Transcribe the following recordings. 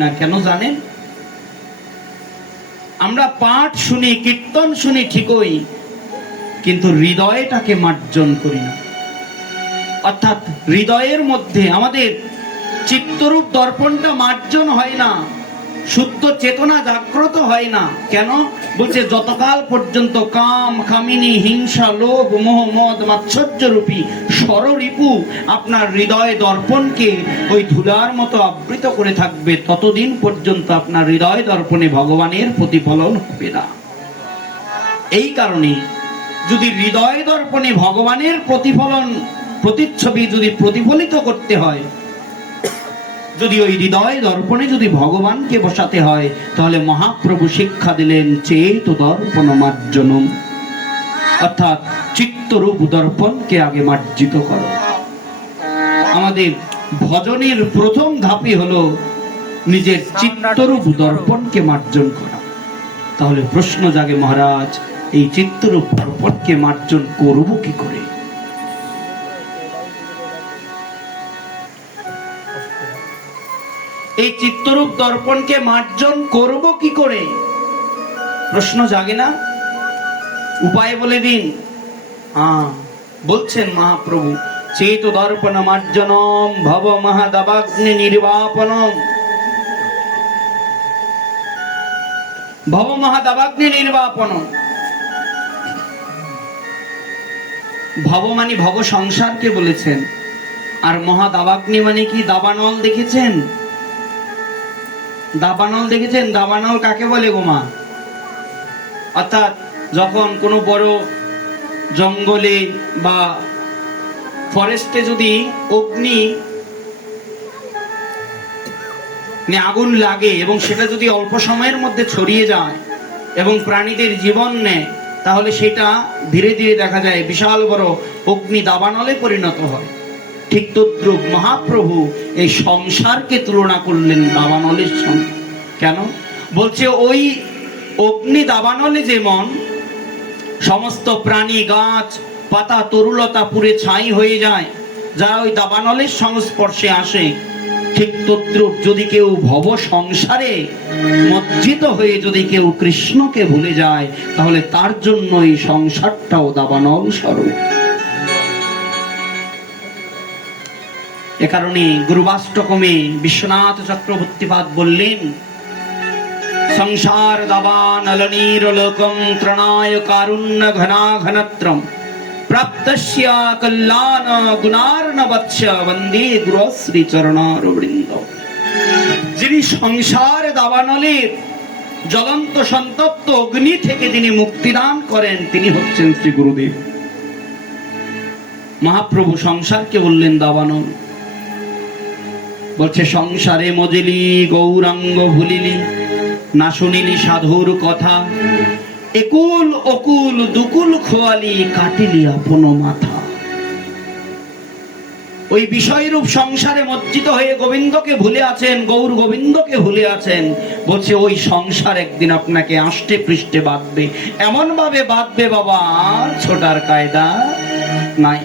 না কেন জানেন? আমরা পাঠ শুনি, কীর্তন শুনি ঠিকই, কিন্তু হৃদয়টাকে মার্জন করি না। অর্থাৎ হৃদয়ের মধ্যে আমাদের চিত্তরূপ দর্পণটা মার্জন হয় না, শুদ্ধ চেতনা জাগ্রত হয় না। কেন? বলছে যতকাল পর্যন্ত কাম, কামিনী, হিংসা, লোভ, মোহ, মদ, মাৎসর্য রূপী ষড়রিপু আপনার হৃদয় দর্পণকে ওই ধুলার মতো আবৃত করে থাকবে, ততদিন পর্যন্ত আপনার হৃদয় দর্পণে ভগবানের প্রতিফলন হবে না। এই কারণে যদি হৃদয় দর্পণে ভগবানের প্রতিফলন, প্রতিচ্ছবি যদি প্রতিফলিত করতে হয়, যদি ওই হৃদয় দর্পণে যদি ভগবানকে বসাতে হয়, তাহলে মহাপ্রভু শিক্ষা দিলেন চেত দর্পণ মার্জনম, অর্থাৎ চিত্তরূপ দর্পণকে আগে মার্জিত করো। আমাদের ভজনের প্রথম ধাপই হলো নিজের চিত্তরূপ দর্পণকে মার্জন করা। তাহলে প্রশ্ন জাগে, মহারাজ এই চিত্তরূপ দর্পণকে মার্জন করব কি করে? এই চিত্তরূপ দর্পণকে মার্জন করব কি করে? প্রশ্ন জাগে না? উপায় বলে দিন। বলছেন মহাপ্রভু, চেত দর্পণ মার্জনম ভব মহাদাবাগ্নি নির্বাপনম। ভব মহাদাবাগ্নি নির্বাপনম। ভব মানে ভব সংসারকে বলেছেন, আর মহাদাবাগ্নি মানে কি? দাবানল দেখেছেন? দাবানল দেখেছেন? দাবানল কাকে বলে গোমা? অর্থাৎ যখন কোনো বড় জঙ্গলে বা ফরেস্টে যদি অগ্নি আগুন লাগে এবং সেটা যদি অল্প সময়ের মধ্যে ছড়িয়ে যায় এবং প্রাণীদের জীবন নেয়, তাহলে সেটা ধীরে ধীরে দেখা যায় বিশাল বড় অগ্নি দাবানলে পরিণত হয়। ঠিক তদ্রূপ মহাপ্রভু এই সংসারকে তুলনা করলেন দাবানলের সঙ্গে। কেন? বলছে ওই অগ্নি দাবানলে যেমন সমস্ত প্রাণী, গাছ, পাতা, তরুলতা পুড়ে ছাই হয়ে যায় যারা ওই দাবানলের সংস্পর্শে আসে, ঠিক তদ্রূপ যদি কেউ ভব সংসারে মজ্জিত হয়ে যদি কেউ কৃষ্ণকে ভুলে যায়, তাহলে তার জন্য এই সংসারটাও দাবানল স্বরূপ। এ কারণে গুরুবাষ্টকমে বিশ্বনাথ চক্রবর্তীপাদ বললেন, সংসার দাবানলনীর লোকম ত্রণায় কারুণ্য ঘনা ঘনত্রম প্রাপ্তস্য কল্যাণ গুণার্ণবৎস বন্দে গুরুশ্রী চরণারবিন্দ। যিনি সংসার দাবানলের জ্বলন্ত সন্তপ্ত অগ্নি থেকে যিনি মুক্তিদান করেন, তিনি হচ্ছেন শ্রী গুরুদেব। মহাপ্রভু সংসারকে বললেন দাবানল। বলছে সংসারে মজলি গৌরাঙ্গ ভুলিলি, না শুনিলি সাধুর কথা, একুল অকুল দুকুল খোয়ালি কাটিলি আপন মাথা। ওই বিষয়রূপ সংসারে মজ্জিত হয়ে গোবিন্দকে ভুলে আছেন, গৌর গোবিন্দকে ভুলে আছেন। বলছে ওই সংসার একদিন আপনাকে আষ্টে পৃষ্ঠে বাঁধবে, এমন ভাবে বাঁধবে বাবা ছোটার কায়দা নাই।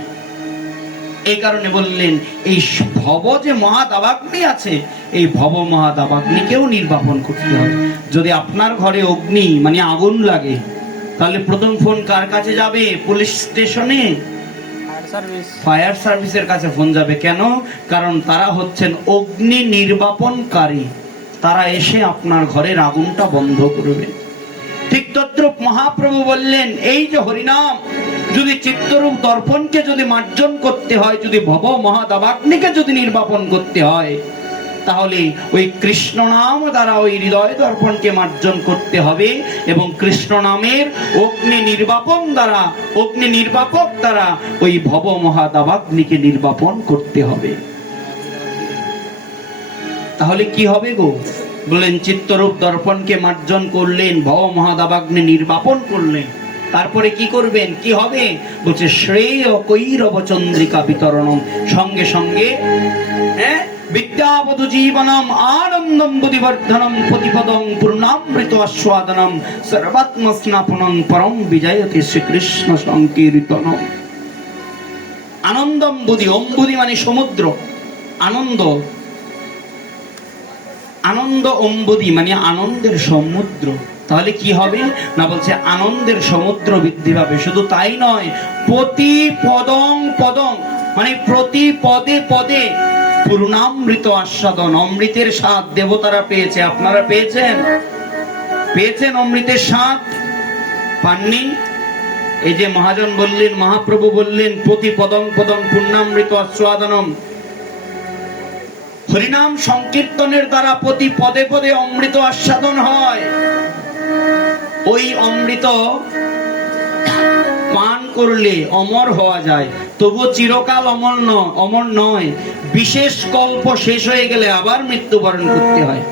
এই কারণে বললেন এই ভব যে মহাদাবাগ্নি আছে, এই ভব মহাদাবাগ্নিকেও নির্বাপন করতে হবে। যদি আপনার ঘরে অগ্নি মানে আগুন লাগে, তাহলে প্রথম ফোন কার কাছে যাবে? পুলিশ স্টেশনে, ফায়ার সার্ভিসের কাছে ফোন যাবে। কেন? কারণ তারা হচ্ছেন অগ্নি নির্বাপনকারী, তারা এসে আপনার ঘরের আগুনটা বন্ধ করবে। ঠিক তদ্রূপ মহাপ্রভু বললেন, এই যে হরিনাম যদি চিত্তরূপ দর্পণকে যদি মার্জন করতে হয়, যদি ভব মহাদাবাগ্নিকে যদি নির্বাপন করতে হয়, তাহলে ওই কৃষ্ণ নাম দ্বারা ওই হৃদয় দর্পণকে মার্জন করতে হবে এবং কৃষ্ণ নামের অগ্নি নির্বাপন দ্বারা, অগ্নি নির্বাপক দ্বারা ওই ভব মহাদাবাগ্নিকে নির্বাপন করতে হবে। তাহলে কি হবে গো? বললেন চিত্তরূপ দর্পণকে মার্জন করলেন, ভব মহাদাবাগ্নি নির্বাপন করলেন, তারপরে কি করবেন? কি হবে? বলছে শ্রেয় কৈরব চন্দ্রিকা বিতরণম, সঙ্গে সঙ্গে বিদ্যাবধু জীবনম আনন্দম বুদ্ধিবর্ধনম প্রতিপদং পূর্ণামৃত আস্বাদনম সর্বাত্ম স্নাপনং পরম বিজয়তে শ্রীকৃষ্ণ সংকীর্তনম। আনন্দম বুদ্ধি, অম্বুদি মানে সমুদ্র, আনন্দ। আনন্দ অম্বুদি মানে আনন্দের সমুদ্র। তাহলে কি হবে না, বলছে আনন্দের সমুদ্র বৃদ্ধি পাবে। শুধু তাই নয়, প্রতি পদং পদং মানে প্রতি পদে পদে পূর্ণামৃত আস্বাদন, অমৃতের স্বাদ দেবতারা পেয়েছে। আপনারা পেয়েছেন? পেয়েছেন অমৃতের স্বাদ? পাননি? এই যে মহাজন বললেন, মহাপ্রভু বললেন, প্রতি পদং পদং পূর্ণামৃত আস্বাদনম। হরিনাম সংকীর্তনের দ্বারা প্রতি পদে পদে অমৃত আস্বাদন হয়। ওই অমৃত পান করলে অমর হওয়া যায়, তবু চিরকাল অমর নয়। বিশেষ কল্প শেষ হয়ে গেলে আবার মৃত্যুবরণ করতে হয়।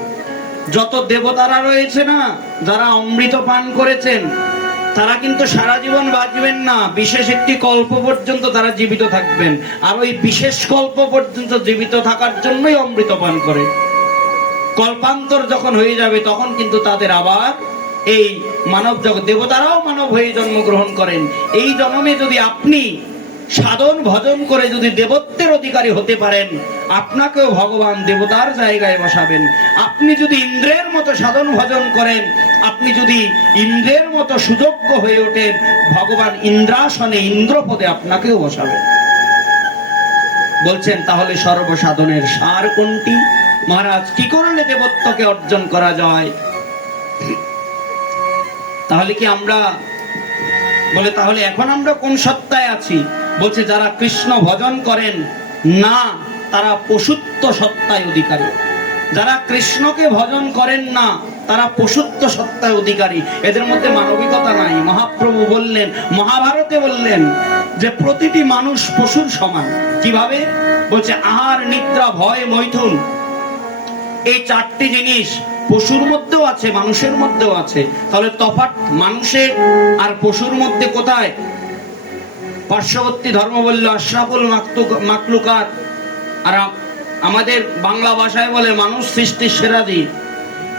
যত দেবতারা রয়েছে না, যারা অমৃত পান করেছেন, তারা কিন্তু সারা জীবন বাঁচবেন না, বিশেষ একটি কল্প পর্যন্ত তারা জীবিত থাকবেন। আর ওই বিশেষ কল্প পর্যন্ত জীবিত থাকার জন্যই অমৃত পান করে। কল্পান্তর যখন হয়ে যাবে, তখন কিন্তু তাদের আবার এই মানব জগৎ, দেবতারাও মানব হয়ে জন্মগ্রহণ করেন। এই জন্মে যদি আপনি সাধন ভজন করে যদি দেবত্বের অধিকারী হতে পারেন, আপনাকেও ভগবান দেবতার জায়গায় বসাবেন। আপনি যদি ইন্দ্রের মতো সাধন ভজন করেন, আপনি যদি ইন্দ্রের মতো সুযোগ্য হয়ে ওঠেন, ভগবান ইন্দ্রাসনে ইন্দ্রপদে আপনাকেও বসাবেন। বলছেন তাহলে সর্বসাধনের সার কোনটি? মহারাজ, কি করলে দেবত্বকে অর্জন করা যায়? তাহলে কি আমরা বলে, তাহলে এখন আমরা কোন সত্তায় আছি? বলছে যারা কৃষ্ণ ভজন করেন না, তারা পশুত্ব সত্তায় অধিকারী। যারা কৃষ্ণকে ভজন করেন না, তারা পশুত্ব সত্তায় অধিকারী। এদের মধ্যে মানবিকতা নাই। মহাপ্রভু বললেন, মহাভারতে বললেন যে প্রতিটি মানুষ পশুর সমান। কিভাবে? বলছে আহার, নিদ্রা, ভয়, মৈথুন, এই চারটি জিনিস পশুর মধ্যেও আছে, মানুষের মধ্যেও আছে। তাহলে তফাৎ মানুষের আর পশুর মধ্যে কোথায়? পার্শ্ববর্তী ধর্ম বলল আশরাফুল মাকলুকাত, আর আমাদের বাংলা ভাষায় বলে মানুষ সৃষ্টির সেরা জীব।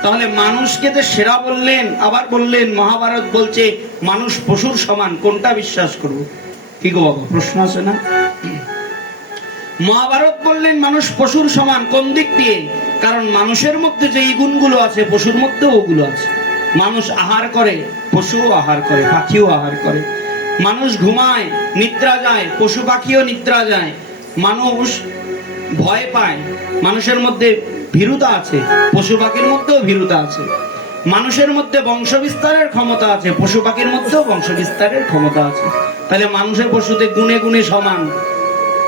তাহলে মানুষকে যে সেরা বললেন, আবার বললেন মহাভারত বলছে মানুষ পশুর সমান। কোনটা বিশ্বাস করব? কি গো বাবা, প্রশ্ন আছে না? মহাভারত বললেন মানুষ পশুর সমান। কোন দিক দিয়ে? কারণ মানুষের মধ্যে যে গুণগুলো আছে, পশুর মধ্যেও ওগুলো আছে। মানুষ আহার করে, পশুও আহার করে, পাখিও আহার করে। মানুষ ঘুমায়, নিদ্রা যায়, পশু পাখিও নিদ্রা যায়। মানুষ ভয় পায়, মানুষের মধ্যে ভীরুতা আছে, পশু পাখির মধ্যেও ভীরুতা আছে। মানুষের মধ্যে বংশ বিস্তারের ক্ষমতা আছে, পশু পাখির মধ্যেও বংশ বিস্তারের ক্ষমতা আছে। তাহলে মানুষের পশুতে গুণে গুণে সমান।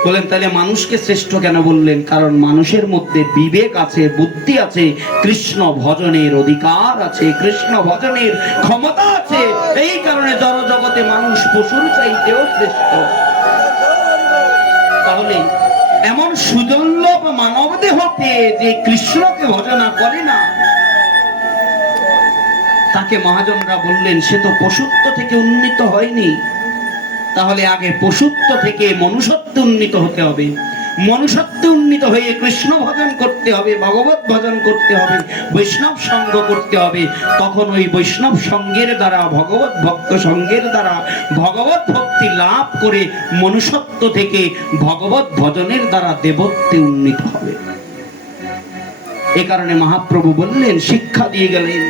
বলেন তাহলে মানুষকে শ্রেষ্ঠ কেন বললেন? কারণ মানুষের মধ্যে বিবেক আছে, বুদ্ধি আছে, কৃষ্ণ ভজনের অধিকার আছে, কৃষ্ণ ভজনের ক্ষমতা আছে। এই কারণে জড় জগতে মানুষ পশুর চাইতেও শ্রেষ্ঠ। তাহলে এমন সুদুর্লভ মানব দেহতে যে কৃষ্ণকে ভজনা করে না, তাকে মহাজনরা বললেন সে তো পশুত্ব থেকে উন্নীত হয়নি। তাহলে আগে পশুত্ব থেকে মনুষ্যত্বে উন্নীত হতে হবে। মনুষ্যত্বে উন্নীত হয়ে কৃষ্ণ ভজন করতে হবে, ভগবত ভজন করতে হবে, বৈষ্ণব সঙ্গ করতে হবে। তখন ওই বৈষ্ণব সঙ্গের দ্বারা, ভগবত ভক্ত সঙ্গের দ্বারা ভগবত ভক্তি লাভ করে মনুষ্যত্ব থেকে ভগবত ভজনের দ্বারা দেবত্বে উন্নীত হবে। এ কারণে মহাপ্রভু বললেন, শিক্ষা দিয়ে গেলেন,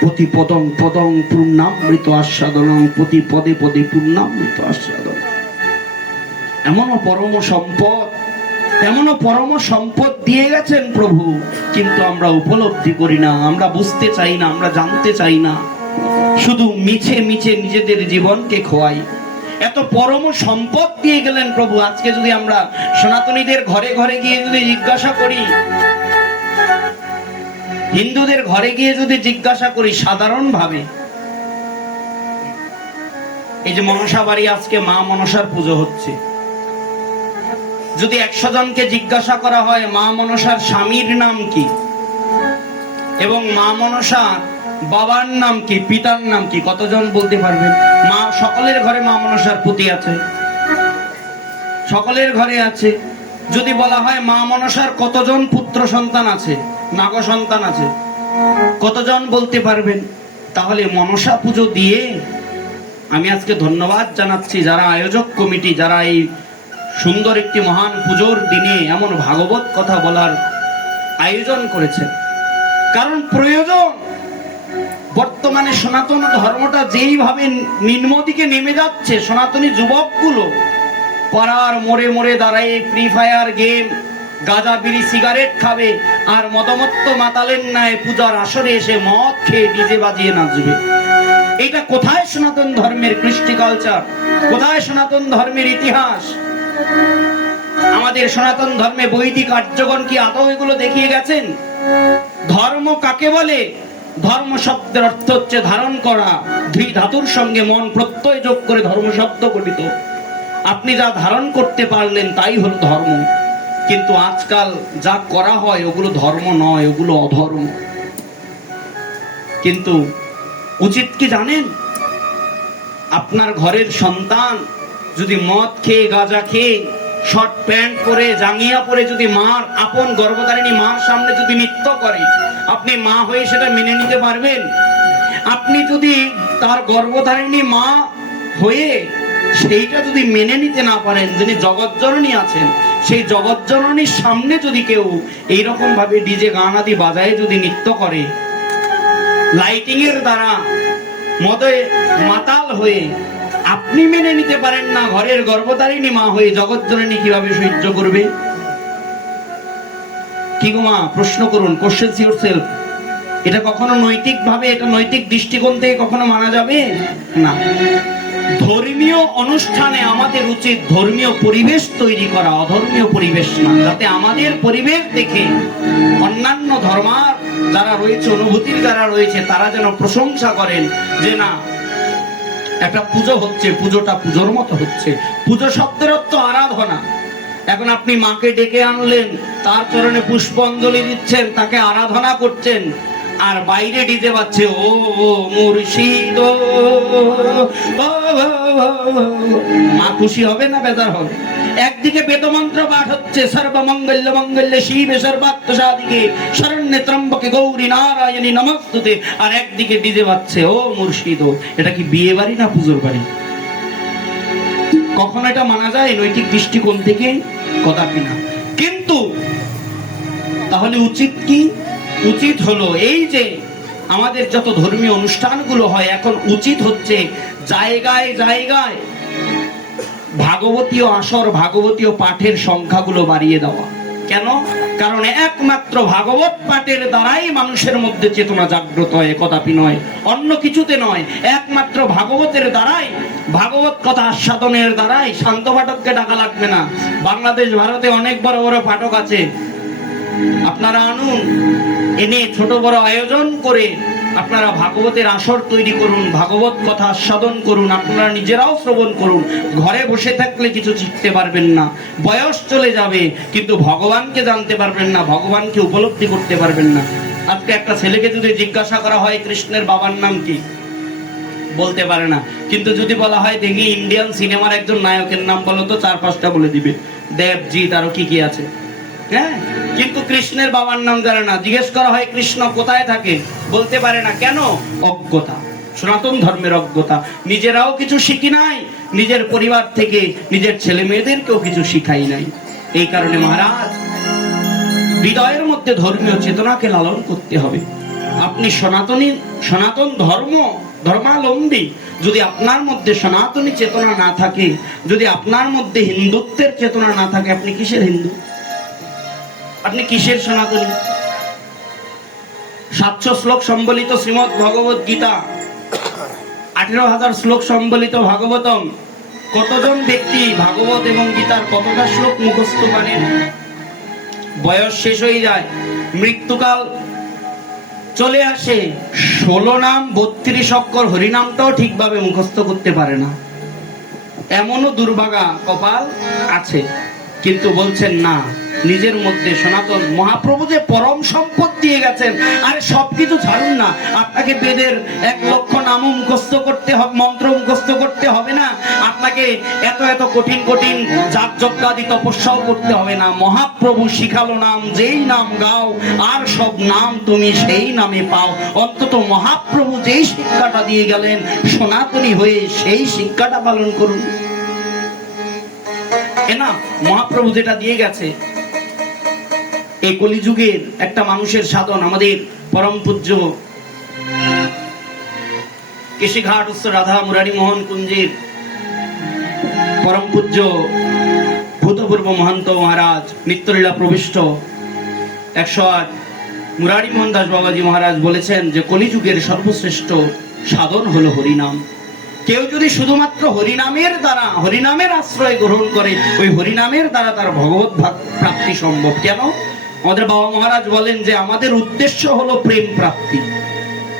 প্রতি পদং পদং পূর্ণামৃত আস্বাদনং, প্রতি পদে পদে পূর্ণামৃত আস্বাদন। এমনও পরম সম্পদ দিয়ে গেছেন প্রভু, কিন্তু আমরা উপলব্ধি করি না, আমরা বুঝতে চাই না, আমরা জানতে চাই না। শুধু মিছে মিছে নিজেদের জীবনকে খোয়াই। এত পরম সম্পদ দিয়ে গেলেন প্রভু। আজকে যদি আমরা সনাতনীদের ঘরে ঘরে গিয়ে যদি জিজ্ঞাসা করি, হিন্দুদের ঘরে গিয়ে যদি জিজ্ঞাসা করি সাধারণ ভাবে, এই যে মনসা বাড়ি, আজকে মা মনসার পুজো হচ্ছে, যদি 100 জনকে জিজ্ঞাসা করা হয় মা মনসার স্বামীর নাম কি এবং মা মনসা বাবার নাম কি, পিতার নাম কি, কতজন বলতে পারবেন? মা সকলের ঘরে মা মনসার পুতি আছে, সকলের ঘরে আছে। যদি বলা হয় মা মনসার কতজন পুত্র সন্তান আছে, নাগ সন্তান আছে, কতজন বলতে পারবেন? তাহলে মনসা পুজো দিয়ে আমি আজকে ধন্যবাদ জানাচ্ছি যারা আয়োজক কমিটি, যারা এই সুন্দর একটি মহান পুজোর দিনে এমন ভাগবত কথা বলার আয়োজন করেছেন। কারণ প্রয়োজন। বর্তমানে সনাতন ধর্মটা যেইভাবে নিম্ন দিকে নেমে যাচ্ছে, সনাতনী যুবকগুলো পাড়ার মোড়ে মোড়ে দাঁড়ায় ফ্রি ফায়ার গেম, গাঁজা বিড়ি সিগারেট খাবে, আর মদমত্ত মাতালের ন্যায় পূজার আসরে এসে মদ খেয়ে ডিজে বাজিয়ে নাচবে। এটা কোথায় সনাতন ধর্মের কৃষ্টি কালচার? কোথায় সনাতন ধর্মের ইতিহাস? আমাদের সনাতন ধর্মে বৈদিক আর্যগণ কি আদৌ এগুলো দেখিয়ে গেছেন? ধর্ম কাকে বলে? ধর্ম শব্দের অর্থ হচ্ছে ধারণ করা। ধী ধাতুর সঙ্গে মন প্রত্যয় যোগ করে ধর্ম শব্দ গঠিত। আপনি যা ধারণ করতে পারলেন তাই হলো ধর্ম। কিন্তু আজকাল যা করা হয় ওগুলো ধর্ম নয়, ওগুলো অধর্ম। কিন্তু উচিত কি জানেন? আপনার ঘরের সন্তান যদি মদ খেয়ে, গাঁজা খেয়ে, শর্ট প্যান্ট পরে, জাঙ্গিয়া পরে যদি মার, আপন গর্ভধারিণী মার সামনে যদি নৃত্য করে, আপনি মা হয়ে সেটা মেনে নিতে পারবেন? আপনি যদি তার গর্ভধারিণী মা হয়ে সেইটা যদি মেনে নিতে না পারেন, যিনি জগৎজননী আছেন, সেই জগৎজননীর সামনে যদি কেউ এইরকম ভাবে ডিজে গান আদি বাজায় যদি নৃত্য করে, লাইটিং এর দ্বারা মদে মাতাল হয়ে আপনি মেনে নিতে পারেন না, ঘরের গর্ভধারিণী মা হয়ে জগৎজননী কিভাবে সহ্য করবে? কি গো মা, প্রশ্ন করুন, কোশ্চেন ইয়োরসেলফ। এটা কখনো নৈতিক ভাবে, এটা নৈতিক দৃষ্টিকোণ থেকে কখনো মানা যাবে না। ধর্মীয় অনুষ্ঠানে আমাদের উচিত ধর্মীয় পরিবেশ তৈরি করা, অধর্মীয় পরিবেশ না, যাতে আমাদের পরিবেশ দেখে অন্যান্য ধর্মার যারা রয়েছে, অনুভূতির যারা রয়েছে, তারা যেন প্রশংসা করেন যে না, একটা পুজো হচ্ছে, পুজোটা পুজোর মতো হচ্ছে। পুজো শব্দের অর্থ আরাধনা। এখন আপনি মাকে ডেকে আনলেন, তার চরণে পুষ্পাঞ্জলি দিচ্ছেন, তাকে আরাধনা করছেন, আর বাইরে ডিজে বাজছে ও মুর্শিদ, মা খুশি হবে না বেজার হবে? একদিকে বেদমন্ত্র পাঠ হচ্ছে, সর্বমঙ্গল্য মঙ্গল্যে শিবে সর্বাত্ম সাধিকে শরণ্যে ত্রম্বকে গৌরী নারায়ণী নমস্তুতে, আর একদিকে ডিজে বাজছে ও মুর্শিদ। এটা কি বিয়ে বাড়ি না পুজোর বাড়ি? কখনো এটা মানা যায় নৈতিক দৃষ্টিকোণ থেকে? কদাপি না। কিন্তু তাহলে উচিত কি? উচিত হলো এই যে আমাদের যত ধর্মীয় অনুষ্ঠানগুলো হয়, এখন উচিত হচ্ছে জায়গায় জায়গায় ভাগবতীয় আসর, ভাগবতীয় পাঠের সংখ্যাগুলো বাড়িয়ে দেওয়া। কেন? কারণ একমাত্র ভাগবত পাঠের দ্বারাই মানুষের মধ্যে চেতনা জাগ্রত হয়, কদাপি নয়, অন্য কিছুতে নয়। একমাত্র ভাগবতের দ্বারাই, ভাগবত কথা আস্বাদনের দ্বারাই। শান্ত পাঠককে ডাকা লাগবে না। বাংলাদেশ, ভারতে অনেক বড় বড় পাঠক আছে, আপনারা আনুন, এনে ছোট বড় আয়োজন করে আপনারা ভাগবতের আসর তৈরি করুন, ভাগবত কথা আস্বাদন করুন, আপনারা নিজেরাও শ্রবণ করুন। ঘরে বসে থাকলে কিছু শিখতে পারবেন না, বয়স চলে যাবে, কিন্তু ভগবানকে জানতে পারবেন না, ভগবানকে উপলব্ধি করতে পারবেন না। আজকে একটা ছেলেকে যদি জিজ্ঞাসা করা হয় কৃষ্ণের বাবার নাম কি, বলতে পারে না। কিন্তু যদি বলা হয় দেখি ইন্ডিয়ান সিনেমার একজন নায়কের নাম বলো তো, 4-5টা বলে দিবে, দেবজিৎ, আরো কি কি আছে। হ্যাঁ, কিন্তু কৃষ্ণের বাবার নাম জানে না। জিজ্ঞেস করা হয় কৃষ্ণ কোথায় থাকে, বলতে পারে না। কেন? অজ্ঞতা, সনাতন ধর্মের অজ্ঞতা। নিজেরাও কিছু শিখি নাই, নিজের পরিবার থেকে নিজের ছেলে মেয়েদেরকেও কিছু শিখাই নাই। এই কারণে মহারাজ, হৃদয়ের মধ্যে ধর্মীয় চেতনাকে লালন করতে হবে। আপনি সনাতন ধর্মাবলম্বী, যদি আপনার মধ্যে সনাতনী চেতনা না থাকে, যদি আপনার মধ্যে হিন্দুত্বের চেতনা না থাকে, আপনি কিসের হিন্দু? আপনি কিসের সনাতনী? 700 শ্লোক সম্বলিত শ্রীমৎ ভগবত গীতা, 18,000 শ্লোক সম্বলিত ভাগবতম, কতজন ব্যক্তি ভাগবত এবং গীতার কতটা শ্লোক মুখস্থ পারেন? বয়স শেষ হয়ে যায়, মৃত্যুকাল চলে আসে, 16 নাম 32 অক্ষর হরিনামটাও ঠিকভাবে মুখস্থ করতে পারে না। এমনও দুর্ভাগা কপাল আছে। কিন্তু বলছেন না, নিজের মধ্যে সনাতন মহাপ্রভু যে পরম সম্পদ দিয়ে গেছেন, আরে সবকিছু ছাড়ুন না, আপনাকে বেদের 1 লক্ষ নাম মুখস্থ করতে হবে, মন্ত্র মুখস্থ করতে হবে না, আপনাকে এত এত কঠিন কঠিন যাগযজ্ঞাদি তপস্যাও করতে হবে না। মহাপ্রভু শিখালো নাম, যেই নাম গাও আর সব নাম তুমি সেই নামে পাও। অন্তত মহাপ্রভু যেই শিক্ষাটা দিয়ে গেলেন, সনাতনী হয়ে সেই শিক্ষাটা পালন করুন। না, মহাপ্রভু যেটা দিয়ে গেছে, এই কলিযুগের একটা মানুষের সাধন, আমাদের পরম পূজ্য কেশিঘাট উচ্চ রাধা মুরারি মোহন কুঞ্জের পরম পূজ্য ভূতপূর্ব মহন্ত মহারাজ নিত্যলীলা প্রবিষ্ট 108 মুরারি মোহন দাস বাবাজি মহারাজ বলেছেন যে কলিযুগের সর্বশ্রেষ্ঠ সাধন হলো হরিনাম। কেউ যদি শুধুমাত্র হরিনামের দ্বারা হরিনামের আশ্রয় গ্রহণ করে, ওই হরিনামের দ্বারা তার ভগবত প্রাপ্তি সম্ভব। কেন? আমাদের বাবা মহারাজ বলেন যে আমাদের উদ্দেশ্য হলো প্রেম প্রাপ্তি।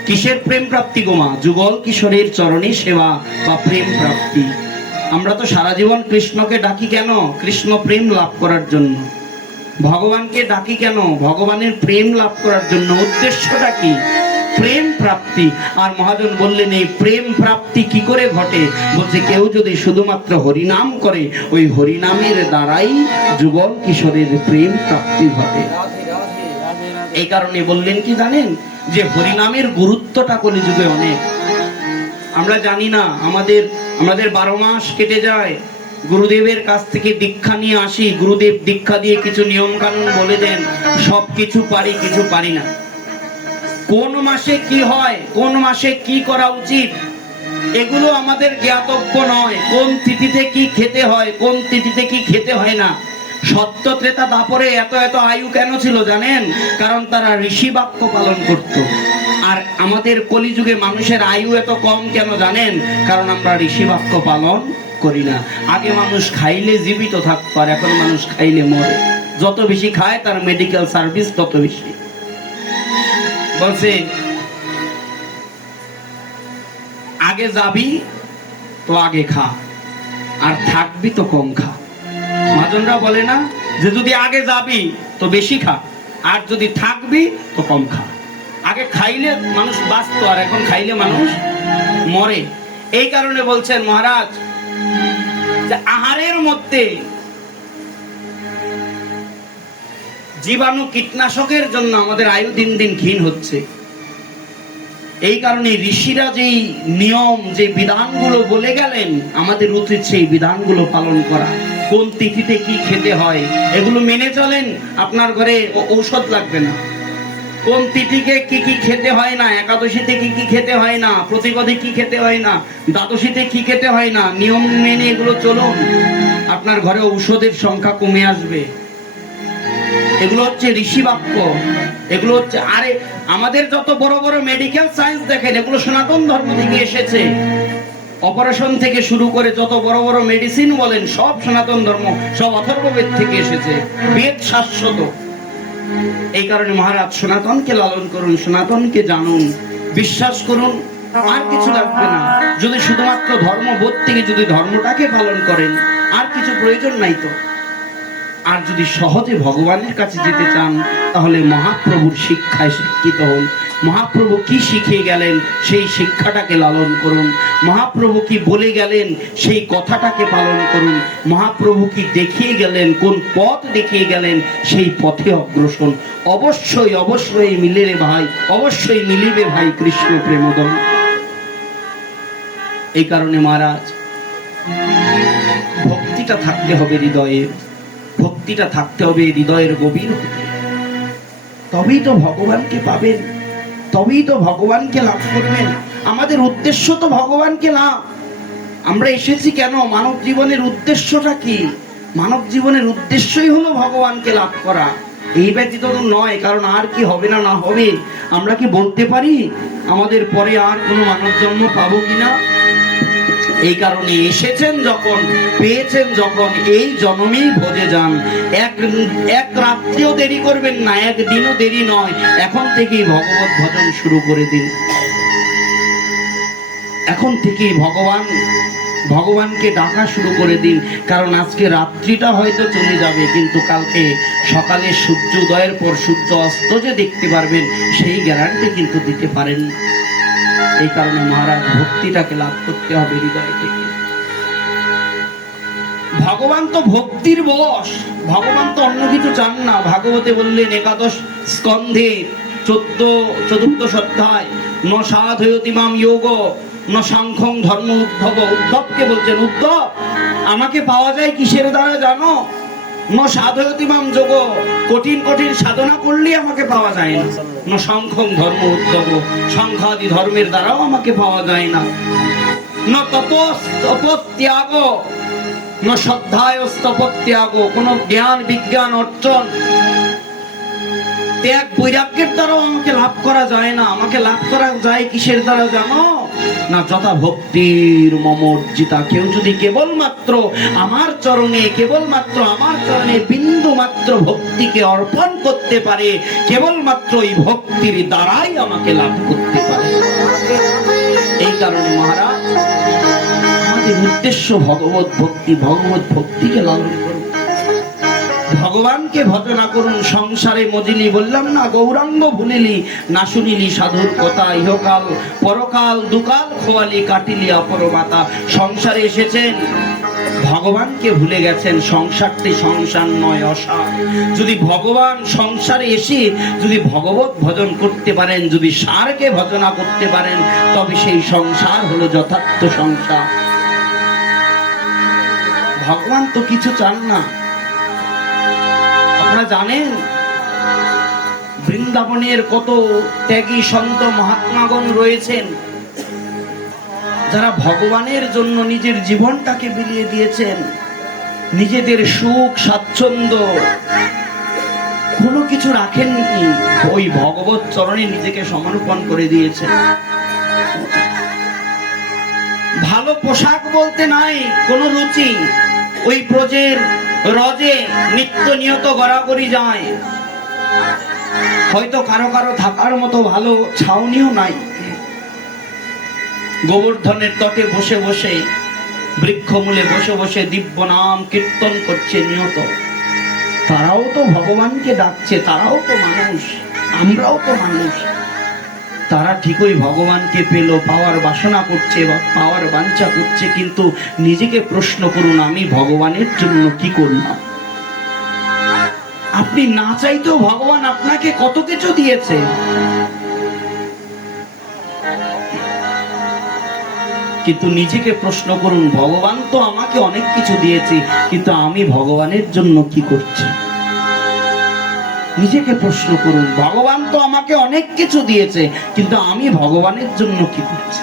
কিসের প্রেম প্রাপ্তি গোমা? যুগল কিশোরের চরণে সেবা বা প্রেম প্রাপ্তি। আমরা তো সারা জীবন কৃষ্ণকে ডাকি কেন? কৃষ্ণ প্রেম লাভ করার জন্য। ভগবানকে ডাকি কেন? ভগবানের প্রেম লাভ করার জন্য। উদ্দেশ্যটা কি? প্রেম প্রাপ্তি। আর মহাজন বললেন এই প্রেম প্রাপ্তি কি করে ঘটে? বলছে কেউ যদি শুধুমাত্র হরিনাম করে, ওই হরিনামের দ্বারাই যুগল কিশোরের প্রেম প্রাপ্তি ঘটে। এই কারণে বললেন কি জানেন, যে হরিনামের গুরুত্বটা কলিযুগে অনেক। আমরা জানি না, আমাদের 12 মাস কেটে যায়, গুরুদেবের কাছ থেকে দীক্ষা নিয়ে আসি, গুরুদেব দীক্ষা দিয়ে কিছু নিয়ম কানুন বলে দেন, সবকিছু পারি, কিছু পারি না। কোন মাসে কি হয়, কোন মাসে কি করা উচিত, এগুলো আমাদের জ্ঞাতব্য নয়। কোন তিথিতে কি খেতে হয়, কোন তিথিতে কি খেতে হয় না। সত্য ত্রেতা দাপরে এত এত আয়ু কেন ছিল জানেন? কারণ তারা ঋষি বাক্য পালন করত। আর আমাদের কলিযুগে মানুষের আয়ু এত কম কেন জানেন? কারণ আমরা ঋষি বাক্য পালন করি না। আগে মানুষ খাইলে জীবিত থাকতো, আর এখন মানুষ খাইলে মরে। যত বেশি খায় তার মেডিকেল সার্ভিস তত বেশি। বলছে আগে যাবি তো আগে খা, আর থাকবি তো কম খা। মহাজনরা বলে না যে যদি আগে যাবি তো বেশি খা, আর যদি থাকবি তো কম খা। আগে খাইলে মানুষ বাঁচত, আর এখন খাইলে মানুষ মরে। এই কারণে বলছেন মহারাজ যে আহারের মধ্যে জীবাণু কীটনাশকের জন্য আমাদের আয়ু দিন দিন ক্ষীণ হচ্ছে। এই কারণে ঋষিরা যেই নিয়ম, যে বিধানগুলো বলে গেলেন, আমাদের উচিত সেই বিধানগুলো পালন করা। কোন তিথিতে কি খেতে হয় এগুলো মেনে চলেন, আপনার ঘরে ঔষধ লাগবে না। কোন তিথিকে কি কি খেতে হয় না, একাদশীতে কি কি খেতে হয় না, প্রতিপদে কি খেতে হয় না, দ্বাদশীতে কি খেতে হয় না, নিয়ম মেনে এগুলো চলুন, আপনার ঘরে ঔষধের সংখ্যা কমে আসবে। এগুলো হচ্ছে ঋষি বাক্য। এগুলো হচ্ছে, আরে আমাদের যত বড় বড় মেডিকেল সায়েন্স দেখেন, এগুলো সনাতন ধর্ম থেকে এসেছে। অপারেশন থেকে শুরু করে যত বড় বড় মেডিসিন বলেন, সব সনাতন ধর্ম, সব অথর্ববেদ থেকে এসেছে। বেদ শাশ্বত। এই কারণে মহারাজ সনাতনকে লালন করুন, সনাতনকে জানুন, বিশ্বাস করুন, আর কিছু লাগবে না। যদি শুধুমাত্র ধর্মবোধ থেকে যদি ধর্মটাকে পালন করেন, আর কিছু প্রয়োজন নাই তো। আর যদি সহজে ভগবানের কাছে যেতে চান, তাহলে মহাপ্রভুর শিক্ষায় শিক্ষিত হন। মহাপ্রভু কি শিখিয়ে গেলেন সেই শিক্ষাটাকে লালন করুন। মহাপ্রভু কি বলে গেলেন সেই কথাটাকে পালন করুন। মহাপ্রভু কি দেখিয়ে গেলেন, কোন পথ দেখিয়ে গেলেন, সেই পথে অগ্রসর। অবশ্যই অবশ্যই মিলিবে ভাই, অবশ্যই মিলিবে ভাই কৃষ্ণ প্রেমোদম। এই কারণে মহারাজ ভক্তিটা থাকতে হবে হৃদয়ে, ভক্তিটা থাকতে হবে হৃদয়ের গভীর, তবেই তো ভগবানকে পাবেন, তবেই তো ভগবানকে লাভ করবেন। আমাদের উদ্দেশ্য তো ভগবানকে লাভ। আমরা এসেছি কেন? মানব জীবনের উদ্দেশ্যটা কি? মানব জীবনের উদ্দেশ্যই হলো ভগবানকে লাভ করা, এই ব্যতীত তো নয়। কারণ আর কি হবে না না হবে আমরা কি বলতে পারি? আমাদের পরে আর কোনো মানব জন্ম পাবো কিনা? এই কারণে এসেছেন যখন, পেয়েছেন যখন, এই জন্মেই ভজে যান। এক রাত্রিও দেরি করবেন না, একদিনও দেরি নয়। এখন থেকেই ভগবত ভজন শুরু করে দিন। এখন থেকেই ভগবানকে ডাকা শুরু করে দিন। কারণ আজকে রাত্রিটা হয়তো চলে যাবে, কিন্তু কালকে সকালে সূর্য উদয়ের পর সূর্য অস্ত যে দেখতে পারবেন, সেই গ্যারান্টি কিন্তু দিতে পারেন। এই কারণে মহারাজ ভক্তিটাকে লাভ করতে হবে হৃদয় থেকে। ভগবান তো ভক্তির বশ, ভগবান তো অন্য কিছু চান না। ভাগবতে বললেন 11 স্কন্ধে 14 অধ্যায়, ন সাধয়তি মাম যোগ ন সাংখ্যং ধর্ম উদ্ধব। উদ্ধবকে বলছেন, উদ্ধব আমাকে পাওয়া যায় কিসের দ্বারা জানো? ন সাধয়তি মাম যোগ, কঠিন কঠিন সাধনা করলে আমাকে পাওয়া যায় না। না শঙ্খং ধর্ম উদ্যব, সংখ্যাদি ধর্মের দ্বারাও আমাকে পাওয়া যায় না। না তপস্ত্যাগ, না শ্রদ্ধায় তপত্যাগ, কোন জ্ঞান বিজ্ঞান অর্জন ত্যাগ বৈরাগ্যের দ্বারাও আমাকে লাভ করা যায় না। আমাকে লাভ করা যায় কিসের দ্বারা জানো? না যথা ভক্তির মমর্জিতা। কেউ যদি কেবলমাত্র আমার চরণে, কেবলমাত্র আমার চরণে বিন্দু মাত্র ভক্তিকে অর্পণ করতে পারে, কেবলমাত্র ওই ভক্তির দ্বারাই আমাকে লাভ করতে পারে। এই কারণে মহারাজ, আমাদের উদ্দেশ্য ভগবত ভক্তি, ভগবত ভক্তিকে লালন করুন, ভগবানকে ভজনা করুন। সংসারে মজিলি, বললাম না, গৌরাঙ্গ ভুলিলি, না শুনিলি সাধুর কথা, ইহকাল পরকাল দুকাল খোয়ালি, কাটিলি অপরমাতা। সংসারে এসেছেন, ভগবানকে ভুলে গেছেন। সংসারটি সংসার নয়, অসার। যদি ভগবান সংসারে এসে যদি ভগবত ভজন করতে পারেন, যদি সারকে ভজনা করতে পারেন, তবে সেই সংসার হলো যথার্থ সংসার। ভগবান তো কিছু চান না। আপনারা জানেন বৃন্দাবনের কত ত্যাগী সন্ত মহাত্মাগণ রয়েছেন, যারা ভগবানের জন্য নিজের জীবনটাকে বিলিয়ে দিয়েছেন। নিজেদের সুখ স্বাচ্ছন্দ্য কোনো কিছু রাখেননি, ওই ভগবত চরণে নিজেকে সমর্পণ করে দিয়েছেন। ভালো পোশাক বলতে নাই কোনো রুচি, ওই ব্রজের রজে নিত্য নিয়ত গড়াগড়ি যায়। হয়তো কারো কারো থাকার মতো ভালো ছাউনিও নাই। গোবর্ধনের তটে বসে বসে, বৃক্ষমূলে বসে বসে দিব্য নাম কীর্তন করছে নিয়ত। তারাও তো ভগবানকে ডাকছে, তারাও তো মানুষ, আমরাও তো মানুষ। তারা ঠিকই ভগবানকে পেল, পাওয়ার বাসনা করছে বা পাওয়ার বাঞ্ছা করছে, কিন্তু নিজেকে প্রশ্ন করুন, আমি ভগবানের জন্য কি করলাম? আপনি না চাইতেও ভগবান আপনাকে কত কিছু দিয়েছে। কিন্তু নিজেকে প্রশ্ন করুন, ভগবান তো আমাকে অনেক কিছু দিয়েছে, কিন্তু আমি ভগবানের জন্য কি করছি? নিজেকে প্রশ্ন করুন, ভগবান তো আমাকে অনেক কিছু দিয়েছে, কিন্তু আমি ভগবানের জন্য কি করছি?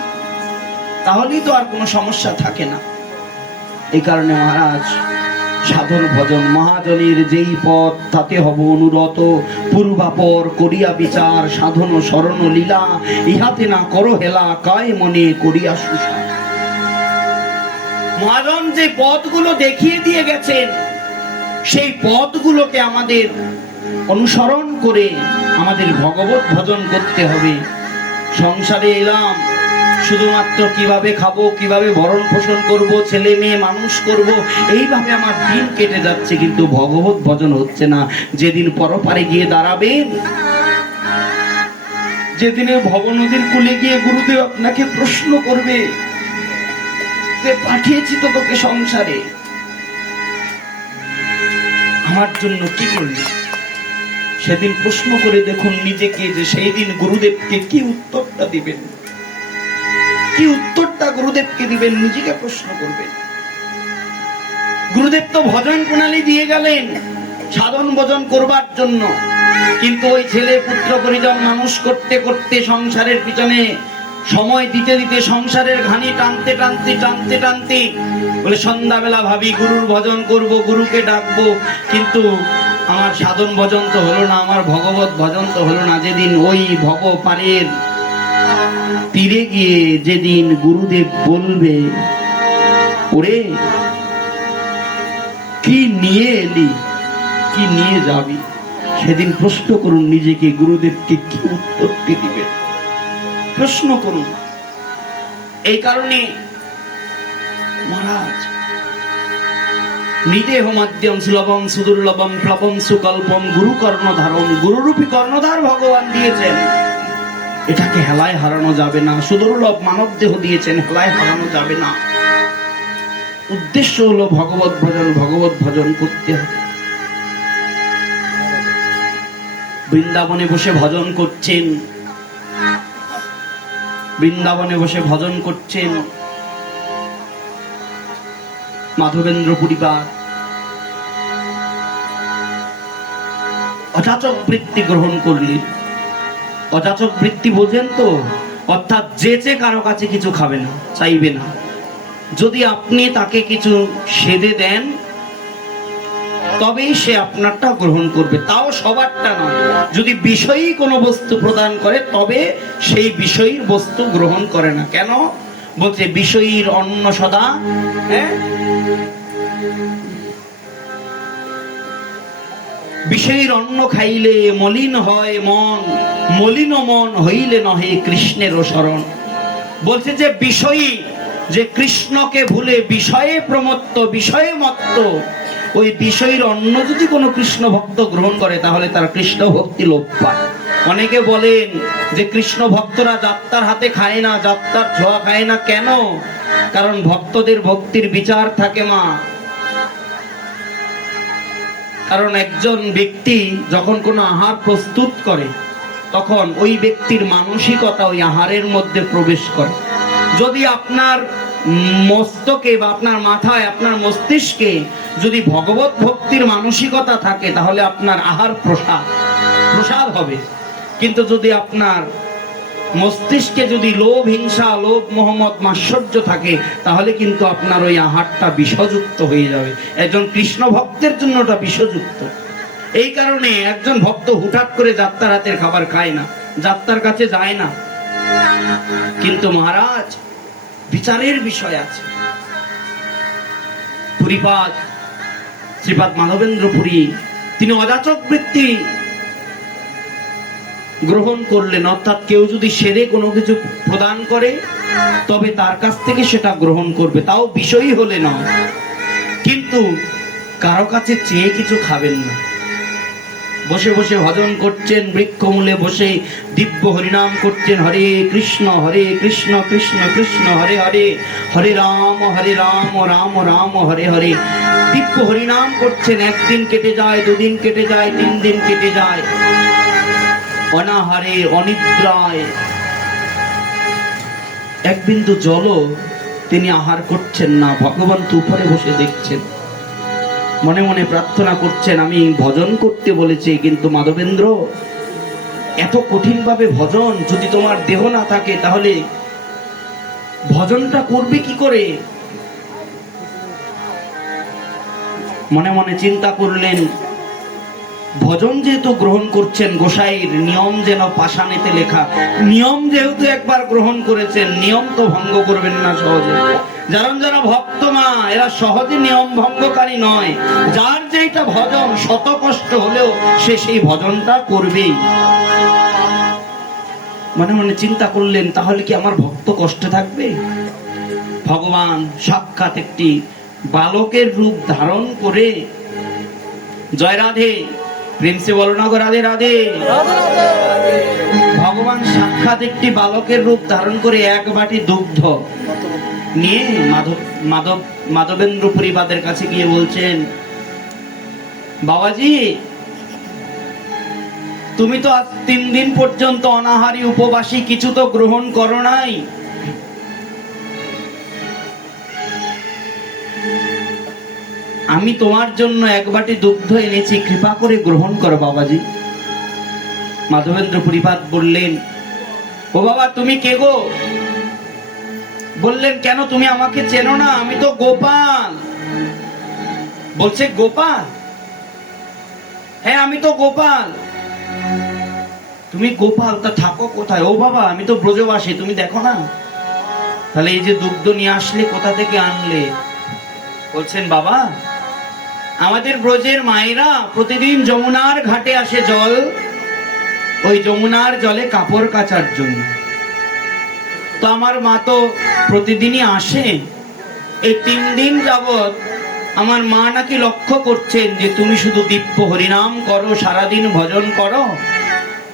তাহলেই তো আর কোনো সমস্যা থাকে না। এই কারণে মহারাজ, সাধন ভজন মহাজনের যেই পথ, তাতে হব অনুরত। পূর্বাপর করিয়া বিচার, সাধন শরণ লীলা, ইহাতে না করো হেলা, কায় মনে করিয়া সুসা। মহাজন যে পথগুলো দেখিয়ে দিয়ে গেছেন, সেই পথগুলোকে আমাদের অনুসরণ করে আমাদের ভগবত ভজন করতে হবে। সংসারে এলাম শুধুমাত্র কিভাবে খাবো, কিভাবে ভরণ পোষণ করব, ছেলে মেয়ে মানুষ করব, এইভাবে আমার দিন কেটে যাচ্ছে, কিন্তু ভগবত ভজন হচ্ছে না। যেদিন পরপারে গিয়ে দাঁড়াবেন, যেদিনে ভব নদীর কূলে গিয়ে গুরুদেব আপনাকে প্রশ্ন করবে যে পাঠিয়েছি তো তোকে সংসারে, আমার জন্য কি করলি? সেদিন প্রশ্ন করে দেখুন নিজেকে, যে সেই দিন গুরুদেবকে কি উত্তরটা দিবেন, কি উত্তরটা গুরুদেবকে দিবেন, নিজেকে প্রশ্ন করবেন। গুরুদেব তো ভজন প্রণালী দিয়ে গেলেন সাধন ভজন করবার জন্য, কিন্তু ওই ছেলে পুত্র পরিজন মানুষ করতে করতে, সংসারের পিছনে সময় দিতে দিতে, সংসারের ঘানি টানতে টানতে টানতে টানতে, বলে সন্ধ্যাবেলা ভাবি গুরুর ভজন করব, গুরুকে ডাকবো, কিন্তু আমার সাধন ভজন তো হলো না, আমার ভগবত ভজন তো হলো না। যেদিন ওই ভব পারের তীরে গিয়ে যেদিন গুরুদেব বলবে, ওরে কি নিয়ে এলি, কি নিয়ে যাবি, সেদিন প্রশ্ন করুন নিজেকে, গুরুদেবকে কি উত্তরটি দিবে, প্রশ্ন করুন। এই কারণে মহারাজ, নিদেহ মাধ্যম সুলভম সুদুর্লভম প্লবম সুকল্পম গুরু কর্ণধারম, গুরুরূপী কর্ণধার ভগবান দিয়েছেন, এটাকে হেলায় হারানো যাবে না। সুদুর্লভ মানব দেহ দিয়েছেন, হেলায় হারানো যাবে না। উদ্দেশ্য হলো ভগবত ভজন, ভগবত ভজন করতে হবে। বৃন্দাবনে বসে ভজন করছেন, বৃন্দাবনে বসে ভজন করছেন মাধবেন্দ্র পরিবার। অযাচক বৃত্তি গ্রহণ করলেন, অযাচক বৃত্তি বোঝেন তো? অর্থাৎ যে কারো কাছে কিছু খাবে না, চাইবে না। যদি আপনি তাকে কিছু সেধে দেন তবেই সে আপনারটা গ্রহণ করবে, তাও সবারটা নয়। যদি বিষয়ী কোনো বস্তু প্রদান করে তবে সেই বিষয়ীর বস্তু গ্রহণ করে না। কেন? বলছে বিষয়ীর অন্ন সদা, বিষয়ীর অন্ন খাইলে মলিন হয় মন, মলিন মন হইলে নহে কৃষ্ণের শরণ। বলছে যে বিষয়ী, যে কৃষ্ণকে ভুলে বিষয়ে প্রমত্ত, বিষয়ে মত্ত, ওই বিষয়ীর অন্ন যদি কোনো কৃষ্ণ ভক্ত গ্রহণ করে তাহলে তার কৃষ্ণ ভক্তি লোপ পায়। অনেকে বলেন যে কৃষ্ণ ভক্তরা যাত্রার হাতে খায় না, যাত্রার ছোঁয়া খায় না। কেন? কারণ ভক্তদের ভক্তির বিচার থাকে মা। কারণ একজন ব্যক্তি যখন কোনো আহার প্রস্তুত করে তখন ওই ব্যক্তির মানসিকতা ওই আহারের মধ্যে প্রবেশ করে। যদি আপনার মস্তকে বা আপনার মাথায়, আপনার মস্তিষ্কে যদি ভগবত ভক্তির মানসিকতা থাকে তাহলে আপনার আহার প্রসাদ হবে। কিন্তু যদি আপনার মস্তিষ্কে যদি লোভ, হিংসা, লোভ, মোহাম্মদ, মাৎসর্য থাকে তাহলে কিন্তু আপনার ওই আহারটা বিষযুক্ত হয়ে যাবে। একজন কৃষ্ণ ভক্তের জন্য ওটা বিষযুক্ত। এই কারণে একজন ভক্ত হুঠাৎ করে যাত্রার হাতের খাবার খায় না, যাত্রার কাছে যায় না। কিন্তু মহারাজ, বিচারের বিষয় আছে। পুরীপাদ শ্রীপাদ মাধবেন্দ্র পুরী তিনি অযাচক বৃত্তি গ্রহণ করলেন। অর্থাৎ কেউ যদি সেরে কোনো কিছু প্রদান করে তবে তার কাছ থেকে সেটা গ্রহণ করবে, তাও বিষয়ী হলে না। কিন্তু কারো কাছে চেয়ে কিছু খাবেন না। বসে বসে ভজন করছেন, বৃক্ষমূলে বসে দিব্য হরিনাম করছেন, হরে কৃষ্ণ কৃষ্ণ কৃষ্ণ হরে হরে, হরে রাম রাম রাম হরে হরে। দিব্য হরিনাম করছেন। একদিন কেটে যায়, দুদিন কেটে যায়, 3 দিন কেটে যায়, অনাহারে অনিদ্রায় এক বিন্দু জলও তিনি আহার করছেন না। ভগবান তো উপরে বসে দেখছেন, মনে মনে প্রার্থনা করছেন, আমি ভজন করতে বলেছি কিন্তু মাধবেন্দ্র এত কঠিন ভাবে ভজন, যদি তোমার দেহ না থাকে তাহলে ভজনটা করবে কি করে? মনে মনে চিন্তা করলেন, ভজন যেহেতু গ্রহণ করছেন, গোসাইর নিয়ম যেন পাষাণেতে লেখা। নিয়ম যেহেতু একবার গ্রহণ করেছেন, নিয়ম তো ভঙ্গ করবেন না সহজে। যারা ভক্ত মা, এরা সহজে নিয়ম ভঙ্গকারী নয়। যার যেটা ভজন, শত কষ্ট হলেও সে সেই ভজনটা করবেই। মনে মনে চিন্তা করলেন, তাহলে কি আমার ভক্ত কষ্টে থাকবে? ভগবান সাক্ষাৎ একটি বালকের রূপ ধারণ করে, জয় রাধে, প্রেমসে বলো না গো রাধে রাধে। ভগবান সাক্ষাৎ একটি বালকের রূপ ধারণ করে 1 বাটি দুগ্ধ নিয়ে মাধবেন্দ্র পুরীপাদের কাছে গিয়ে বলছেন, বাবাজি তুমি তো আজ 3 দিন পর্যন্ত অনাহারী উপবাসী, কিছু তো গ্রহণ করো নাই। আমি তোমার জন্য 1 বাটি দুগ্ধ এনেছি, কৃপা করে গ্রহণ করো বাবাজি। মাধবেন্দ্র পুরীপাদ বললেন, ও বাবা তুমি কে গো? বললেন, কেন তুমি আমাকে চেনো না? আমি তো গোপাল। বলছে, গোপাল? হ্যাঁ আমি তো গোপাল। তুমি গোপাল, তা থাকো কোথায়? ও বাবা আমি তো ব্রজবাসী, তুমি দেখো না। তাহলে এই যে দুগ্ধ নিয়ে আসলে কোথা থেকে আনলে? বলছেন, বাবা আমাদের ব্রজের মায়েরা প্রতিদিন যমুনার ঘাটে আসে জল, ওই যমুনার জলে কাপড় কাচার জন্য। তো আমার মা তো প্রতিদিনই আসে। এই 3 দিন যাবৎ আমার মা নাকি লক্ষ্য করছেন যে তুমি শুধু দিব্য হরিনাম করো, সারাদিন ভজন করো,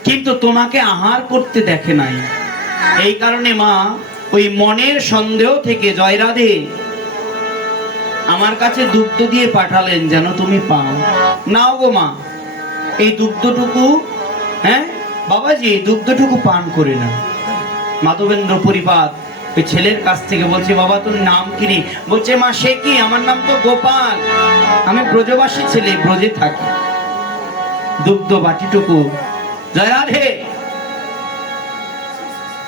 কিন্তু তোমাকে আহার করতে দেখে নাই। এই কারণে মা ওই মনের সন্দেহ থেকে, জয় রাধে, আমার কাছে দুগ্ধ দিয়ে পাঠালেন যেন তুমি পাও। নাও গো মা, এই দুগ্ধটুকু, হ্যাঁ বাবাজি এই দুগ্ধটুকু পান করে না। মাধবেন্দ্র পুরীপাদ ওই ছেলের কাছ থেকে বলছে, বাবা তোর নাম কি? বলছে, মা সে কি, আমার নাম তো গোপাল, আমি ব্রজবাসী ছেলে, ব্রজে থাকি। দুগ্ধ বাটিটুকু, জয় রাধে,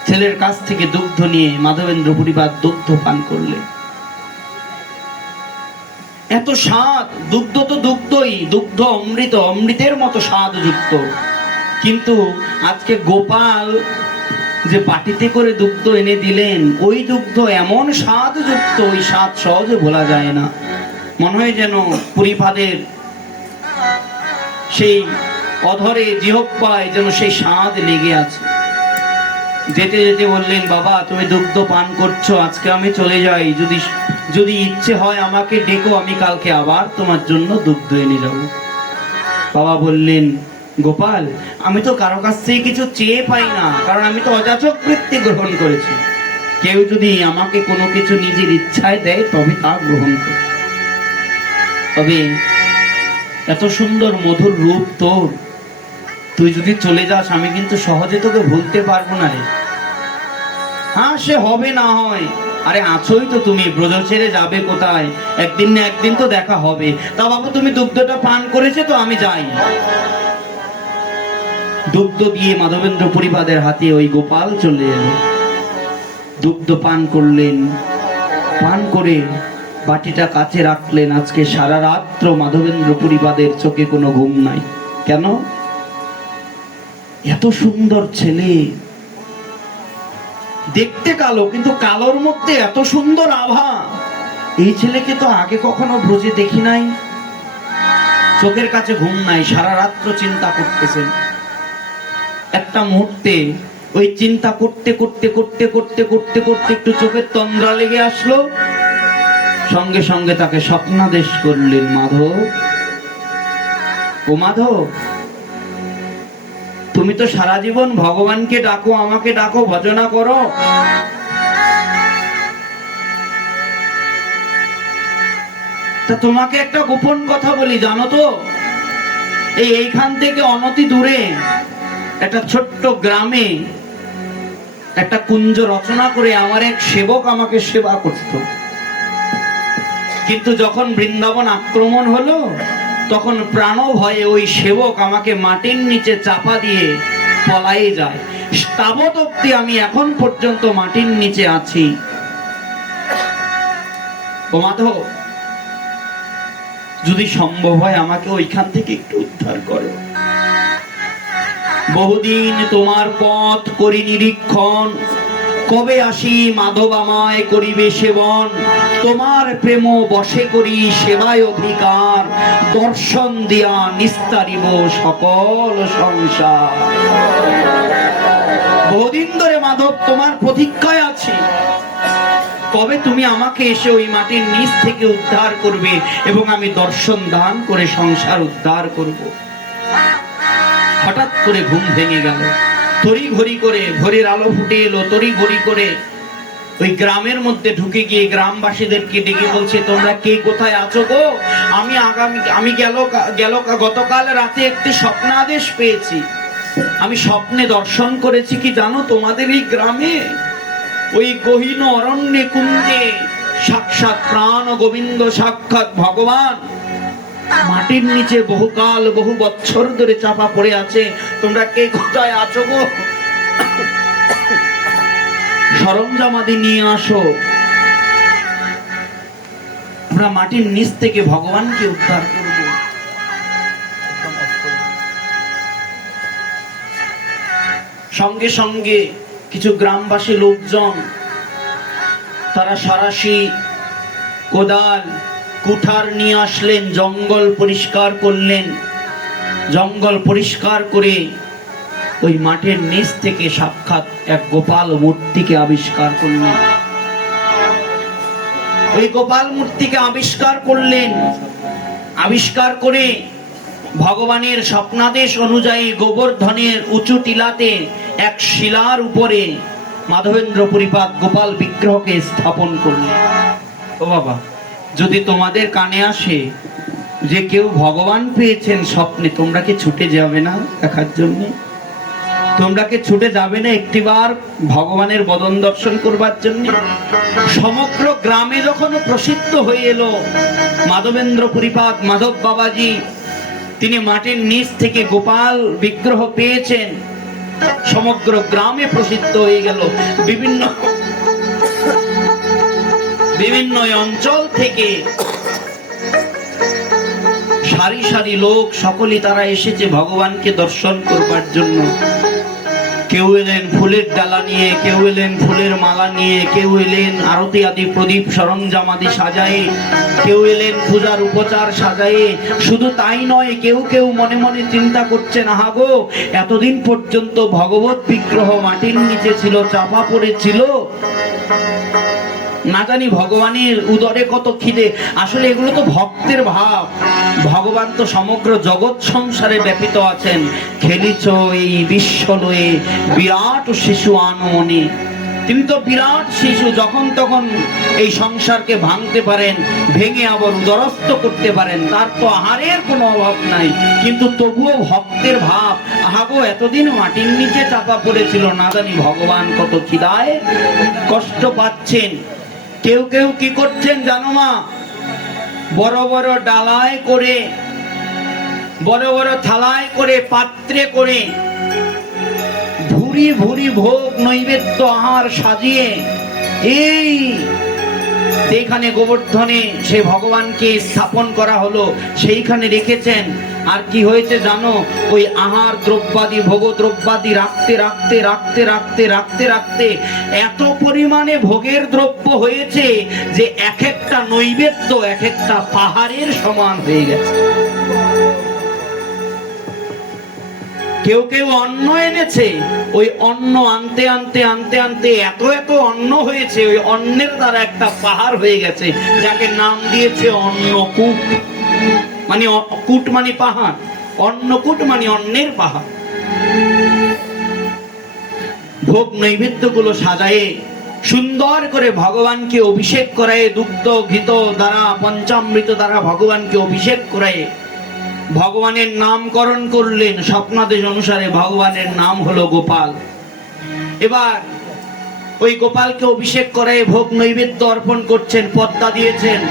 ছেলের কাছ থেকে দুগ্ধ নিয়ে মাধবেন্দ্র পুরীপাদ দুগ্ধ পান করলেন। এত স্বাদ, দুগ্ধ তো দুগ্ধই, দুগ্ধ অমৃত, অমৃতের মতো স্বাদ যুক্ত। কিন্তু আজকে গোপাল যে বাটিতে করে দুগ্ধ এনে দিলেন, ওই দুগ্ধ এমন স্বাদ যুক্ত, ওই স্বাদ সহজে ভোলা যায় না। মনে হয় যেন পুরীপাদের সেই অধরে জিহ্বায় যেন সেই স্বাদ লেগে আছে। যেতে যেতে বললেন, বাবা তুমি দুগ্ধ পান করছো, আজকে আমি চলে যাই, যদি ইচ্ছে হয় আমাকে ডেকো, আমি কালকে আবার তোমার জন্য দুগ্ধ এনে যাব। বাবা বললেন, গোপাল আমি তো কারো কাছ থেকে কিছু চেয়ে পাই না, কারণ আমি তো অযাচক বৃত্তি গ্রহণ করেছি। কেউ যদি আমাকে কোনো কিছু নিজের ইচ্ছায় দেয় তবে তা গ্রহণ করি। তবে এত সুন্দর মধুর রূপ তোর, তুই যদি চলে যাস আমি কিন্তু সহজে তোকে ভুলতে পারবো না রে। হ্যাঁ সে হবে না হয়, আরে আছোই তো তুমি, ব্রজ ছেড়ে যাবে কোথায়, একদিন না একদিন তো দেখা হবে। তা বাবু তুমি দুগ্ধটা পান করেছে তো, আমি যাই। দুগ্ধ দিয়ে মাধবেন্দ্র পুরীপাদের হাতে ওই গোপাল চলে এলো। দুগ্ধ পান করলেন, পান করে বাটিটা কাছে রাখলেন। আজকে সারা রাত্র মাধবেন্দ্র পুরীপাদের চোখে কোনো ঘুম নাই। কেন? এত সুন্দর ছেলে, দেখতে কালো, কিন্তু কালোর মধ্যে এত সুন্দর আভা। এই ছেলেকে তো আগে কখনো ব্রজে দেখি নাই। চোখের কাছে ঘুম নাই, সারা রাত্র চিন্তা করতেছেন। একটা মুহূর্তে ওই চিন্তা করতে করতে করতে করতে করতে করতে একটু চোখের তন্দ্রা লেগে আসলো। সঙ্গে সঙ্গে তাকে স্বপ্নাদেশ করলেন, মাধব, ও মাধব, তুমি তো সারা জীবন ভগবানকে ডাকো, আমাকে ডাকো, ভজনা করো, তা তোমাকে একটা গোপন কথা বলি, জানো তো? এইখান থেকে অনতি দূরে একটা ছোট্ট গ্রামে একটা কুঞ্জ রচনা করে আমার এক সেবক আমাকে সেবা করত। কিন্তু যখন বৃন্দাবন আক্রমণ হলো, তখন প্রাণ ভয়ে ওই সেবক আমাকে মাটির নিচে চাপা দিয়ে পলায়ে যায়। তাবৎ অবধি আমি এখন পর্যন্ত মাটির নিচে আছি। ও মাধব, যদি সম্ভব হয় আমাকে ওইখান থেকে একটু উদ্ধার করো। বহুদিন তোমার পথ করি নিরীক্ষণ, কবে আসি মাধব আমায় করিবে সেবন। তোমার প্রেম বশে করি সেবায় অধিকার, দর্শন দিয়া নিস্তারিব সকল সংসার। বহুদিন ধরে মাধব তোমার প্রতীক্ষায় আছি, কবে তুমি আমাকে এসে ওই মাটির নিচ থেকে উদ্ধার করবে এবং আমি দর্শন দান করে সংসার উদ্ধার করব। হঠাৎ করে ঘুম ভেঙে গেল। তড়ি ঘড়ি করে ভোরের আলো ফুটে এলো। তড়ি ঘড়ি করে ওই গ্রামের মধ্যে ঢুকে গিয়ে গ্রামবাসীদেরকে ডেকে বলছে, তোমরা কে কোথায় আছো গো? আমি গতকাল রাতে একটি স্বপ্নাদেশ পেয়েছি। আমি স্বপ্নে দর্শন করেছি কি জানো, তোমাদের এই গ্রামে ওই গহীন অরণ্যে কুঞ্জে সাক্ষাৎ প্রাণ গোবিন্দ, সাক্ষাৎ ভগবান মাটির নিচে বহুকাল বহু বছর ধরে চাপা পড়ে আছে। তোমরা কে কোথায় আছো গো? সরঞ্জামাদি নিয়ে আসো, আমরা মাটির নিচ থেকে ভগবানকে উদ্ধার করব। সঙ্গে সঙ্গে কিছু গ্রামবাসী লোকজন তারা সারাশি, কোদাল, কুঠার নিয়ে আসলেন, জঙ্গল পরিষ্কার করলেন। জঙ্গল পরিষ্কার করে ওই মাঠের নিচ থেকে সাক্ষাৎ এক গোপাল মূর্তিকে আবিষ্কার করলেন। ওই গোপাল মূর্তিকে আবিষ্কার করলেন। আবিষ্কার করে ভগবানের স্বপ্নাদেশ অনুযায়ী গোবর্ধনের উঁচু টিলাতে এক শিলার উপরে মাধবেন্দ্র পুরীপাদ গোপাল বিগ্রহকে স্থাপন করলেন। ও বাবা, যদি তোমাদের কানে আসে যে কেউ ভগবান পেয়েছেন স্বপ্নে, তোমরা কি ছুটে যাবে না দেখার জন্য? তোমরা কি ছুটে যাবে না একটিবার ভগবানের বদন দর্শন করবার জন্য? সমগ্র গ্রামে যখন প্রসিদ্ধ হয়ে এলো মাধবেন্দ্র পুরীপাদ, মাধব বাবাজি তিনি মাটির নিচ থেকে গোপাল বিগ্রহ পেয়েছেন, সমগ্র গ্রামে প্রসিদ্ধ হয়ে গেল। বিভিন্ন বিভিন্ন অঞ্চল থেকে সারি সারি লোক সকলেই তারা এসেছে ভগবানকে দর্শন করবার জন্য। কেউ এলেন ফুলের ডালা নিয়ে, কেউ এলেন ফুলের মালা নিয়ে, কেউ এলেন আরতি আদি প্রদীপ সরঞ্জাম আদি সাজায়ে, কেউ এলেন পূজার উপচার সাজায়ে। শুধু তাই নয়, কেউ কেউ মনে মনে চিন্তা করছেন, আহা গো, এতদিন পর্যন্ত ভগবত বিগ্রহ মাটির নিচে ছিল, চাপা পড়েছিল, না জানি ভগবানের উদরে কত খিদে। আসলে এগুলো তো ভক্তের ভাব। ভগবান তো সমগ্র জগৎ সংসারে ব্যাপিত আছেন। খেলিছ এই বিশ্বলয়ে বিরাট শিশু আনমনে। তিনি তো বিরাট শিশু, যখন তখন এই সংসারকে ভাঙতে পারেন, ভেঙে আবার উদরস্থ করতে পারেন, তার তো আহারের কোনো অভাব নাই। কিন্তু তবুও ভক্তের ভাব, আহাগো এতদিন মাটির নিচে চাপা পড়েছিল, না জানি ভগবান কত খিদায় কষ্ট পাচ্ছেন। কেউ কেউ কি করছেন জানো মা, বড় বড় ডালায় করে, বড় বড় থালায় করে, পাত্রে করে ভুরি ভুরি ভোগ নৈবেদ্য আহার সাজিয়ে এই যেখানে গোবর্ধনে সে ভগবানকে স্থাপন করা হলো সেইখানে রেখেছেন। আর কি হয়েছে জানো, ওই আহার দ্রব্যাদি ভোগ দ্রব্যাদি রাখতে রাখতে রাখতে রাখতে রাখতে রাখতে এত পরিমাণে ভোগের দ্রব্য হয়েছে যে এক একটা নৈবেদ্য এক একটা পাহাড়ের সমান হয়ে গেছে। কেউ কেউ অন্ন এনেছে, ওই অন্ন আনতে আনতে আনতে আনতে এত এত অন্ন হয়েছে, ওই অন্নের দ্বারা একটা পাহাড় হয়ে গেছে, যাকে নাম দিয়েছে অন্নকূট। মানে কূট মানে পাহাড়, অন্নকূট মানে অন্নের পাহাড়। ভোগ নৈবেদ্য গুলো সাজায়ে সুন্দর করে ভগবানকে অভিষেক করায়, দুগ্ধ ঘিত দ্বারা পঞ্চামৃত দ্বারা ভগবানকে অভিষেক করায় ভগবানের নামকরণ করলেন। স্বপ্নাদেশ অনুসারে ভগবানের নাম হলো গোপাল। এবার ওই গোপালকে অভিষেক করায় ভোগ নৈবেদ্য অর্পণ করছেন, পদ্মা দিয়েছেন,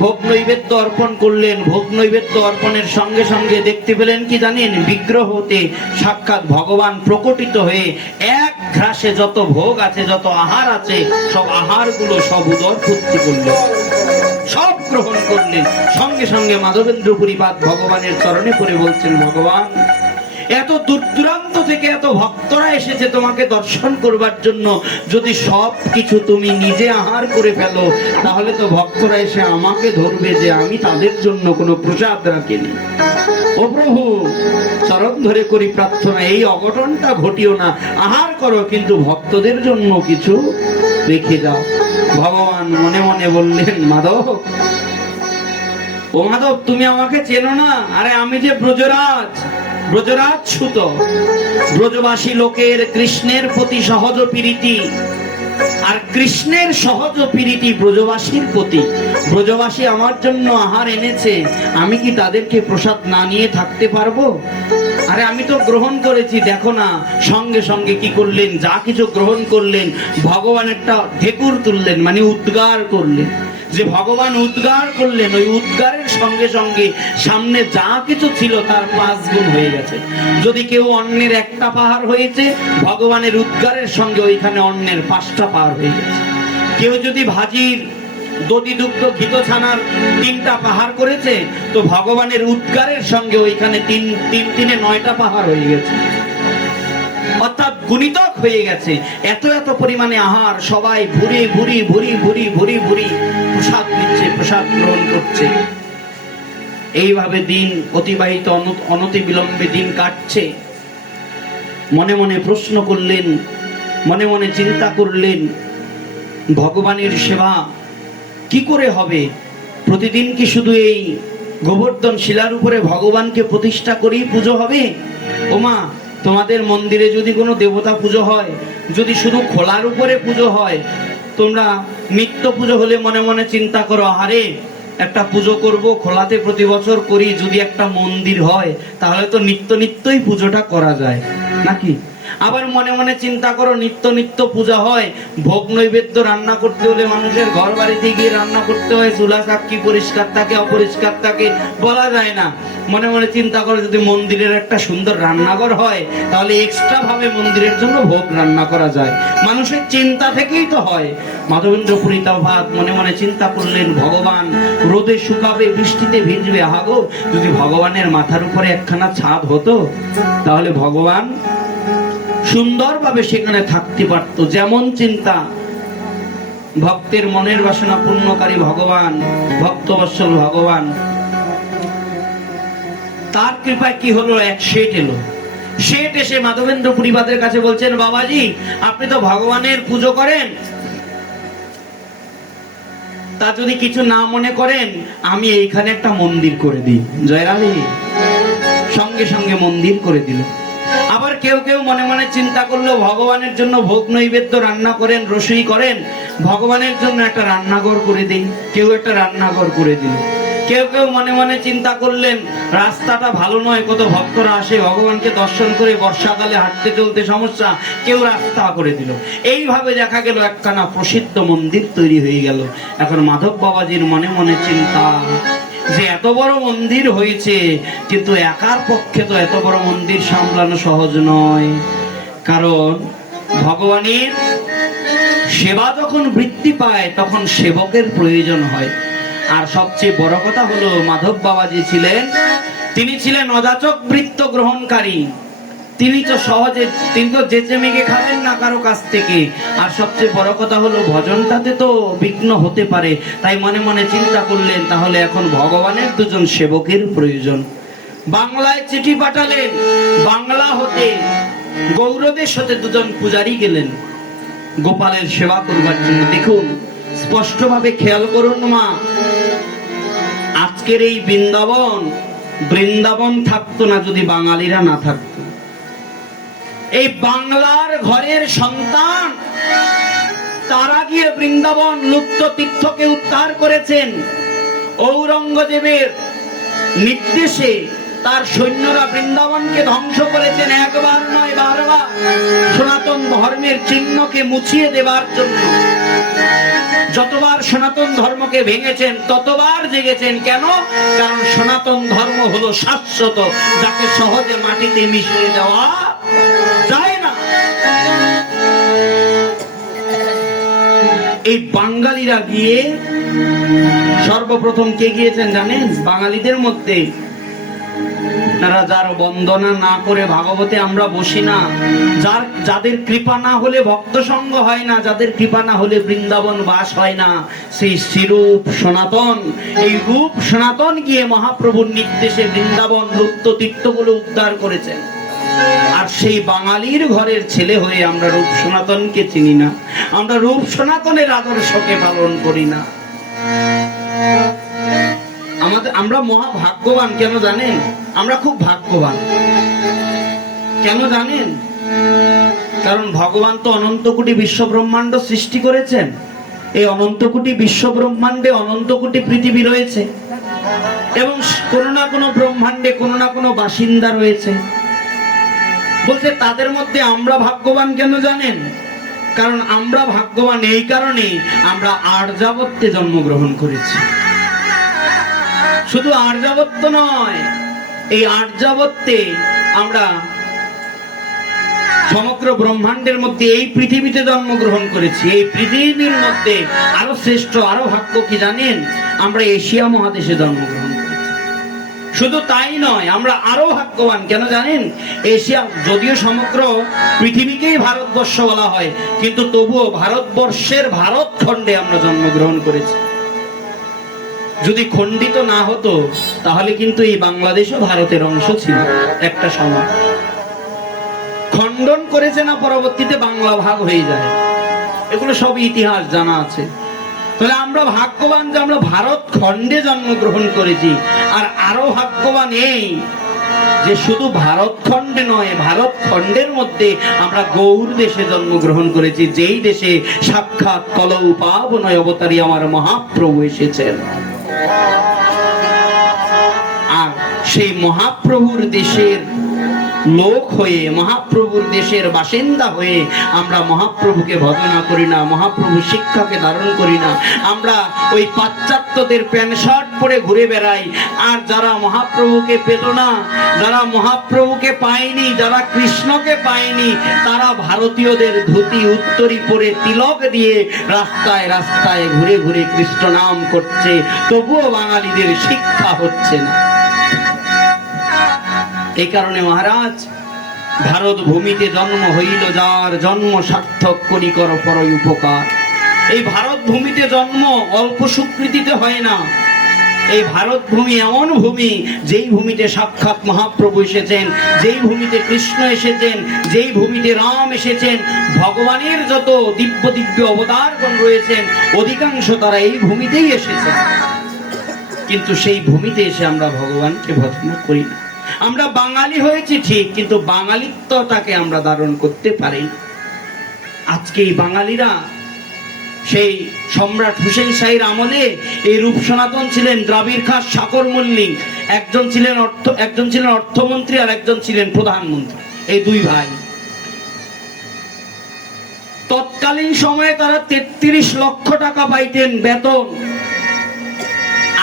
ভোগ নৈবেদ্য অর্পণ করলেন। ভোগ নৈবেদ্য অর্পণের সঙ্গে সঙ্গে দেখতে পেলেন কি জানেন, বিগ্রহ হতে সাক্ষাৎ ভগবান প্রকটিত হয়ে এক ঘ্রাসে যত ভোগ আছে, যত আহার আছে, সব আহারগুলো সব উদর পূর্তি করলেন, সব গ্রহণ করলেন। সঙ্গে সঙ্গে মাধবেন্দ্র পুরীপাদ ভগবানের চরণে পড়ে বলছেন, ভগবান, এত দূর দূরান্ত থেকে এত ভক্তরা এসেছে তোমাকে দর্শন করবার জন্য, যদি সব কিছু তুমি নিজে আহার করে ফেলো, তাহলে তো ভক্তরা এসে আমাকে ধরবে যে আমি তাদের জন্য কোনো প্রসাদ রাখিনি। ও প্রভু, চরণ ধরে করি প্রার্থনা, এই অঘটনটা ঘটিও না, আহার করো, কিন্তু ভক্তদের জন্য কিছু রেখে যাও। ভগবান মনে মনে বললেন, মাধব, ও মাধব, তুমি আমাকে চেনো না? আরে আমি যে ব্রজরাজ, ব্রজরাজ সুত। ব্রজবাসী লোকের কৃষ্ণের প্রতি সহজ প্রীতি, আর কৃষ্ণের সহজ প্রীতি ব্রজবাসীর প্রতি। ব্রজবাসী আমার জন্য আহার এনেছে, আমি কি তাদেরকে প্রসাদ না নিয়ে থাকতে পারবো? আরে আমি তো গ্রহণ করেছি, দেখো না। সঙ্গে সঙ্গে কি করলেন, যা কিছু গ্রহণ করলেন, ভগবান একটা ঢেকুর তুললেন, মানে উদ্গার করলেন। যে ভগবান উদ্গার করলেন, ওই উদ্গারের সঙ্গে সঙ্গে সামনে যা কিছু ছিল তার 5 গুণ হয়ে গেছে। যদি কেউ অন্নের একটা পাহাড় হয়েছে, ভগবানের উদ্গারের সঙ্গে ওইখানে অন্নের 5টা পাহাড় হয়ে গেছে। কেউ যদি ভাজির দধি দুগ্ধ ঘিত ছানার 3টা পাহাড় করেছে, তো ভগবানের উদ্গারের সঙ্গে ওইখানে 3 9টা পাহাড় হয়ে গেছে, অর্থাৎ গুণিতক হয়ে গেছে। এত এত পরিমাণে আহার, সবাই ভুরি ভুরি ভুরি ভুরি ভুরি ভুরি প্রসাদ নিচ্ছে, প্রসাদ গ্রহণ করছে। এইভাবে দিন অতিবাহিত, অনতি বিলম্বে দিন কাটছে। মনে মনে প্রশ্ন করলেন, মনে মনে চিন্তা করলেন, ভগবানের সেবা কি করে হবে? প্রতিদিন কি শুধু এই গোবর্ধন শিলার উপরে ভগবানকে প্রতিষ্ঠা করেই পুজো হবে? ওমা, তোমাদের মন্দিরে যদি কোনো দেবতা পুজো হয়, যদি শুধু খোলার উপরে পুজো হয়, তোমরা নিত্য পুজো হলে মনে মনে চিন্তা করো, আরে একটা পুজো করব, খোলাতে প্রতি বছর করি, যদি একটা মন্দির হয় তাহলে তো নিত্য নিত্যই পুজোটা করা যায় নাকি? আবার মনে মনে চিন্তা করো, নিত্য নিত্য পূজা হয়, ভোগ নৈবেদ্য রান্না করতে হলে মানুষের ঘর বাড়িতে গিয়ে রান্না করতে হয়, চুলা সাক্ষী পরিষ্কার থাকে অপরিষ্কার থাকে বলা যায় না। মনে মনে চিন্তা করো, যদি মন্দিরের একটা সুন্দর রান্নাঘর হয় তাহলে এক্সট্রা ভাবে মন্দিরের জন্য ভোগ রান্না করা যায়। মানুষের চিন্তা থেকেই তো হয়। মাধবেন্দ্র পুরী ভাত মনে মনে চিন্তা করলেন, ভগবান রোদে শুকাবে, বৃষ্টিতে ভিজবে, হাগো যদি ভগবানের মাথার উপরে একখানা ছাদ হতো তাহলে ভগবান সুন্দরভাবে সেখানে থাকতে পারত। যেমন চিন্তা, ভক্তের মনের বাসনা পূর্ণকারী ভগবান, ভক্তবৎসল ভগবান, তার কৃপায় কি হলো, এক শেঠ এলো। শেঠ এসে মাধবেন্দ্র পুরীবাদের কাছে বলছেন, বাবাজি আপনি তো ভগবানের পুজো করেন, তা যদি কিছু না মনে করেন আমি এইখানে একটা মন্দির করে দিই। জয়রাধে। সঙ্গে সঙ্গে মন্দির করে দিল। আবার কেউ কেউ মনে মনে চিন্তা করলো, ভগবানের জন্য ভোগ নৈবেদ্য রান্না করেন, রসই করেন, ভগবানের জন্য একটা রান্নাঘর করে দিই। কেউ একটা রান্নাঘর করে দিল। কেউ কেউ মনে মনে চিন্তা করলেন, রাস্তাটা ভালো নয়, কত ভক্তরা আসে ভগবানকে দর্শন করে, বর্ষাকালে হাঁটতে চলতে সমস্যা, কেউ রাস্তা করে দিল। এইভাবে দেখা গেল একখানা প্রসিদ্ধ মন্দির তৈরি হয়ে গেল। এখন মাধব বাবাজির মনে মনে চিন্তা যে এত বড় মন্দির হয়েছে, কিন্তু একার পক্ষে তো এত বড় মন্দির সামলানো সহজ নয়। কারণ ভগবানের সেবা যখন বৃদ্ধি পায় তখন সেবকের প্রয়োজন হয়। আর সবচেয়ে বড় কথা হলো, মাধব বাবাজি ছিলেন, তিনি ছিলেন অযাচক বৃত্ত গ্রহণকারী। তিনি তো সহজে, তিনি তো যেচে মেঘে খাবেন না কারো কাছ থেকে। আর সবচেয়ে বড় কথা হলো, ভজনটাতে তো বিঘ্ন হতে পারে। তাই মনে মনে চিন্তা করলেন, তাহলে এখন ভগবানের দুজন সেবকের প্রয়োজন। বাংলায় চিঠি পাঠালেন, বাংলা হতে গৌরদেশ হতে দুজন পূজারী গেলেন গোপালের সেবা করবার জন্য। দেখুন স্পষ্টভাবে খেয়াল করুন মা, আজকের এই বৃন্দাবন থাকতো না যদি বাঙালিরা না থাকতো। এই বাংলার ঘরের সন্তান তারা গিয়ে বৃন্দাবন লুপ্ত তীর্থকে উদ্ধার করেছেন। ঔরঙ্গজেবের নির্দেশে তার সৈন্যরা বৃন্দাবনকে ধ্বংস করেছেন, একবার নয় বারবার, সনাতন ধর্মের চিহ্নকে মুছিয়ে দেবার জন্য। যতবার সনাতন ধর্মকে ভেঙেছেন ততবার জেগেছেন। কেন? কারণ সনাতন ধর্ম হলো শাশ্বত, যাকে সহজে মাটিতে মিশিয়ে দেওয়া যায় না। এই বাঙালিরা গিয়ে সর্বপ্রথম কে গিয়েছেন জানেন? বাঙালিদের মধ্যে তারা যার বন্দনা না করে ভাগবতে আমরা বসি না, যাদের কৃপা না হলে ভক্ত সঙ্গ হয় না, যাদের কৃপা না হলে বৃন্দাবন বাস হয় না, সেই শ্রীরূপ সনাতন, এই রূপ সনাতন গিয়ে মহাপ্রভুর নির্দেশে বৃন্দাবন লুপ্ত তীর্থগুলো উদ্ধার করেছেন। আর সেই বাঙালির ঘরের ছেলে হয়ে আমরা রূপ সনাতনকে চিনি না, আমরা রূপ সনাতনের আদর্শকে পালন করি না। আমরা মহা ভাগ্যবান। কেন জানেন? আমরা খুব ভাগ্যবান। কেন জানেন? কারণ ভগবান তো অনন্ত কোটি বিশ্ব ব্রহ্মাণ্ড সৃষ্টি করেছেন। এই অনন্ত কোটি বিশ্ব ব্রহ্মাণ্ডে অনন্ত কোটি পৃথিবী রয়েছে, এবং কোনো না কোনো ব্রহ্মাণ্ডে কোনো না কোনো বাসিন্দা রয়েছে। বলছে তাদের মধ্যে আমরা ভাগ্যবান। কেন জানেন? কারণ আমরা ভাগ্যবান এই কারণে আমরা আর্যাবত্যে জন্মগ্রহণ করেছি। শুধু আর্যাবত্য নয়, এই আর্যাবত্যে আমরা সমগ্র ব্রহ্মাণ্ডের মধ্যে এই পৃথিবীতে জন্মগ্রহণ করেছি। এই পৃথিবীর মধ্যে আরো শ্রেষ্ঠ, আরো ভাগ্য কি জানেন? আমরা এশিয়া মহাদেশে জন্মগ্রহণ করেছি। শুধু তাই নয়, আমরা আরো ভাগ্যবান। কেন জানেন? এশিয়া, যদিও সমগ্র পৃথিবীকেই ভারতবর্ষ বলা হয়, কিন্তু তবুও ভারতবর্ষের ভারত খণ্ডে আমরা জন্মগ্রহণ করেছি। যদি খণ্ডিত না হতো তাহলে কিন্তু এই বাংলাদেশও ভারতের অংশ ছিল একটা সময়। খণ্ডন করেছে না, পরবর্তীতে বাংলা ভাগ হয়ে যায়। এগুলো সব ইতিহাস জানা আছে। তাহলে আমরা ভাগ্যবান যে আমরা ভারত খণ্ডে জন্মগ্রহণ করেছি। আর আরো ভাগ্যবান এই যে শুধু ভারত খণ্ডে নয়, ভারত খণ্ডের মধ্যে আমরা গৌর দেশে জন্মগ্রহণ করেছি, যেই দেশে সাক্ষাৎ কলৌ পাবনয় অবতারী আমার মহাপ্রভু এসেছেন। আর সেই মহাপ্রভুর দেশের লোক হয়ে, মহাপ্রভুর দেশের বাসিন্দা হয়ে আমরা মহাপ্রভুকে ভজনা করি না, মহাপ্রভুর শিক্ষাকে ধারণ করি না। আমরা ওই পাশ্চাত্যদের প্যান্ট শার্ট পরে ঘুরে বেড়াই। আর যারা মহাপ্রভুকে পেল না, যারা মহাপ্রভুকে পায়নি, যারা কৃষ্ণকে পায়নি, তারা ভারতীয়দের ধুতি উত্তরী পরে তিলক দিয়ে রাস্তায় রাস্তায় ঘুরে ঘুরে কৃষ্ণ নাম করছে, তবুও বাঙালিদের শিক্ষা হচ্ছে না। এই কারণে মহারাজ, ভারত ভূমিতে জন্ম হইল যার, জন্ম সার্থক করি কর পরই উপকার। এই ভারত ভূমিতে জন্ম অল্প স্বীকৃতিতে হয় না। এই ভারত ভূমি এমন ভূমি, যেই ভূমিতে সাক্ষাৎ মহাপ্রভু এসেছেন, যেই ভূমিতে কৃষ্ণ এসেছেন, যেই ভূমিতে রাম এসেছেন, ভগবানের যত দিব্য দিব্য অবতারগণ রয়েছেন, অধিকাংশ তারা এই ভূমিতেই এসেছেন। কিন্তু সেই ভূমিতে এসে আমরা ভগবানকে ভজনা করি না। আমরা বাঙালি হয়েছি ঠিক, কিন্তু বাঙালিত্বটাকে আমরা ধারণ করতে পারি না। আজকে এই বাঙালিরা সেই সম্রাট হুসেন শাহীর আমলে এই রূপ সনাতন ছিলেন দ্রাবিড় খাস সাকর মল্লিক, একজন ছিলেন অর্থমন্ত্রী আর একজন ছিলেন প্রধানমন্ত্রী, এই দুই ভাই। তৎকালীন সময়ে তারা 33 লক্ষ টাকা পাইতেন বেতন।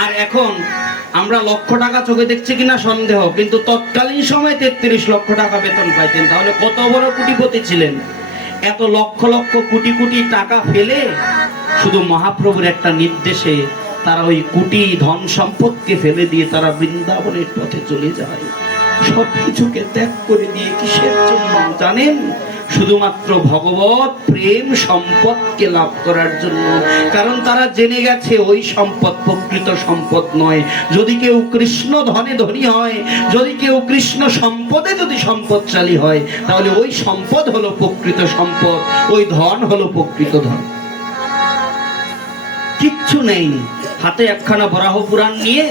আর এখন আমরা লক্ষ টাকা চোখে দেখছি কিনা সন্দেহ, কিন্তু তৎকালীন সময়ে 33 লক্ষ টাকা বেতন পাইতেন। তাহলে কত বড় কোটিপতি ছিলেন! এত লক্ষ লক্ষ কোটি কোটি টাকা ফেলে শুধু মহাপ্রভুর একটা নির্দেশে তারা ওই কোটি ধন সম্পদকে ফেলে দিয়ে তারা বৃন্দাবনের পথে চলে যায়। সবকিছুকে ত্যাগ করে দিয়ে কিসের জন্য জানেন? শুধুমাত্র ভগবত প্রেম সম্পদকে লাভ করার জন্য। কারণ তারা জেনে গেছে ওই সম্পদ প্রকৃত সম্পদ নয়। যদি কেউ কৃষ্ণ ধনে ধনী হয়, যদি কেউ কৃষ্ণ সম্পদে যদি সম্পদশালী হয়, তাহলে ওই সম্পদ হলো প্রকৃত সম্পদ, ওই ধন হলো প্রকৃত ধন। কিচ্ছু নেই, হাতে একখানা বরাহ পুরাণ নিয়ে,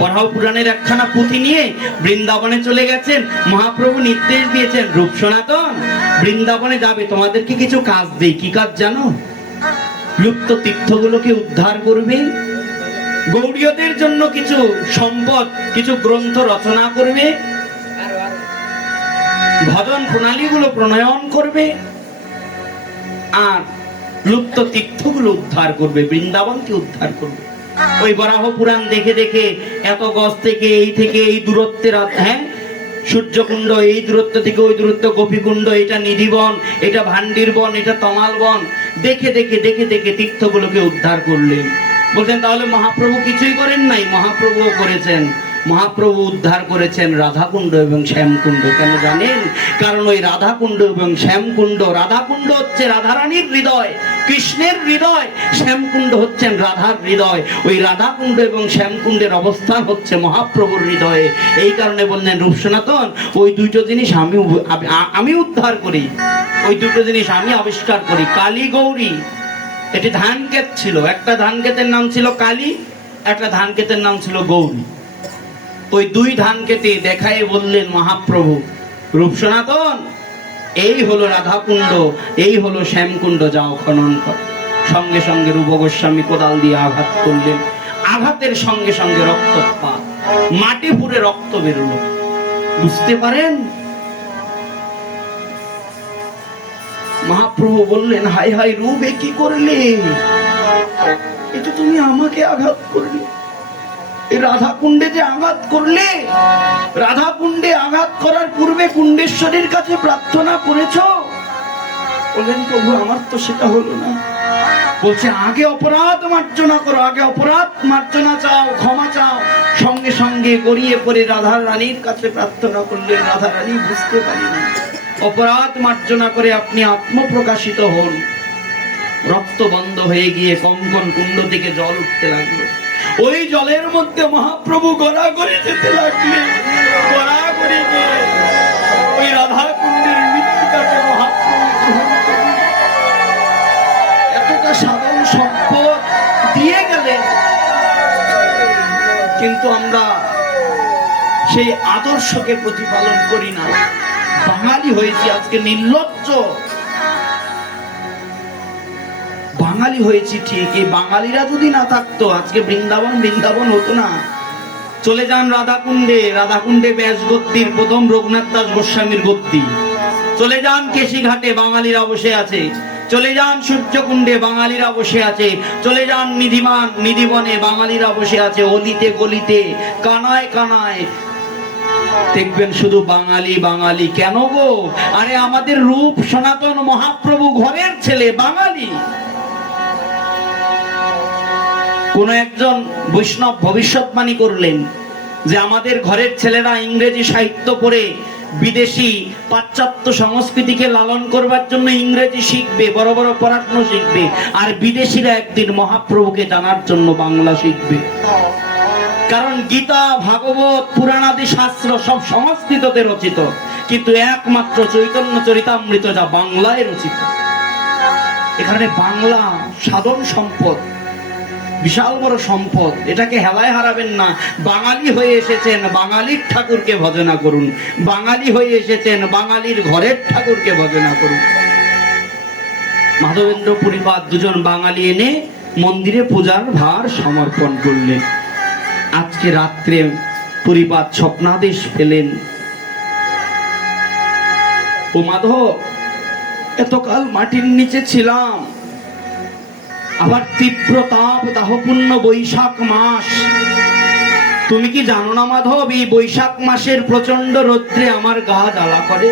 বরাহ পুরাণের একখানা পুঁথি নিয়ে বৃন্দাবনে চলে গেছেন। মহাপ্রভু নির্দেশ দিয়েছেন, রূপ সনাতন বৃন্দাবনে যাবে, তোমাদেরকে কিছু কাজ দেই। কি কাজ জানো? লুপ্ত তীর্থগুলোকে উদ্ধার করবে, গৌড়ীয়দের জন্য কিছু সম্পদ, কিছু গ্রন্থ রচনা করবে, ভজন প্রণালীগুলো প্রণয়ন করবে, আর লুপ্ত তীর্থগুলো উদ্ধার করবে, বৃন্দাবনকে উদ্ধার করবে। ওই বরাহ পুরাণ দেখে দেখে এত গজ থেকে এই দূরত্বের, হ্যাঁ, সূর্যকুণ্ড, এই দূরত্ব থেকে ওই দূরত্ব, গোপীকুণ্ড, এটা নিধিবন, এটা ভান্ডির বন, এটা তমাল বন, দেখে দেখে দেখে দেখে তীর্থগুলোকে উদ্ধার করলেন। বলছেন তাহলে মহাপ্রভু কিছুই করেন নাই? মহাপ্রভুও করেছেন। মহাপ্রভু উদ্ধার করেছেন রাধাকুণ্ড এবং শ্যামকুণ্ড। কেন জানেন? কারণ ওই রাধাকুণ্ড এবং শ্যামকুণ্ড, রাধাকুণ্ড হচ্ছে রাধারানীর হৃদয়, কৃষ্ণের হৃদয়, শ্যামকুণ্ড হচ্ছেন রাধার হৃদয়। ওই রাধাকুণ্ড এবং শ্যামকুণ্ডের অবস্থান হচ্ছে মহাপ্রভুর হৃদয়ে। এই কারণে বললেন, রূপ সনাতন ওই দুটো জিনিস আমি উদ্ধার করি, ওই দুটো জিনিস আমি আবিষ্কার করি। কালী গৌরী, এটি ধান ক্ষেত ছিল, একটা ধান ক্ষেতের নাম ছিল কালী, একটা ধান ক্ষেতের নাম ছিল গৌরী। ওই দুই ধান কেটে দেখায় বললেন মহাপ্রভু, রূপ সনাতন এই হলো রাধাকুণ্ড, এই হলো শ্যামকুণ্ড, যাও খনন কর। সঙ্গে সঙ্গে রূপ গোস্বামী কোদাল দিয়ে আঘাত করলেন। আঘাতের সঙ্গে সঙ্গে রক্তপাত, মাটি পুড়ে রক্ত বেরোলো। বুঝতে পারেন? মহাপ্রভু বললেন, হাই হাই রূপ, এ কি করলে? এটা তুমি আমাকে আঘাত করলে, রাধা কুণ্ডে যে আঘাত করলে, রাধা কুণ্ডে আঘাত করার পূর্বে কুণ্ডেশ্বরীর কাছে প্রার্থনা করেছ? বললেন, প্রভু আমার তো সেটা হলো না। বলছে, আগে অপরাধ মার্জনা করো, আগে অপরাধ মার্জনা চাও, ক্ষমা চাও। সঙ্গে সঙ্গে গড়িয়ে পড়ে রাধা রানীর কাছে প্রার্থনা করলেন। রাধা রানী বুঝতে পারেনি। অপরাধ মার্জনা করে আপনি আত্মপ্রকাশিত হন। রক্ত বন্ধ হয়ে গিয়ে কঙ্কন কুণ্ড থেকে জল উঠতে লাগলো। ওই জলের মধ্যে মহাপ্রভু গড়াগড়ি যেতে লাগলেন। গড়াগড়ি গিয়ে ওই রাধা কুণ্ডের মৃত্তিকাকে মহাপ্রভু এতটা সাধারণ সম্পদ দিয়ে গেলেন। কিন্তু আমরা সেই আদর্শকে প্রতিপালন করি না। বাঙালি হয়েছি আজকে নির্লজ্জ, বাঙালি হয়েছি ঠিক। এই বাঙালিরা যদি না থাকতো আজকে বৃন্দাবন বৃন্দাবন হতো না। চলে যান রাধাকুণ্ডে, রাধাকুণ্ডে ব্যাস গদ্দির প্রথম রঘুনাথ দাস গোস্বামীর গদ্দি। চলে যান কেশিঘাটে, বাঙালিরা বসে আছে। চলে যান সূর্যকুণ্ডে, বাঙালিরা বসে আছে। চলে যান নিধিবনে, বাঙালিরা বসে আছে। অলিতে গলিতে, কানায় কানায় দেখবেন শুধু বাঙালি বাঙালি। কেন গো? আরে আমাদের রূপ সনাতন মহাপ্রভু ঘরের ছেলে, বাঙালি। কোন একজন বৈষ্ণব ভবিষ্যৎবাণী করলেন যে আমাদের ঘরের ছেলেরা ইংরেজি সাহিত্য পড়ে বিদেশি পাশ্চাত্য সংস্কৃতিকে লালন করবার জন্য ইংরেজি শিখবে, বড় বড় পড়াশোনা শিখবে, আর বিদেশিরা একদিন মহাপ্রভুকে জানার জন্য বাংলা শিখবে। কারণ গীতা, ভাগবত, পুরাণাদি শাস্ত্র সব সংস্কৃততে রচিত, কিন্তু একমাত্র চৈতন্য চরিতামৃত যা বাংলায় রচিত। এখানে বাংলা সাধন সম্পদ, বিশাল বড় সম্পদ। এটাকে হেলায় হারাবেন না। বাঙালি হয়ে এসেছেন, বাঙালির ঠাকুরকে ভজনা করুন। বাঙালি হয়ে এসেছেন, বাঙালির ঘরের ঠাকুরকে ভজনা করুন। মাধবেন্দ্র পুরীপাদ দুজন বাঙালি এনে মন্দিরে পূজার ভার সমর্পণ করলেন। আজকে রাত্রে পুরীপাদ স্বপ্নাদেশ পেলেন, ও মাধব, এতকাল মাটির নিচে ছিলাম, আবার তীব্র তাপ দাহপূর্ণ বৈশাখ মাস। তুমি কি জানো না মাধব, এই বৈশাখ মাসের প্রচন্ড রৌদ্রে আমার গা জ্বালা করে?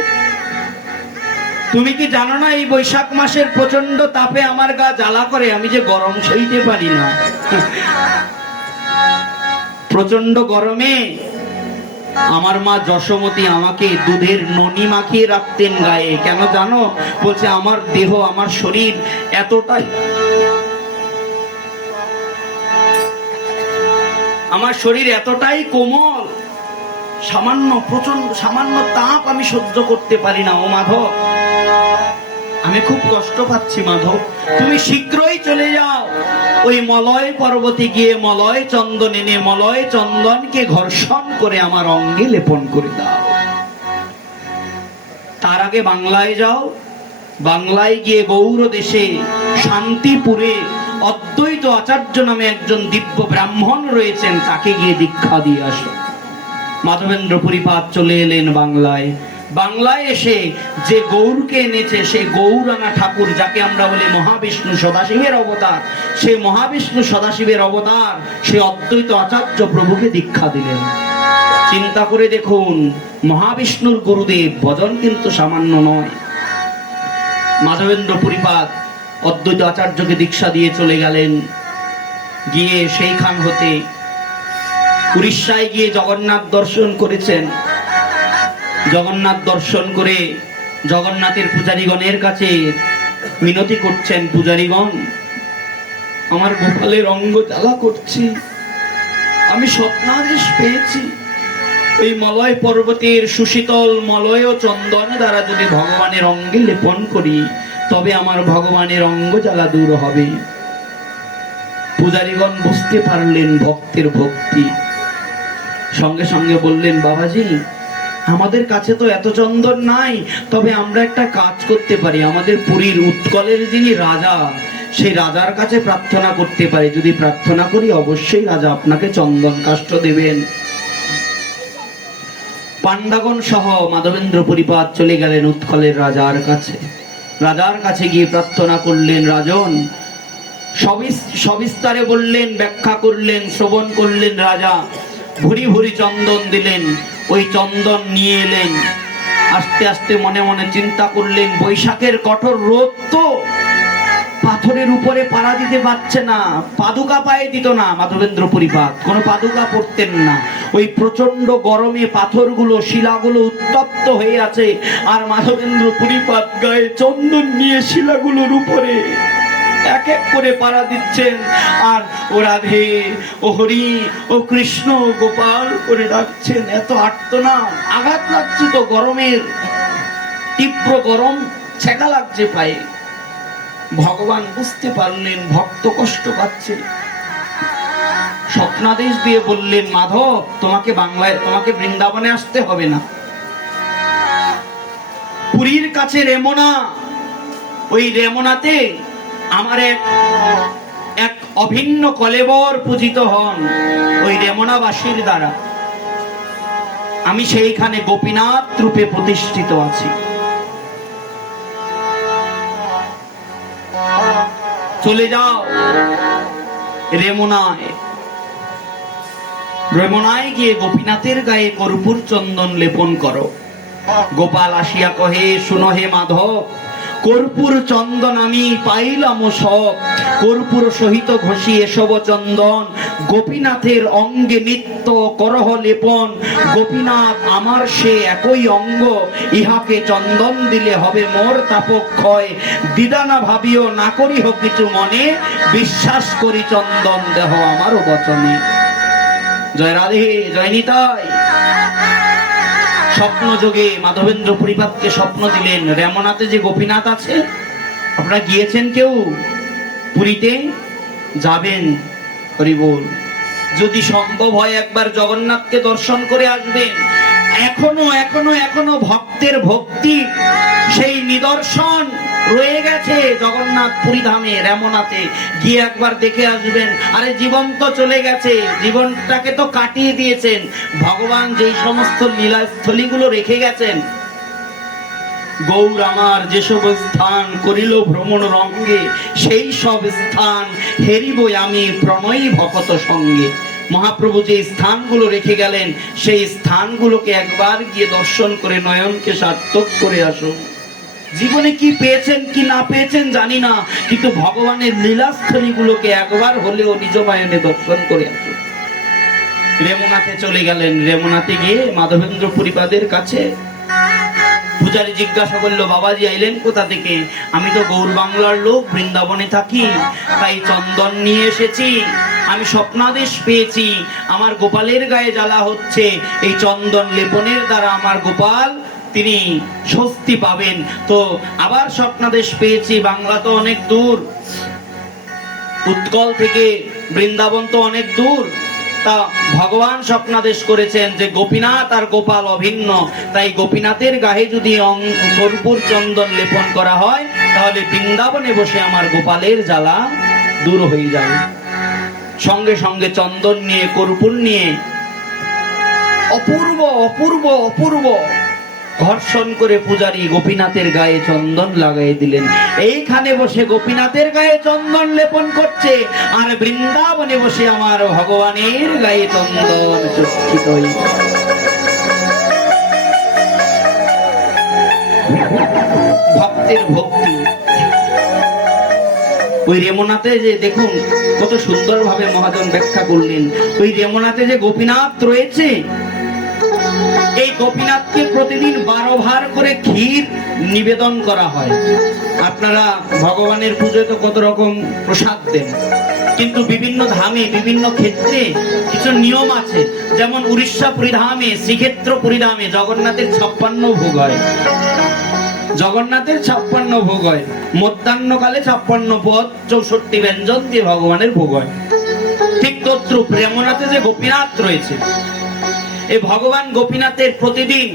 তুমি কি জানো না এই বৈশাখ মাসের প্রচন্ড তাপে আমার গা জ্বালা করে? আমি যে গরম সইতে পারি না। প্রচন্ড গরমে আমার মা যশোমতী আমাকে দুধের ননি মাখিয়ে রাখতেন গায়ে। কেন জানো? বলছে আমার দেহ, আমার শরীর এতটাই, আমার শরীর এতটাই কোমল, সামান্য তাপ আমি সহ্য করতে পারি না। ও মাধব, আমি খুব কষ্ট পাচ্ছি মাধব, তুমি শীঘ্রই চলে যাও। ওই মলয় পর্বতে গিয়ে মলয় চন্দন এনে মলয় চন্দনকে ঘর্ষণ করে আমার অঙ্গে লেপন করে দাও। তার আগে বাংলায় যাও। বাংলায় গিয়ে গৌর দেশে শান্তিপুরে অদ্বৈত আচার্য নামে একজন দিব্য ব্রাহ্মণ রয়েছেন, তাকে গিয়ে দীক্ষা দিয়ে আসো। মাধবেন্দ্র পুরীপাদ চলে এলেন বাংলায়। বাংলায় এসে যে গৌরকে এনেছে, সেই গৌরানা ঠাকুর, যাকে আমরা বলি মহাবিষ্ণু সদাশিবের অবতার, সেই মহাবিষ্ণু সদাশিবের অবতার, সেই অদ্বৈত আচার্য প্রভুকে দীক্ষা দিলেন। চিন্তা করে দেখুন, মহাবিষ্ণুর গুরুদেব, ভজন কিন্তু সামান্য নয়। মাধবেন্দ্র পুরীপাদ অদ্বৈত আচার্যকে দীক্ষা দিয়ে চলে গেলেন। গিয়ে সেইখান হতে উড়িষ্যায় গিয়ে জগন্নাথ দর্শন করেছেন। জগন্নাথ দর্শন করে জগন্নাথের পূজারীগণের কাছে মিনতি করছেন, পূজারীগণ, আমার গোপালের অঙ্গ জ্বালা করছি, আমি স্বপ্নাদেশ পেয়েছি, ওই মলয় পর্বতের সুশীতল মলয় চন্দন দ্বারা যদি ভগবানের অঙ্গে লেপন করি, তবে আমার ভগবানের অঙ্গ জ্বালা দূর হবে। পূজারীগণ বুঝতে পারলেন ভক্তের ভক্তি। সঙ্গে সঙ্গে বললেন, বাবাজি, আমাদের কাছে তো এত চন্দন নাই, তবে আমরা একটা কাজ করতে পারি। আমাদের পুরীর উৎকলের যিনি রাজা, সেই রাজার কাছে প্রার্থনা করতে পারি। যদি প্রার্থনা করি, অবশ্যই রাজা আপনাকে চন্দন কাষ্ঠ দেবেন। পাণ্ডাগণ সহ মাধবেন্দ্র পুরীপাদ চলে গেলেন উৎকলের রাজার কাছে। রাজার কাছে গিয়ে প্রার্থনা করলেন। রাজন সবিস্তারে বললেন, ব্যাখ্যা করলেন, শ্রবণ করলেন। রাজা ভুরি ভুরি চন্দন দিলেন। ওই চন্দন নিয়ে এলেন। আস্তে আস্তে মনে মনে চিন্তা করলেন, বৈশাখের কঠোর রোদ তো, পাথরের উপরে পাড়া দিতে পারছে না, পাদুকা পায়ে দিত না। মাধবেন্দ্র পুরীপাদ কোনো পাদুকা পড়তেন না। ওই প্রচন্ড গরমে পাথরগুলো, শিলাগুলো উত্তপ্ত হয়ে আছে, আর মাধবেন্দ্র পুরীপাদ গায়ে চন্দন নিয়ে শিলাগুলোর উপরে এক এক করে পাড়া দিচ্ছেন। আর ও রাধে, ও হরি, ও কৃষ্ণ, গোপাল করে ডাকছেন। এত আর্তনাদ, আঘাত লাগছে তো, গরমের তীব্র গরম ছেঁকা লাগছে পায়ে। ভগবান বুঝতে পারলেন ভক্ত কষ্ট পাচ্ছে। স্বপ্নাদেশ দিয়ে বললেন, মাধব, তোমাকে বৃন্দাবনে আসতে হবে না। পুরীর কাছে রেমনা, ওই রেমনাতে আমার এক অভিন্ন কলেবর পূজিত হন ওই রেমনাবাসীর দ্বারা। আমি সেইখানে গোপীনাথ রূপে প্রতিষ্ঠিত আছি। চলে যাও রেমুনায়, রেমুনায় গিয়ে গোপীনাথের গায়ে কর্পূর চন্দন লেপন করো। গোপাল আসিয়া কহে, শুনো হে মাধব, কর্পূর চন্দন আমি পাইলাম সব, কর্পূর সহিত ঘষি এসব চন্দন, গোপীনাথের অঙ্গে নিত্য করহ লেপন। গোপীনাথ আমার সে একই অঙ্গ, ইহাকে চন্দন দিলে হবে মোর তাপক্ষয়। দ্বিধা না ভাবিও, না করিহ কিছু মনে, বিশ্বাস করি চন্দন দেহ আমারও বচনে। জয় রাধে, জয় নিতাই। স্বপ্ন যোগে মাধবেন্দ্র পরিপাতকে স্বপ্ন দিলেন, রেমনাতে যে গোপীনাথ আছে, আপনারা গিয়েছেন কেউ পুরীতে? যাবেন, হরি বল। যদি সম্ভব হয় একবার জগন্নাথকে দর্শন করে আসবেন। এখনো এখনো এখনো ভক্তের ভক্তি সেই নিদর্শন রয়ে গেছে জগন্নাথ পুরী ধামে, রেমনাতে গিয়ে একবার দেখে আসবেন। আরে জীবন তো চলে গেছে, জীবনটাকে তো কাটিয়ে দিয়েছেন ভগবান। যেই সমস্ত লীলাস্থলীগুলো রেখে গেছেন, গৌর আমার যেসব স্থান করিল ভ্রমণ রঙ্গে, সেই সব স্থান হেরিবই আমি প্রণয়ী ভকত সঙ্গে। মহাপ্রভু যে স্থানগুলো রেখে গেলেন, সেই স্থানগুলোকে একবার গিয়ে দর্শন করে নয়নকে সার্থক করে আসুন। জীবনে কি পেয়েছেন কি না পেয়েছেন জানি না, কিন্তু ভগবানের লীলাস্থলীগুলোকে একবার হলেও নিজ নয়নে দর্শন করে আসুন। রেমুনাতে চলে গেলেন। রেমুনাতে গিয়ে মাধবেন্দ্র পরিপাদের কাছে পূজারী জিজ্ঞাসা করলো, বাবাজি আইলেন কোথা থেকে? আমি তো গৌর বাংলার লোক, বৃন্দাবনে থাকি, তাই চন্দন নিয়ে এসেছি। আমি স্বপ্নাদেশ পেয়েছি, আমার গোপালের গায়ে জ্বালা হচ্ছে, এই চন্দন লেপনের দ্বারা আমার গোপাল তিনি স্বস্তি পাবেন। তো আবার স্বপ্নাদেশ পেয়েছি, বাংলা তো অনেক দূর, উৎকল থেকে বৃন্দাবন তো অনেক দূর, তা ভগবান স্বপ্নাদেশ করেছেন যে গোপীনাথ আর গোপাল অভিন্ন, তাই গোপীনাথের গায়ে যদি কর্পূর চন্দন লেপন করা হয়, তাহলে বৃন্দাবনে বসে আমার গোপালের জ্বালা দূর হয়ে যাবে। সঙ্গে সঙ্গে চন্দন নিয়ে, কর্পূর নিয়ে অপূর্ব অপূর্ব অপূর্ব ঘর্ষণ করে পূজারী গোপীনাথের গায়ে চন্দন লাগাই দিলেন। এইখানে বসে গোপীনাথের গায়ে চন্দন লেপন করছে, আর বৃন্দাবনে বসে আমার ভগবানের গায়ে চন্দন চক্ষিত। ভক্তের ভক্তি। ওই রেমনাতে যে দেখুন কত সুন্দর ভাবে মহাজন ব্যাখ্যা করলেন, ওই রেমনাতে যে গোপীনাথ রয়েছে, এই গোপীনাথকে প্রতিদিন 12 ভার করে ক্ষীর নিবেদন করা হয়। আপনারা ভগবানের পুজোয় তো কত রকম প্রসাদ দেন, কিন্তু বিভিন্ন ধামে বিভিন্ন ক্ষেত্রে কিছু নিয়ম আছে। যেমন উড়িষ্যা পরিধামে, শ্রীক্ষেত্র পরিধামে জগন্নাথের 56 ভোগ হয়। জগন্নাথের 56 ভোগ হয়। মধ্যাহ্নকালে 56 পদ 64 ব্যঞ্জন দিয়ে ভগবানের ভোগ হয়। ঠিক তদ্রূপ রেমনাথে যে গোপীনাথ রয়েছে, এই ভগবান গোপীনাথের প্রতিদিন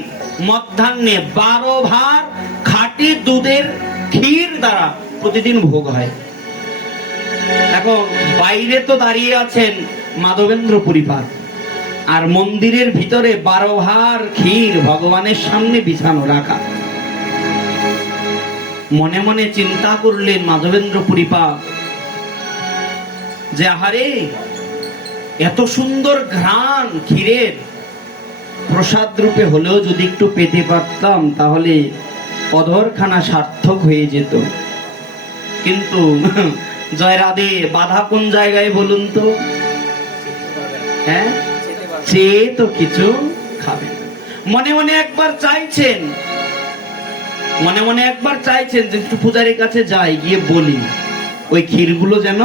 মধ্যাহ্নে 12 ভার খাঁটি দুধের ক্ষীর দ্বারা প্রতিদিন ভোগ হয়। এখন বাইরে তো দাঁড়িয়ে আছেন মাধবেন্দ্র পরিপাত, আর মন্দিরের ভিতরে 12 ভার ক্ষীর ভগবানের সামনে বিছানো রাখা। মনে মনে চিন্তা করলেন মাধবেন্দ্র পরিপাত যে আহারে, এত সুন্দর ঘ্রাণ ক্ষীরের, প্রসাদ রূপে হলেও যদি একটু পেতে পারতাম তাহলে অধরখানা সার্থক হয়ে যেত। কিন্তু জয় রাধে, বাধা কোন জায়গায় বলুন তো? হ্যাঁ, চেয়ে তো কিছু খাবেন। মনে মনে একবার চাইছেন, মনে মনে একবার চাইছেন যে একটু পূজারীর কাছে যাই, গিয়ে বলি ওই ক্ষীরগুলো যেন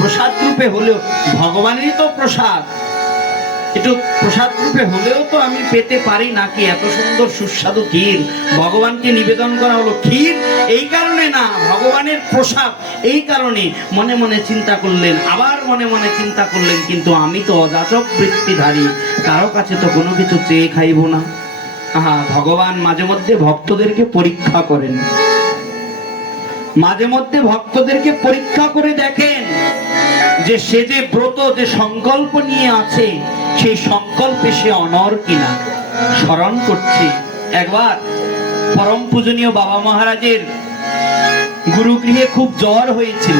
প্রসাদ রূপে হলেও, ভগবানেরই তো প্রসাদ, একটু প্রসাদ রূপে হলেও তো আমি পেতে পারি নাকি? এত সুন্দর সুস্বাদু ক্ষীর ভগবানকে নিবেদন করা হলো। ক্ষীর এই কারণে না, ভগবানের প্রসাদ এই কারণে। মনে মনে চিন্তা করলেন, আবার মনে মনে চিন্তা করলেন, কিন্তু আমি তো অযাচক বৃত্তিধারী, কারো কাছে তো কোনো কিছু চেয়ে খাইব না। ভগবান মাঝে মধ্যে ভক্তদেরকে পরীক্ষা করেন, মাঝে মধ্যে ভক্তদেরকে পরীক্ষা করে দেখেন যে সে যে ব্রত, যে সংকল্প নিয়ে আছে, সেই সংকল্পে সে অনর কিনা। স্মরণ করছি। একবার পরম পূজনীয় বাবা মহারাজের গুরুগৃহে খুব জ্বর হয়েছিল।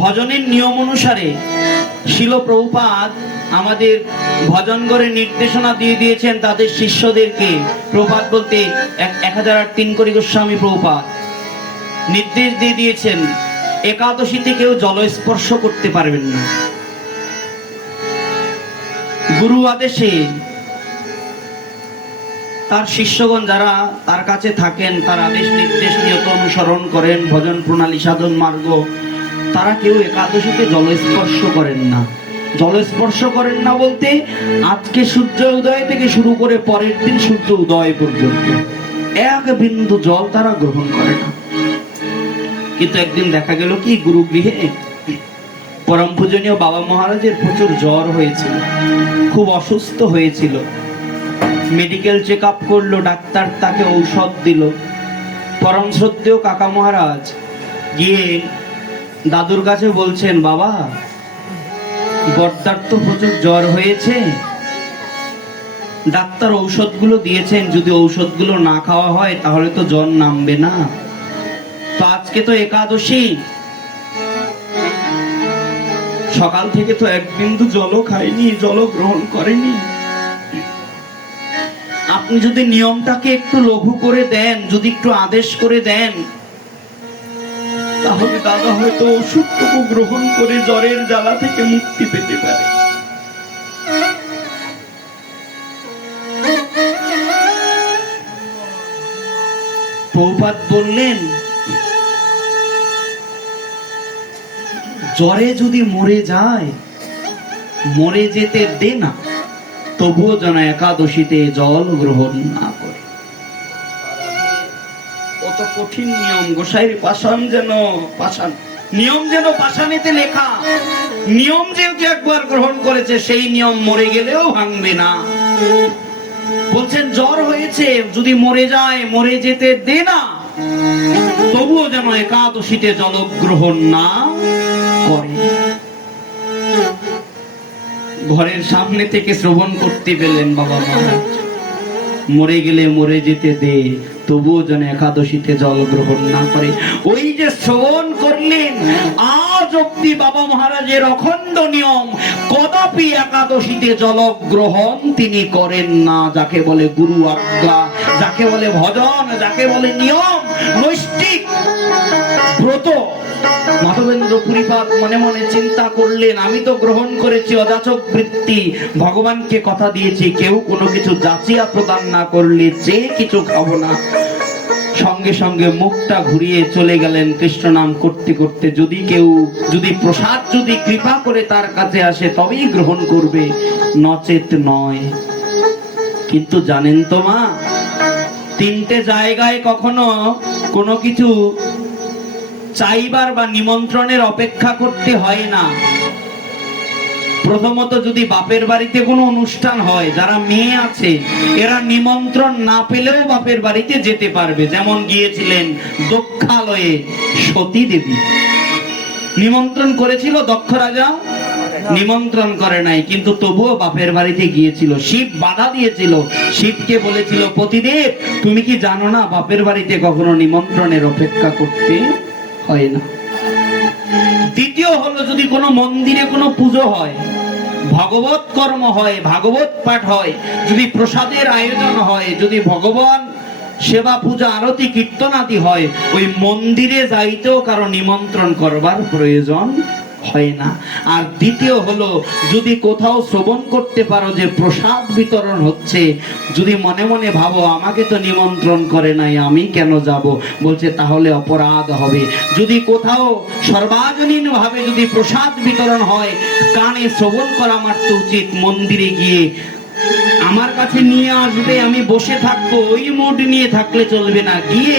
ভজনের নিয়ম অনুসারে শিল প্রভুপাদ আমাদের ভজন করে নির্দেশনা দিয়ে দিয়েছেন তাদের শিষ্যদেরকে। প্রভুপাদ বলতে 1003 কোটি গোস্বামী প্রভুপাদ নির্দেশ দিয়ে দিয়েছেন, একাদশীতে কেউ জলস্পর্শ করতে পারবেন না। গুরু আদেশে তার শিষ্যগণ যারা তার কাছে থাকেন, তার আদেশ নির্দেশ নিয়ত অনুসরণ করেন, ভজন প্রণালী সাধন মার্গ, তারা কেউ একাদশীতে জলস্পর্শ করেন না। জলস্পর্শ করেন না বলতে আজকে সূর্য উদয় থেকে শুরু করে পরের দিন সূর্য উদয় পর্যন্ত এক বিন্দু জল তারা গ্রহণ করে না। কিন্তু একদিন দেখা গেল কি, গুরুগৃহে পরম পূজনীয় বাবা মহারাজের প্রচুর জ্বর হয়েছিল, খুব অসুস্থ হয়েছিল। মেডিকেল চেক আপ করলো, ডাক্তার তাকে ঔষধ দিল। পরম শ্রদ্ধেয় কাকা মহারাজ গিয়ে দাদুর কাছে বলছেন, বাবা বড়দার তো প্রচুর জ্বর হয়েছে, ডাক্তার ঔষধগুলো দিয়েছেন, যদি ঔষধগুলো না খাওয়া হয় তাহলে তো জ্বর নামবে না। তো আজকে তো একাদশী, সকাল থেকে তো এক বিন্দু জলও খায়নি, জলও গ্রহণ করেনি। আপনি যদি নিয়মটাকে একটু লঘু করে দেন, যদি একটু আদেশ করে দেন, তাহলে দাদা হয়তো ওষুধটুকু গ্রহণ করে জ্বরের জ্বালা থেকে মুক্তি পেতে পারে। প্রভুপাদ বললেন, জ্বরে যদি মরে যায়, মরে যেতে দে না, তবুও যেন একাদশীতে জল গ্রহণ না করে। কত কঠিন নিয়ম, গোসাইর পাষাণ যেন পাষাণ, নিয়ম যেন পাষাণেতে লেখা। নিয়ম যেহেতু একবার গ্রহণ করেছে, সেই নিয়ম মরে গেলেও ভাঙবে না। বলছেন জ্বর হয়েছে, যদি মরে যায়, মরে যেতে দে না, তবুও যেন একাদশীতে জল গ্রহণ না করে। ঘরের সামনে থেকে শ্রবণ করতে পেলেন বাবা মহারাজ, মরে গেলে মরে যেতে দে, তবুও যেন একাদশীতে জল গ্রহণ না করে। ওই যে শ্রবণ করলেন, আজ অব্দি বাবা মহারাজের অখণ্ড নিয়ম, কদাপি একাদশীতে জল গ্রহণ তিনি করেন না। যাকে বলে গুরু আজ্ঞা, যাকে বলে ভজন, যাকে বলে নিয়ম, নৈষ্ঠিক ব্রত। মাধবেন্দ্র পুরীপাদ মনে মনে চিন্তা করলেন, আমি তো গ্রহণ করেছি অযাচক বৃত্তি, ভগবানকে কথা দিয়েছি কেউ কোনো কিছু যাচিয়া প্রদান না করলে যে কিছু খাবো না। সঙ্গে সঙ্গে মুখটা ঘুরিয়ে চলে গেলেন কৃষ্ণ নাম করতে করতে। যদি প্রসাদ যদি কৃপা করে তার কাছে আসে তবেই গ্রহণ করবে, নচেত নয়। কিন্তু জানেন তো মা, তিনটে জায়গায় কখনো কোনো কিছু চাইবার বা নিমন্ত্রণের অপেক্ষা করতে হয় না। প্রথমত, যদি বাপের বাড়িতে কোনো অনুষ্ঠান হয়, যারা মেয়ে আছে এরা নিমন্ত্রণ না পেলেও বাপের বাড়িতে যেতে পারবে। যেমন গিয়েছিলেন দক্ষালয়ে সতী দেবী, নিমন্ত্রণ করেছিল, দক্ষ রাজা নিমন্ত্রণ করে নাই, কিন্তু তবুও বাপের বাড়িতে গিয়েছিল। শিব বাধা দিয়েছিল, শিবকে বলেছিল, পতিদেব তুমি কি জানো না বাপের বাড়িতে কখনো নিমন্ত্রণের অপেক্ষা করতে হয় না। দ্বিতীয় হলো, যদি কোনো মন্দিরে কোনো পুজো হয়, ভগবত কর্ম হয়, ভাগবত পাঠ হয়, যদি প্রসাদের আয়োজন হয়, যদি ভগবান সেবা পূজা আরতি কীর্তন আদি হয়, ওই মন্দিরে যাইতেও কারো নিমন্ত্রণ করবার প্রয়োজন হয় না। আর দ্বিতীয় হলো, যদি কোথাও শ্রবণ করতে পারো যে প্রসাদ বিতরণ হচ্ছে, যদি মনে মনে ভাবো আমাকে তো নিমন্ত্রণ করে নাই, আমি কেন যাব, বলছে তাহলে অপরাধ হবে। যদি কোথাও সর্বজনীন ভাবে যদি প্রসাদ বিতরণ হয়, কানে শ্রবণ করা মাত্র উচিত। মন্দিরে গিয়ে আমার কাছে নিয়ে আসবে, আমি বসে থাকবো, ওই মুড নিয়ে থাকলে চলবে না। গিয়ে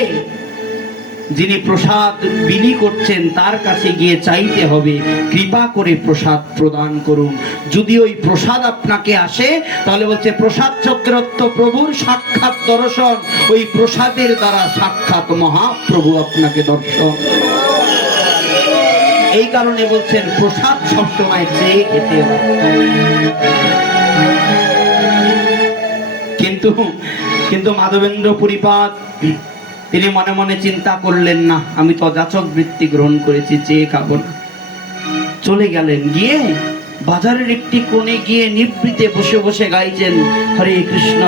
যিনি প্রসাদ বিলি করছেন তার কাছে গিয়ে চাইতে হবে, কৃপা করে প্রসাদ প্রদান করুন। যদি ওই প্রসাদ আপনাকে আসে, তাহলে বলছে প্রসাদ চক্রত্ব প্রভুর সাক্ষাৎ দর্শন, ওই প্রসাদের দ্বারা সাক্ষাৎ মহাপ্রভু আপনাকে দর্শন। এই কারণে বলছেন প্রসাদ সবসময় চেয়ে খেতে হবে। কিন্তু কিন্তু মাধবেন্দ্র পুরীপাদ তিনি মনে মনে চিন্তা করলেন, না, আমি তো অযাচক বৃত্তি গ্রহণ করেছি, চেয়ে খাবো না। চলে গেলেন, গিয়ে বাজারের একটি কোণে গিয়ে নিভৃতে বসে বসে গাইছেন, হরে কৃষ্ণ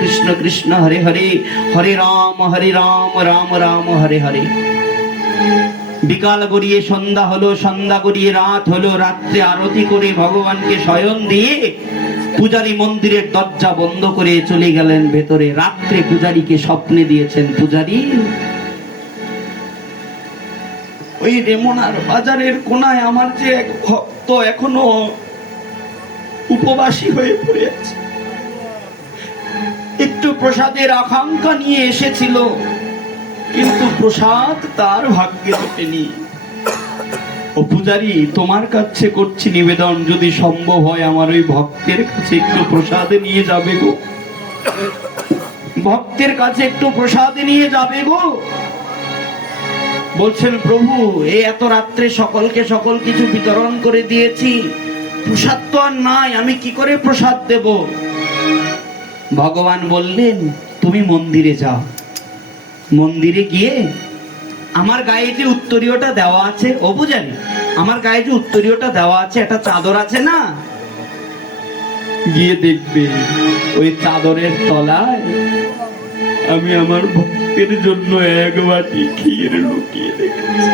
কৃষ্ণ কৃষ্ণ হরে হরে, হরে রাম রাম রাম হরে হরে। বিকাল গড়িয়ে সন্ধ্যা হলো, সন্ধ্যা গড়িয়ে রাত হলো, রাত্রে আরতি করে ভগবানকে শয়ন দিয়ে পূজারী মন্দিরের দরজা বন্ধ করে চলে গেলেন ভেতরে। রাত্রে পূজারীকে স্বপ্নে দিয়েছেন, পূজারী ওই রেমনার বাজারের কোনায় আমার যে এক ভক্ত এখনো উপবাসী হয়ে পড়ে আছে, একটু প্রসাদের আকাঙ্ক্ষা নিয়ে এসেছিল, কিন্তু প্রসাদ তার ভাগ্যে জোটেনি। ও পূজারী, তোমার কাছে করছি নিবেদন, যদি সম্ভব হয় আমার ওই ভক্তের কাছে একটু প্রসাদে নিয়ে যাবে গো, ভক্তের কাছে একটু প্রসাদে নিয়ে যাবে গো। বলছেন, প্রভু এই এত রাত্রে সকলকে সকল কিছু বিতরণ করে দিয়েছি, প্রসাদ তো আর নাই, আমি কি করে প্রসাদ দেব? ভগবান বললেন, তুমি মন্দিরে যাও, মন্দিরে গিয়ে আমার গায়ে যে উত্তরীয়টা দেওয়া আছে, ও বুঝেন, আমার গায়ে যে উত্তরীয়টা দেওয়া আছে, একটা চাদর আছে না, গিয়ে দেখবে ওই চাদরের তলায় আমি আমার ভক্তের জন্য এক বাটি ক্ষীর লুকিয়ে রেখেছি।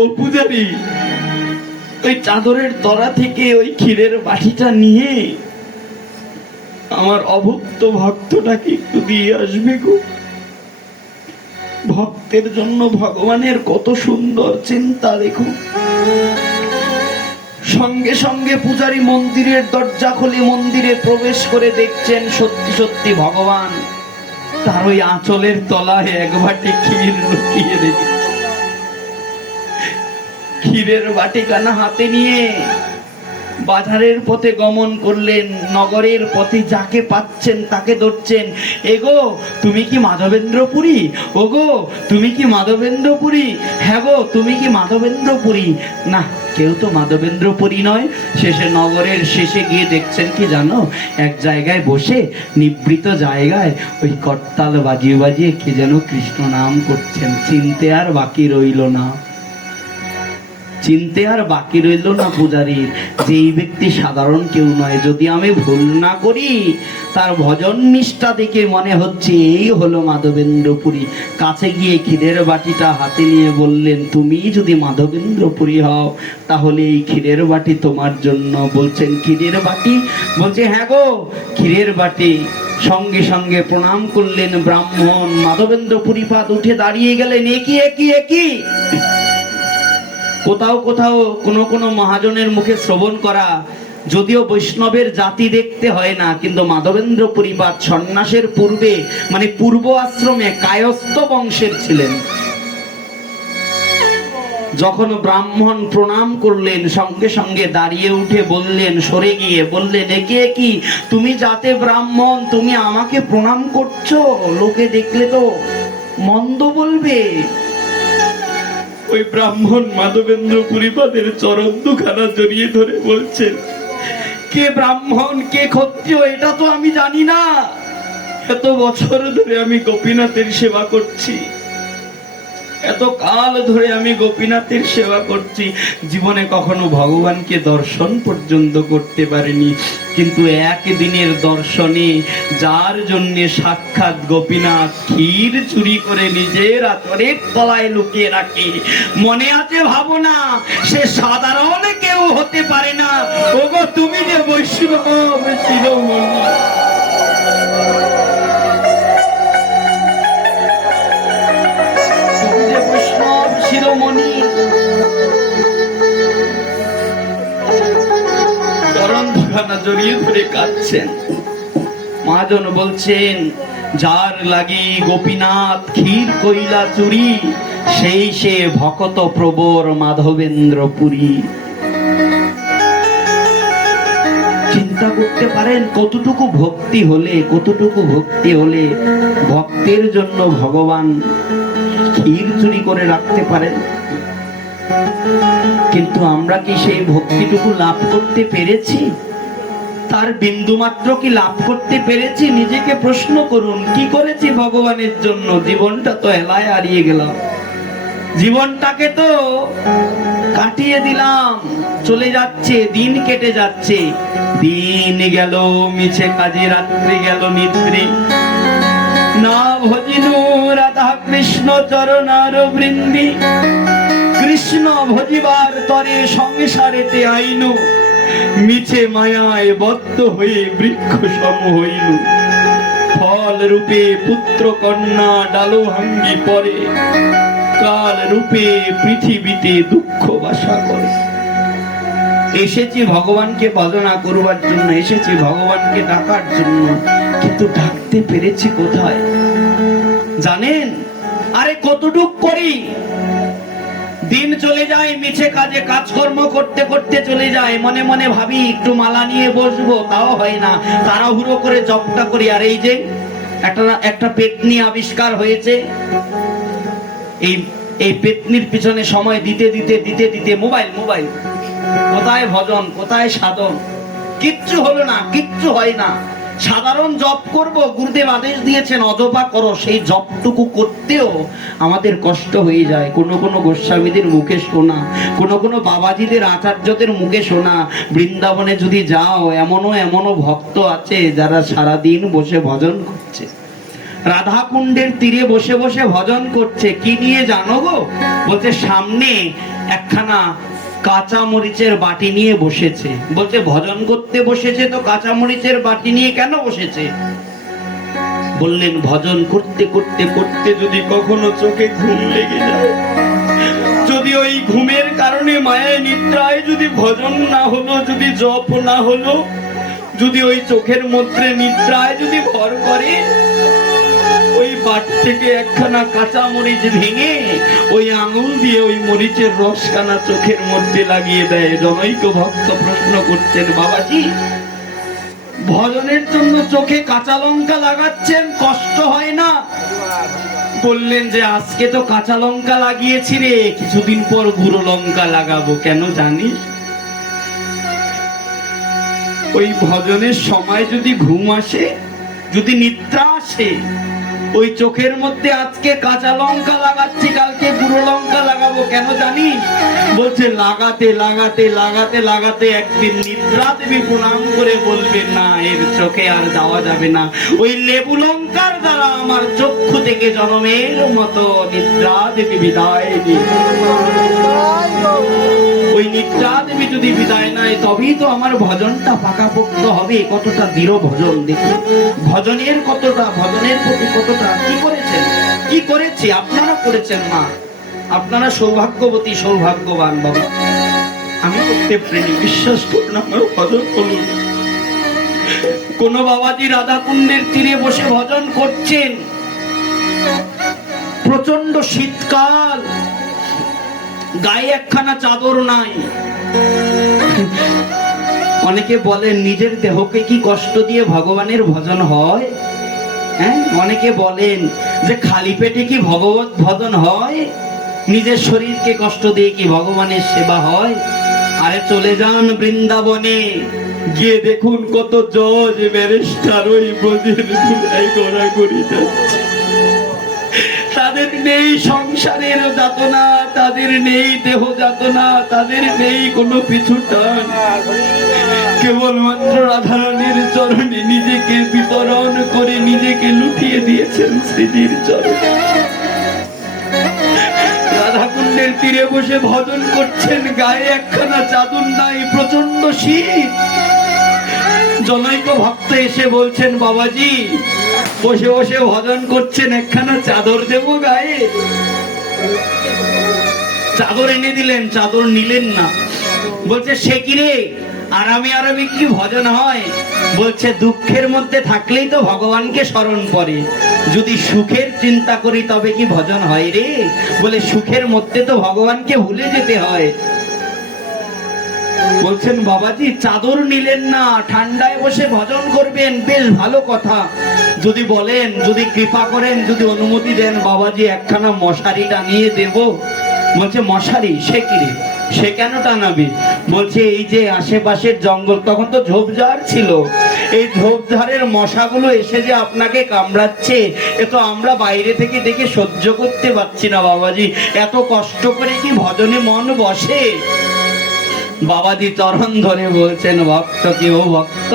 ও পূজারী, ওই চাদরের তলা থেকে ওই ক্ষীরের বাটিটা নিয়ে আমার অভুক্ত ভক্তটাকে একটু দিয়ে আসবে গো। ভক্তের জন্য ভগবানের কত সুন্দর চিন্তা দেখো। সঙ্গে সঙ্গে পূজারী মন্দিরের দরজা খুলে মন্দিরে প্রবেশ করে দেখছেন, সত্যি সত্যি ভগবান তার ওই আঁচলের তলায় এক বাটি ক্ষীর লুকিয়ে রেখেছে। ক্ষীরের বাটিখানা হাতে নিয়ে বাজারের পথে গমন করলেন। নগরের পথে যাকে পাচ্ছেন তাকে ধরছেন, এগো তুমি কি মাধবেন্দ্রপুরী? ওগো তুমি কি মাধবেন্দ্রপুরী? হ্যাঁ গো তুমি কি মাধবেন্দ্রপুরী? না, কেউ তো মাধবেন্দ্রপুরী নয়। শেষে নগরের শেষে গিয়ে দেখছেন কি জানো, এক জায়গায় বসে নিবৃত জায়গায় ওই করতাল বাজিয়ে বাজিয়ে কে যেন কৃষ্ণ নাম করছেন। চিনতে আর বাকি রইল না, চিনতে আর বাকি রইল না পূজারীর, যে এই ব্যক্তি সাধারণ কেউ নয়। যদি আমি ভুল না করি, তার ভজন নিষ্ঠা দেখে মনে হচ্ছে এই হলো মাধবেন্দ্রপুরী। কাছে গিয়ে ক্ষীরের বাটিটা হাতে নিয়ে বললেন, তুমি যদি মাধবেন্দ্রপুরী হও তাহলে এই ক্ষীরের বাটি তোমার জন্য। বলছেন, ক্ষীরের বাটি? বলছে, হ্যাঁ গো ক্ষীরের বাটি। সঙ্গে সঙ্গে প্রণাম করলেন ব্রাহ্মণ। মাধবেন্দ্রপুরীপাদ উঠে দাঁড়িয়ে গেলেন, একই একই একই। কোথাও কোথাও কোনো মহাজনের মুখে শ্রবণ করা, যদিও বৈষ্ণবের জাতি দেখতে হয় না, কিন্তু মাধবেন্দ্রপুরীপাদ সন্ন্যাসের পূর্বে মানে পূর্ব আশ্রমে কায়স্থ বংশের ছিলেন। যখন ব্রাহ্মণ প্রণাম করলেন, সঙ্গে সঙ্গে দাঁড়িয়ে উঠে বললেন, সরে গিয়ে বললেন, একে কি তুমি যাতে ব্রাহ্মণ, তুমি আমাকে প্রণাম করছো? লোকে দেখলে তো মন্দ বলবে। ওই ব্রাহ্মণ মাধবেন্দ্রপুরীপাদের চরণ দুখানা জড়িয়ে ধরে বলছেন, কে ব্রাহ্মণ কে ক্ষত্রিয় এটা তো আমি জানি না। এত বছর ধরে আমি গোপীনাথের সেবা করছি, এত কাল ধরে আমি গোপীনাথের সেবা করছি, জীবনে কখনো ভগবানকে দর্শন পর্যন্ত করতে পারিনি। কিন্তু একদিনের দর্শনে যার জন্য সাক্ষাৎ গোপীনাথ ক্ষীর চুরি করে নিজের আচরের তলায় লুকিয়ে রাখে, মনে আছে ভাবনা, সে সাধারণ কেউ হতে পারে না। ওগো তুমি যে বৈষ্ণব শিরোমণি, শিরোমণি। চরণ দুখানা জড়িয়ে ধরে কাঁদছেন। মহাজন বলছেন, যার লাগি গোপীনাথ ক্ষীর কইলা চুরি, সেই সে ভকত প্রবর মাধবেন্দ্রপুরী। চিন্তা করতে পারেন কতটুকু ভক্তি হলে, কতটুকু ভক্তি হলে ভক্তের জন্য ভগবান ক্ষীর চুরি করে রাখতে পারেন। কিন্তু আমরা কি সেই ভক্তিটুকু লাভ করতে পেরেছি? তার বিন্দু মাত্র কি লাভ করতে পেরেছি? নিজেকে প্রশ্ন করুন, কি করেছি ভগবানের জন্য? জীবনটা তো এলায় হারিয়ে গেলাম, জীবনটাকে তো কাটিয়ে দিলাম, চলে যাচ্ছে, দিন কেটে যাচ্ছে। দিন গেল মিছে কাজে, রাত্রি গেল নিদ্রে, না ভজিনু রাধা কৃষ্ণ চরণার বৃন্দি। কৃষ্ণ ভজিবার তরে সংসারেতে আইনু, মিছে মায়ায় বদ্ধ হয়ে বৃক্ষ সম হইল। ফল রূপে পুত্র কন্যা ডালো ভাঙ্গি পরে, কাল রূপে পৃথিবীতে দুঃখ বাসা করে। এসেছি ভগবানকে ভজনা করবার জন্য, এসেছি ভগবানকে ডাকার জন্য, কিন্তু ডাকতে পেরেছি কোথায় জানেন? আরে কতটুক করি, দিন চলে যায় মিছে কাজে, কাজকর্ম করতে করতে চলে যায়। মনে মনে ভাবি একটু মালা নিয়ে বসবো, তাও হয় না, তাড়াহুড়ো করে জপটা করি। আর এই যে একটা পেতনি আবিষ্কার হয়েছে, এই পেতনির পিছনে সময় দিতে দিতে দিতে দিতে মোবাইল মোবাইল, কোথায় ভজন, কোথায় সাধন, কিচ্ছু হলো না, কিচ্ছু হয় না। সাধারণ জপ করব, গুরুদেব আদেশ দিয়েছেন অজপা করো, সেই জপটুকু করতেও আমাদের কষ্ট হয়ে যায়। কোনো কোনো গোস্বামীদের মুখে শোনা, কোনো কোনো বাবাজিদের আচার্যদের মুখে শোনা, বৃন্দাবনে যদি যাও এমনও এমনও ভক্ত আছে যারা সারাদিন বসে ভজন করছে, রাধা কুণ্ডের তীরে বসে বসে ভজন করছে। কি নিয়ে জানো গো? বলতে সামনে একখানা কাঁচা মরিচের বাটি নিয়ে বসেছে। বলছে ভজন করতে বসেছে তো কাঁচা মরিচের বাটি নিয়ে কেন বসেছে? বললেন ভজন করতে করতে করতে যদি কখনো চোখে ঘুম লেগে যায়, যদি ওই ঘুমের কারণে মায়ায় নিদ্রায় যদি ভজন না হলো, যদি জপ না হলো, যদি ওই চোখের মধ্যে নিদ্রায় যদি ভর করে, ওই বাট থেকে একখানা কাঁচা মরিচ ভেঙে ওই আঙুল দিয়ে ওই মরিচের রসখানা চোখের মধ্যে লাগিয়ে দেয়। জনৈক ভক্ত প্রশ্ন করছেন, বাবাজি ভজনের জন্য চোখে কাঁচা লঙ্কা লাগাচ্ছেন, কষ্ট হয় না? বললেন যে আজকে তো কাঁচা লঙ্কা লাগিয়েছি রে, কিছুদিন পর গুঁড়ো লঙ্কা লাগাবো। কেন জানিস? ওই ভজনের সময় যদি ঘুম আসে, যদি নিদ্রা আসে, ওই চোখের মধ্যে আজকে কাঁচা লঙ্কা লাগাচ্ছি, কালকে গুঁড়ো লঙ্কা লাগাবো। কেন জানিস? বলছে লাগাতে লাগাতে লাগাতে লাগাতে একদিন নিদ্রা দেবী প্রণাম করে বলবেন, না এর চোখে আর যাওয়া যাবে না, ওই লেবু লঙ্কার দ্বারা আমার চক্ষু থেকে জনমের মতো নিদ্রা দেবী বিদায় দিন। ওই নিদ্রা দেবী যদি বিদায় নেয়, তবেই তো আমার ভজনটা পাকাপোক্ত হবে। কতটা দৃঢ় ভজন দেখি, ভজনের কতটা, ভজনের প্রতি কতটা। কি করেছেন, কি করেছি? আপনারা করেছেন মা, আপনারা সৌভাগ্যবতী, সৌভাগ্যবান। বাবা আমি করতে পারিনি, বিশ্বাস করুন, আমার ভজন করুন। কোন বাবাজি রাধা কুণ্ডের তীরে বসে ভজন করছেন, প্রচন্ড শীতকাল, গায়ে একখানা চাদর নাই। অনেকে বলেন নিজের দেহকে কি কষ্ট দিয়ে ভগবানের ভজন হয়? হ্যাঁ, অনেকে বলেন যে খালি পেটে কি ভগবত ভজন হয়? নিজের শরীরকে কষ্ট দিয়ে কি ভগবানের সেবা হয়? আরে চলে যান বৃন্দাবনে, গিয়ে দেখুন কত জজ ব্যারিস্টার ওই ব্রজের ধুলায় গড়াগড়ি যাচ্ছে। তাদের নেই সংসারের যাতনা, তাদের নেই দেহ যাতনা, তাদের নেই কোনো পিছু টান। কেবলমাত্র রাধারানীর চরণে নিজেকে বিতরণ করে নিজেকে লুটিয়ে দিয়েছেন শ্রীজির চরণে। রাধাকুণ্ডের তীরে বসে ভজন করছেন, গায়ে একখানা চাদর নাই, প্রচন্ড শীত। জনৈক ভক্ত এসে বলছেন, বাবাজি বসে বসে ভজন করছেন, একখানা চাদর দেবো গায়ে? চাদর এনে দিলেন, চাদর নিলেন না। বলছে সে কি রে, আরামে আরামে কি ভজন হয়? বলছে দুঃখের মধ্যে থাকলেই তো ভগবানকে স্মরণ করে, যদি সুখের চিন্তা করি তবে কি ভজন হয় রে? বলে সুখের মধ্যে তো ভগবানকে ভুলে যেতে হয়। বলছেন বাবাজি চাদর নিলেন না, ঠান্ডায় বসে ভজন করবেন, বেশ ভালো কথা। যদি বলেন, যদি কৃপা করেন, যদি অনুমতি দেন বাবাজি একখানা মশারি টানিয়ে দেব। বলছে মশারি? সে কি রে? সে কেন টানাবে? বলছে এই যে আশেপাশের জঙ্গল, তখন তো ঝোপঝাড় ছিল, এই ঝোপঝাড়ের মশাগুলো এসে যে আপনাকে কামড়াচ্ছে, এ তো আমরা বাইরে থেকে দেখে সহ্য করতে পারছি না বাবাজি। এত কষ্ট করে কি ভজনে মন বসে? বাবাজি চরণ ধরে বলছেন, ভক্ত কি ও ভক্ত,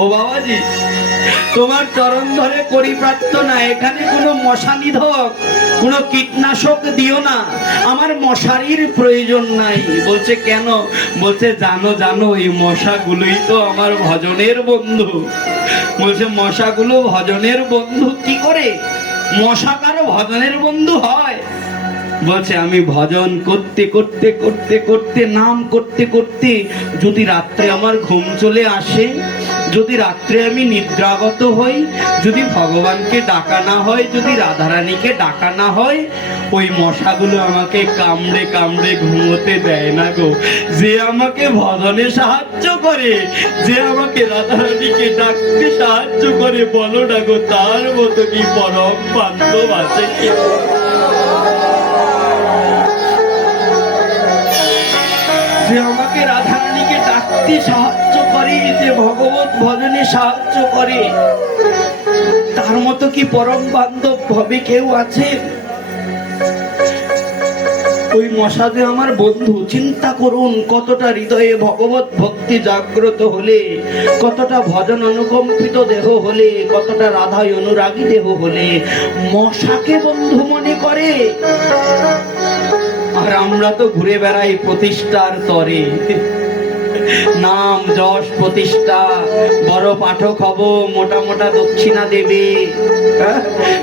ও বাবাজি তোমার চরণ ধরে করি প্রার্থনা, এখানে কোনো মশা নিধক, কোনো কীটনাশক দিও না, আমার মশারির প্রয়োজন নাই। বলছে কেন? বলছে জানো জানো, এই মশাগুলোই তো আমার ভজনের বন্ধু। বলছে মশাগুলো ভজনের বন্ধু কি করে? মশা কারো ভজনের বন্ধু হয়? বলছে আমি ভজন করতে করতে করতে করতে, নাম করতে করতে, যদি রাত্রে আমার ঘুম চলে আসে, যদি রাত্রে আমি নিদ্রাগত হই, যদি ভগবানকে ডাকা না হয়, যদি রাধারানীকে ডাকা না হয়, ওই মশাগুলো আমাকে কামড়ে কামড়ে ঘুমোতে দেয় না গো। যে আমাকে ভজনে সাহায্য করে, যে আমাকে রাধারানীকে ডাকতে সাহায্য করে, বলো না গো তার মতো কি পরম বান্ধব আছে কি? যে আমাকে রাধারানীকে ডাকতে সাহায্য করে, যে ভগবত ভজনে সাহায্য করে, তার মতো কি পরম বান্ধব ভাবে কেউ আছে? ওই মশা যে আমার বন্ধু। চিন্তা করুন, কতটা হৃদয়ে ভগবত ভক্তি জাগ্রত হলে, কতটা ভজন অনুকম্পিত দেহ হলে, কতটা রাধায় অনুরাগী দেহ হলে মশাকে বন্ধু মনে করে। আর আমরা তো ঘুরে বেড়াই প্রতিষ্ঠার তরে, নাম যশ প্রতিষ্ঠা, বড় পাঠক হব, মোটা মোটা দক্ষিণা দেবে,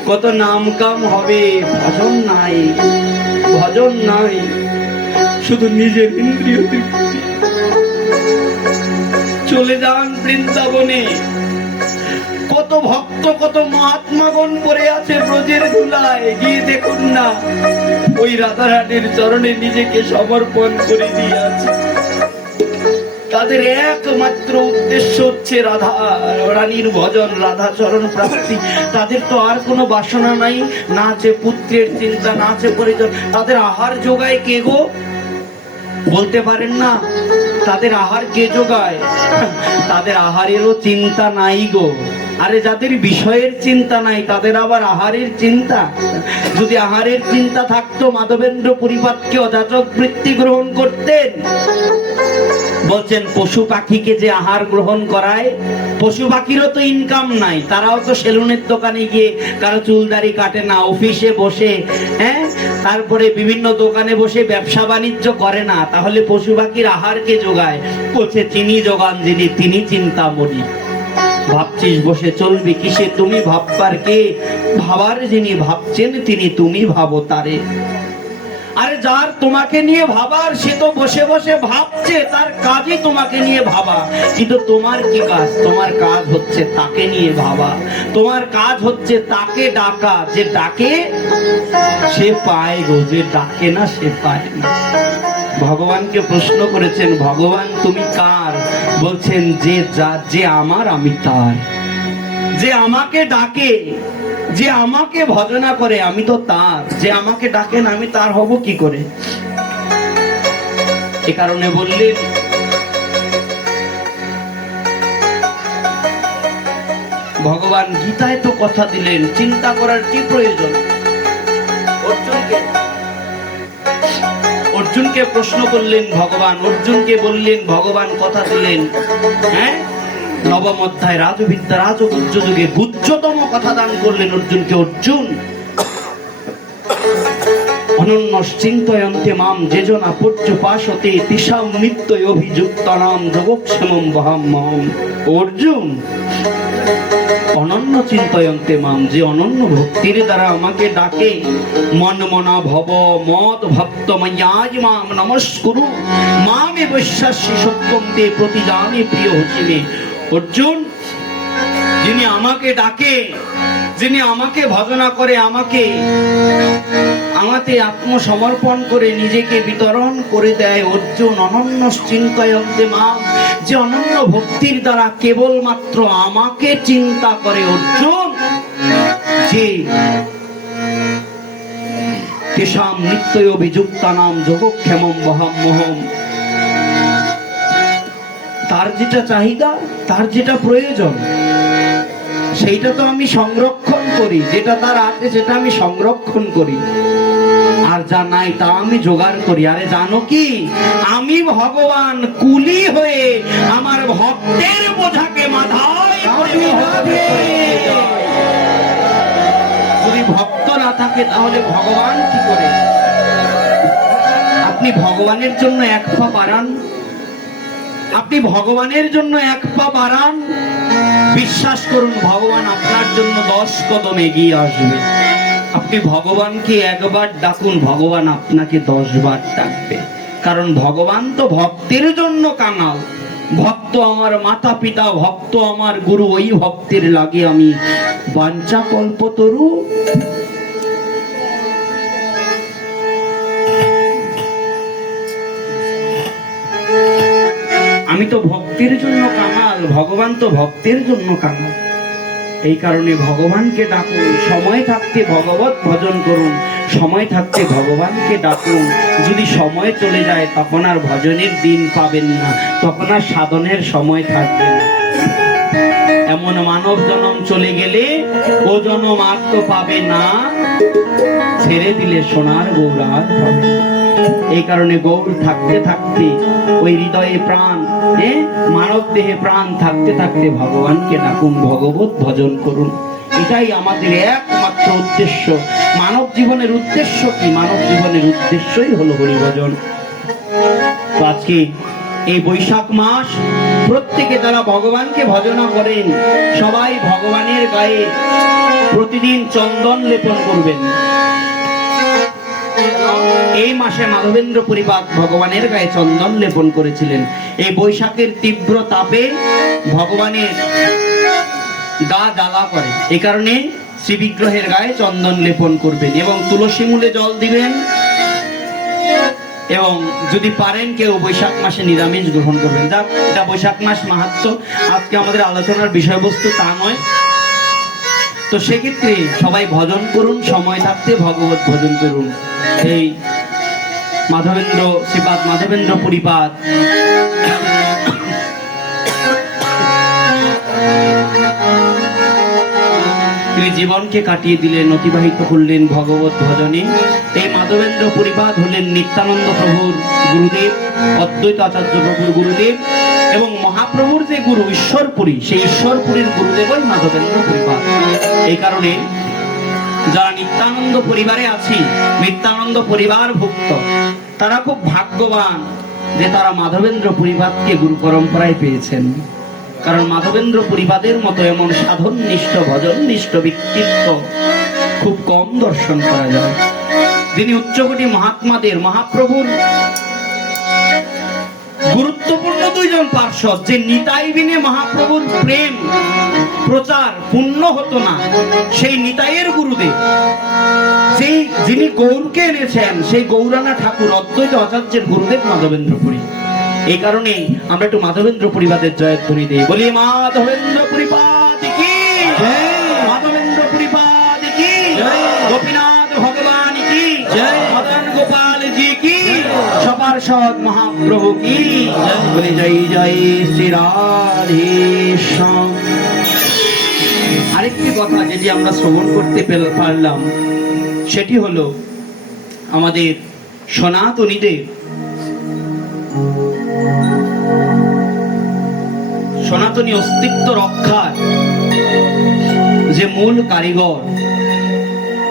কত নাম কাম হবে, ভজন নাই, ভজন নাই, শুধু নিজের ইন্দ্রিয় তৃপ্তি। চলে যান বৃন্দাবনে, কত ভক্ত কত মহাত্মাগণ পড়ে আছে ব্রজের ধুলায়, গিয়ে দেখুন না, ওই রাধারানীর চরণে নিজেকে সমর্পণ করে দিয়ে আছে। তাদের একমাত্র উদ্দেশ্য হচ্ছে রাধা রানীর ভজন, রাধা চরণ প্রাপ্তি। তাদের তো আর কোনো বাসনা নাই, না আছে পুত্রের চিন্তা, না আছে পরিজন। তাদের আহার যোগায় কে গো? বলতে পারেন না? তাদের আহার কে যোগায়? তাদের আহারেরও চিন্তা নাই গো। আরে যাদের বিষয়ের চিন্তা নাই, তাদের আবার আহারের চিন্তা? যদি আহারের চিন্তা থাকতো, মাধবেন্দ্র পরিপাতকে অযাচক বৃত্তি গ্রহণ করতেন। বলছেন পশু পাখিকে যে আহার গ্রহণ করায়, পশু পাখিরও তো ইনকাম নাই, তারাও তো সেলুনের দোকানে গিয়ে কারো চুলদারি কাটে না, অফিসে বসে, তারপরে বিভিন্ন দোকানে বসে ব্যবসা বাণিজ্য করে না, তাহলে পশু পাখির আহারকে যোগায়? বলছে তিনি যোগান যিনি, তিনি চিন্তামণি। ভাবছিস বসে চলবি কিসে, তুমি ভাববার কে? ভাবার যিনি ভাবছেন তিনি, তুমি ভাবো তারে। আরে যার তোমাকে নিয়ে ভাবার, সে তো বসে বসে ভাবছে, তার কাজই তোমাকে নিয়ে ভাবা। কিন্তু তোমার কি কাজ? তোমার কাজ হচ্ছে তাকে নিয়ে ভাবা, তোমার কাজ হচ্ছে তাকে ডাকা। যে ডাকে সে পায় গো, যে ডাকে না সে পায় না। ভগবানকে প্রশ্ন করেছেন, ভগবান তুমি কার? বলছেন যে আমার আমি তার। যে আমাকে ডাকে, যে আমাকে ভজনা করে, আমি তো তার। যে আমাকে ডাকেন, আমি তার হব কি করে? এ কারণে বললেন, ভগবান গীতায় তো কথা দিলেন, চিন্তা করার কি প্রয়োজন? অর্জুনকে প্রশ্ন করলেন ভগবান, অর্জুনকে বললেন ভগবান, কথা দিলেন। নবম অধ্যায় রাজবিদ্যা রাজগুজ্জ যুগে গুজ্জতম কথা দান করলেন অর্জুনকে। অর্জুন, অনন্য চিন্তয়ন্তে মাম যেজনা পর্যপাশতে তিসাম নিত্যই অভিযুক্তানাম যোগক্ষেমম বহাম্যহম। অর্জুন, অনন্য চিন্তয়ন্তে মাম, যে অনন্য ভক্তির দ্বারা আমাকে ডাকে, মন মনা ভব মদ ভক্ত ময়াজ মাম নমস্কুরু মামে বৈশ্বাসী সত্যম তে প্রতিজানে প্রিয় হচিমে। অর্জুন, যিনি আমাকে ডাকে, যিনি আমাকে ভজনা করে, আমাকে আত্মসমর্পণ করে নিজেকে বিতরণ করে দেয়, অর্জুন অনন্য চিন্তয়ন্তে মাম, যে অনন্য ভক্তির দ্বারা কেবলমাত্র আমাকে চিন্তা করে। অর্জুন, যে তেষাম নিত্যয় অভিযুক্তানাম যোগক্ষেমম বহাম্যহম। তার যেটা চাহিদা, তার যেটা প্রয়োজন, সেইটা তো আমি সংরক্ষণ করি, যেটা তার আছে সেটা আমি সংরক্ষণ করি, আর যা নাই তা আমি জোগাড় করি। আরে জানো কি, আমি ভগবান কুলি হয়ে আমার ভক্তের বোঝাকে মাথায় করে। যদি ভক্ত না থাকে তাহলে ভগবান কি করে? আপনি ভগবানের জন্য এক পা বাড়ান, আপনি ভগবানের জন্য এক পা বাড়ান, বিশ্বাস করুন ভগবান আপনার জন্য 10 কদম এগিয়ে আসবে। আপনি ভগবানকে একবার ডাকুন, ভগবান আপনাকে 10 বার ডাকবে। কারণ ভগবান তো ভক্তের জন্য কাঙাল। ভক্ত আমার মাতা পিতা, ভক্ত আমার গুরু, ওই ভক্তের লাগে আমি বাঞ্ছা কল্পতরু। আমি তো ভক্তের জন্য কাঙাল, ভগবান তো ভক্তের জন্য কাঙাল। এই কারণে ভগবানকে ডাকুন, সময় থাকতে ভগবত ভজন করুন, সময় থাকতে ভগবানকে ডাকুন। যদি সময় চলে যায় তখন আর ভজনের দিন পাবেন না, তখন আর সাধনের সময় থাকবে না। এমন মানব জনম চলে গেলে ও জনম আর তো পাবে না, ছেড়ে দিলে সোনার গৌর আর পাবে না। এই কারণে গৌর থাকতে থাকতে ওই হৃদয়ে প্রাণ, মানব দেহে প্রাণ থাকতে থাকতে ভগবানকে ডাকুন, ভগবত ভজন করুন। এটাই আমাদের একমাত্র উদ্দেশ্য। মানব জীবনের উদ্দেশ্য কি? মানব জীবনের উদ্দেশ্যই হলো হরিভজন। তো আজকে এই বৈশাখ মাস প্রত্যেকে যারা ভগবানকে ভজনা করেন সবাই ভগবানের গায়ে প্রতিদিন চন্দন লেপন করবেন। এই মাসে মাধবেন্দ্র পরিপাদ ভগবানের গায়ে চন্দন লেপন করেছিলেন। এই বৈশাখের তীব্র তাপে ভগবানের গা জ্বালা করে, এই কারণে শ্রী বিগ্রহের গায়ে চন্দন লেপন করবেন এবং তুলসী মূলে জল দিবেন। এবং যদি পারেন কেউ বৈশাখ মাসে নিরামিষ গ্রহণ করবেন। যাক, এটা বৈশাখ মাস মাহাত্ম্য, আজকে আমাদের আলোচনার বিষয়বস্তু তা নয়। তো সেক্ষেত্রে সবাই ভজন করুন, সময় থাকতে ভগবত ভজন করুন। এই মাধবেন্দ্র শ্রীপাদ মাধবেন্দ্র পরিপাদ তিনি জীবনকে কাটিয়ে দিলেন, অতিবাহিত করলেন ভগবত ভজনে। এই মাধবেন্দ্র পরিপাদ হলেন নিত্যানন্দ প্রভুর গুরুদেব, অদ্বৈত আচার্য প্রভুর গুরুদেব এবং মহাপ্রভুর যে গুরু ঈশ্বরপুরী, সেই ঈশ্বরপুরীর গুরুদেবই মাধবেন্দ্র পরিপাদ। এই কারণে যারা নিত্যানন্দ পরিবারে আছি, নিত্যানন্দ পরিবার ভুক্ত, তারা খুব ভাগ্যবান যে তারা মাধবেন্দ্র পরিপাদকে গুরু পরম্পরায় পেয়েছেন। কারণ মাধবেন্দ্র পরিপাদের মতো এমন সাধন নিষ্ঠ, ভজন নিষ্ঠ ব্যক্তিত্ব খুব কম দর্শন করা যায়। যিনি উচ্চকোটি মহাত্মাদের, মহাপ্রভুর গুরুত্বপূর্ণ 2 জন পার্ষদ, যে নিতাই বিনে মহাপ্রভুর প্রেম প্রচার পূর্ণ হতো না, সেই নিতাইয়ের গুরুদেব, সেই যিনি গৌরকে এনেছেন, সেই গৌরানা ঠাকুর অদ্বৈত আচার্যের গুরুদেব মাধবেন্দ্র পুরী। এই কারণে আমরা একটু মাধবেন্দ্র পরিবাদের জয়ধ্বনি দেই, বলি মাধবেন্দ্র পরিপাদ কি জয়, মাধবেন্দ্র পরিপাদ কি জয়, গোপীনাথ ভগবান কি জয়, মদন গোপাল জি কি, সবার সদ মহাপ্রভু কি জয়, বলি জয় জয় শ্রী রাধেশ্যাম। আরেকটি কথা যেটি আমরা শ্রবণ করতে পারলাম সেটি হলো আমাদের সনাতনীদের সনাতনী অস্তিত্ব রক্ষার যে মূল কারিগর,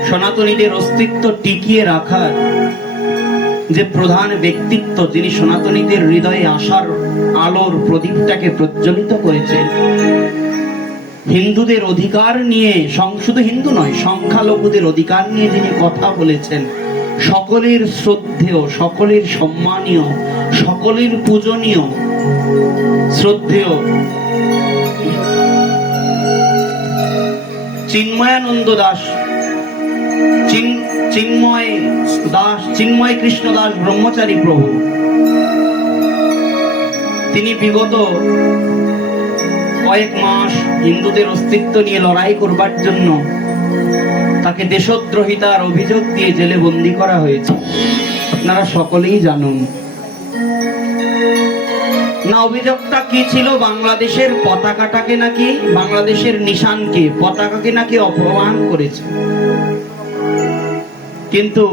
সনাতনীদের অস্তিত্ব টিকিয়ে রাখার যে প্রধান ব্যক্তিত্ব, যিনি সনাতনীদের হৃদয়ে আশার আলোর প্রদীপটাকে প্রজ্বলিত করেছেন, হিন্দুদের অধিকার নিয়ে, শুধু হিন্দু নয়, সংখ্যালঘুদের অধিকার নিয়ে যিনি কথা বলেছেন, সকলের শ্রদ্ধেয়, সকলের সম্মানীয়, সকলের পূজনীয়, শ্রদ্ধেয় চিন্ময়ানন্দ দাস, চিন্ময় কৃষ্ণ দাস ব্রহ্মচারী প্রভু, তিনি বিগত কয়েক মাস হিন্দুদের অস্তিত্ব নিয়ে লড়াই করবার জন্য তাকে দেশদ্রোহিতার অভিযোগ দিয়ে জেলে বন্দী করা হয়েছে। আপনারা সকলেই জানুন। না, অভিযোগটা কি ছিল? বাংলাদেশের পতাকাটাকে নাকি, বাংলাদেশের নিশানকে, পতাকাকে নাকি অপমান করেছে। কিন্তু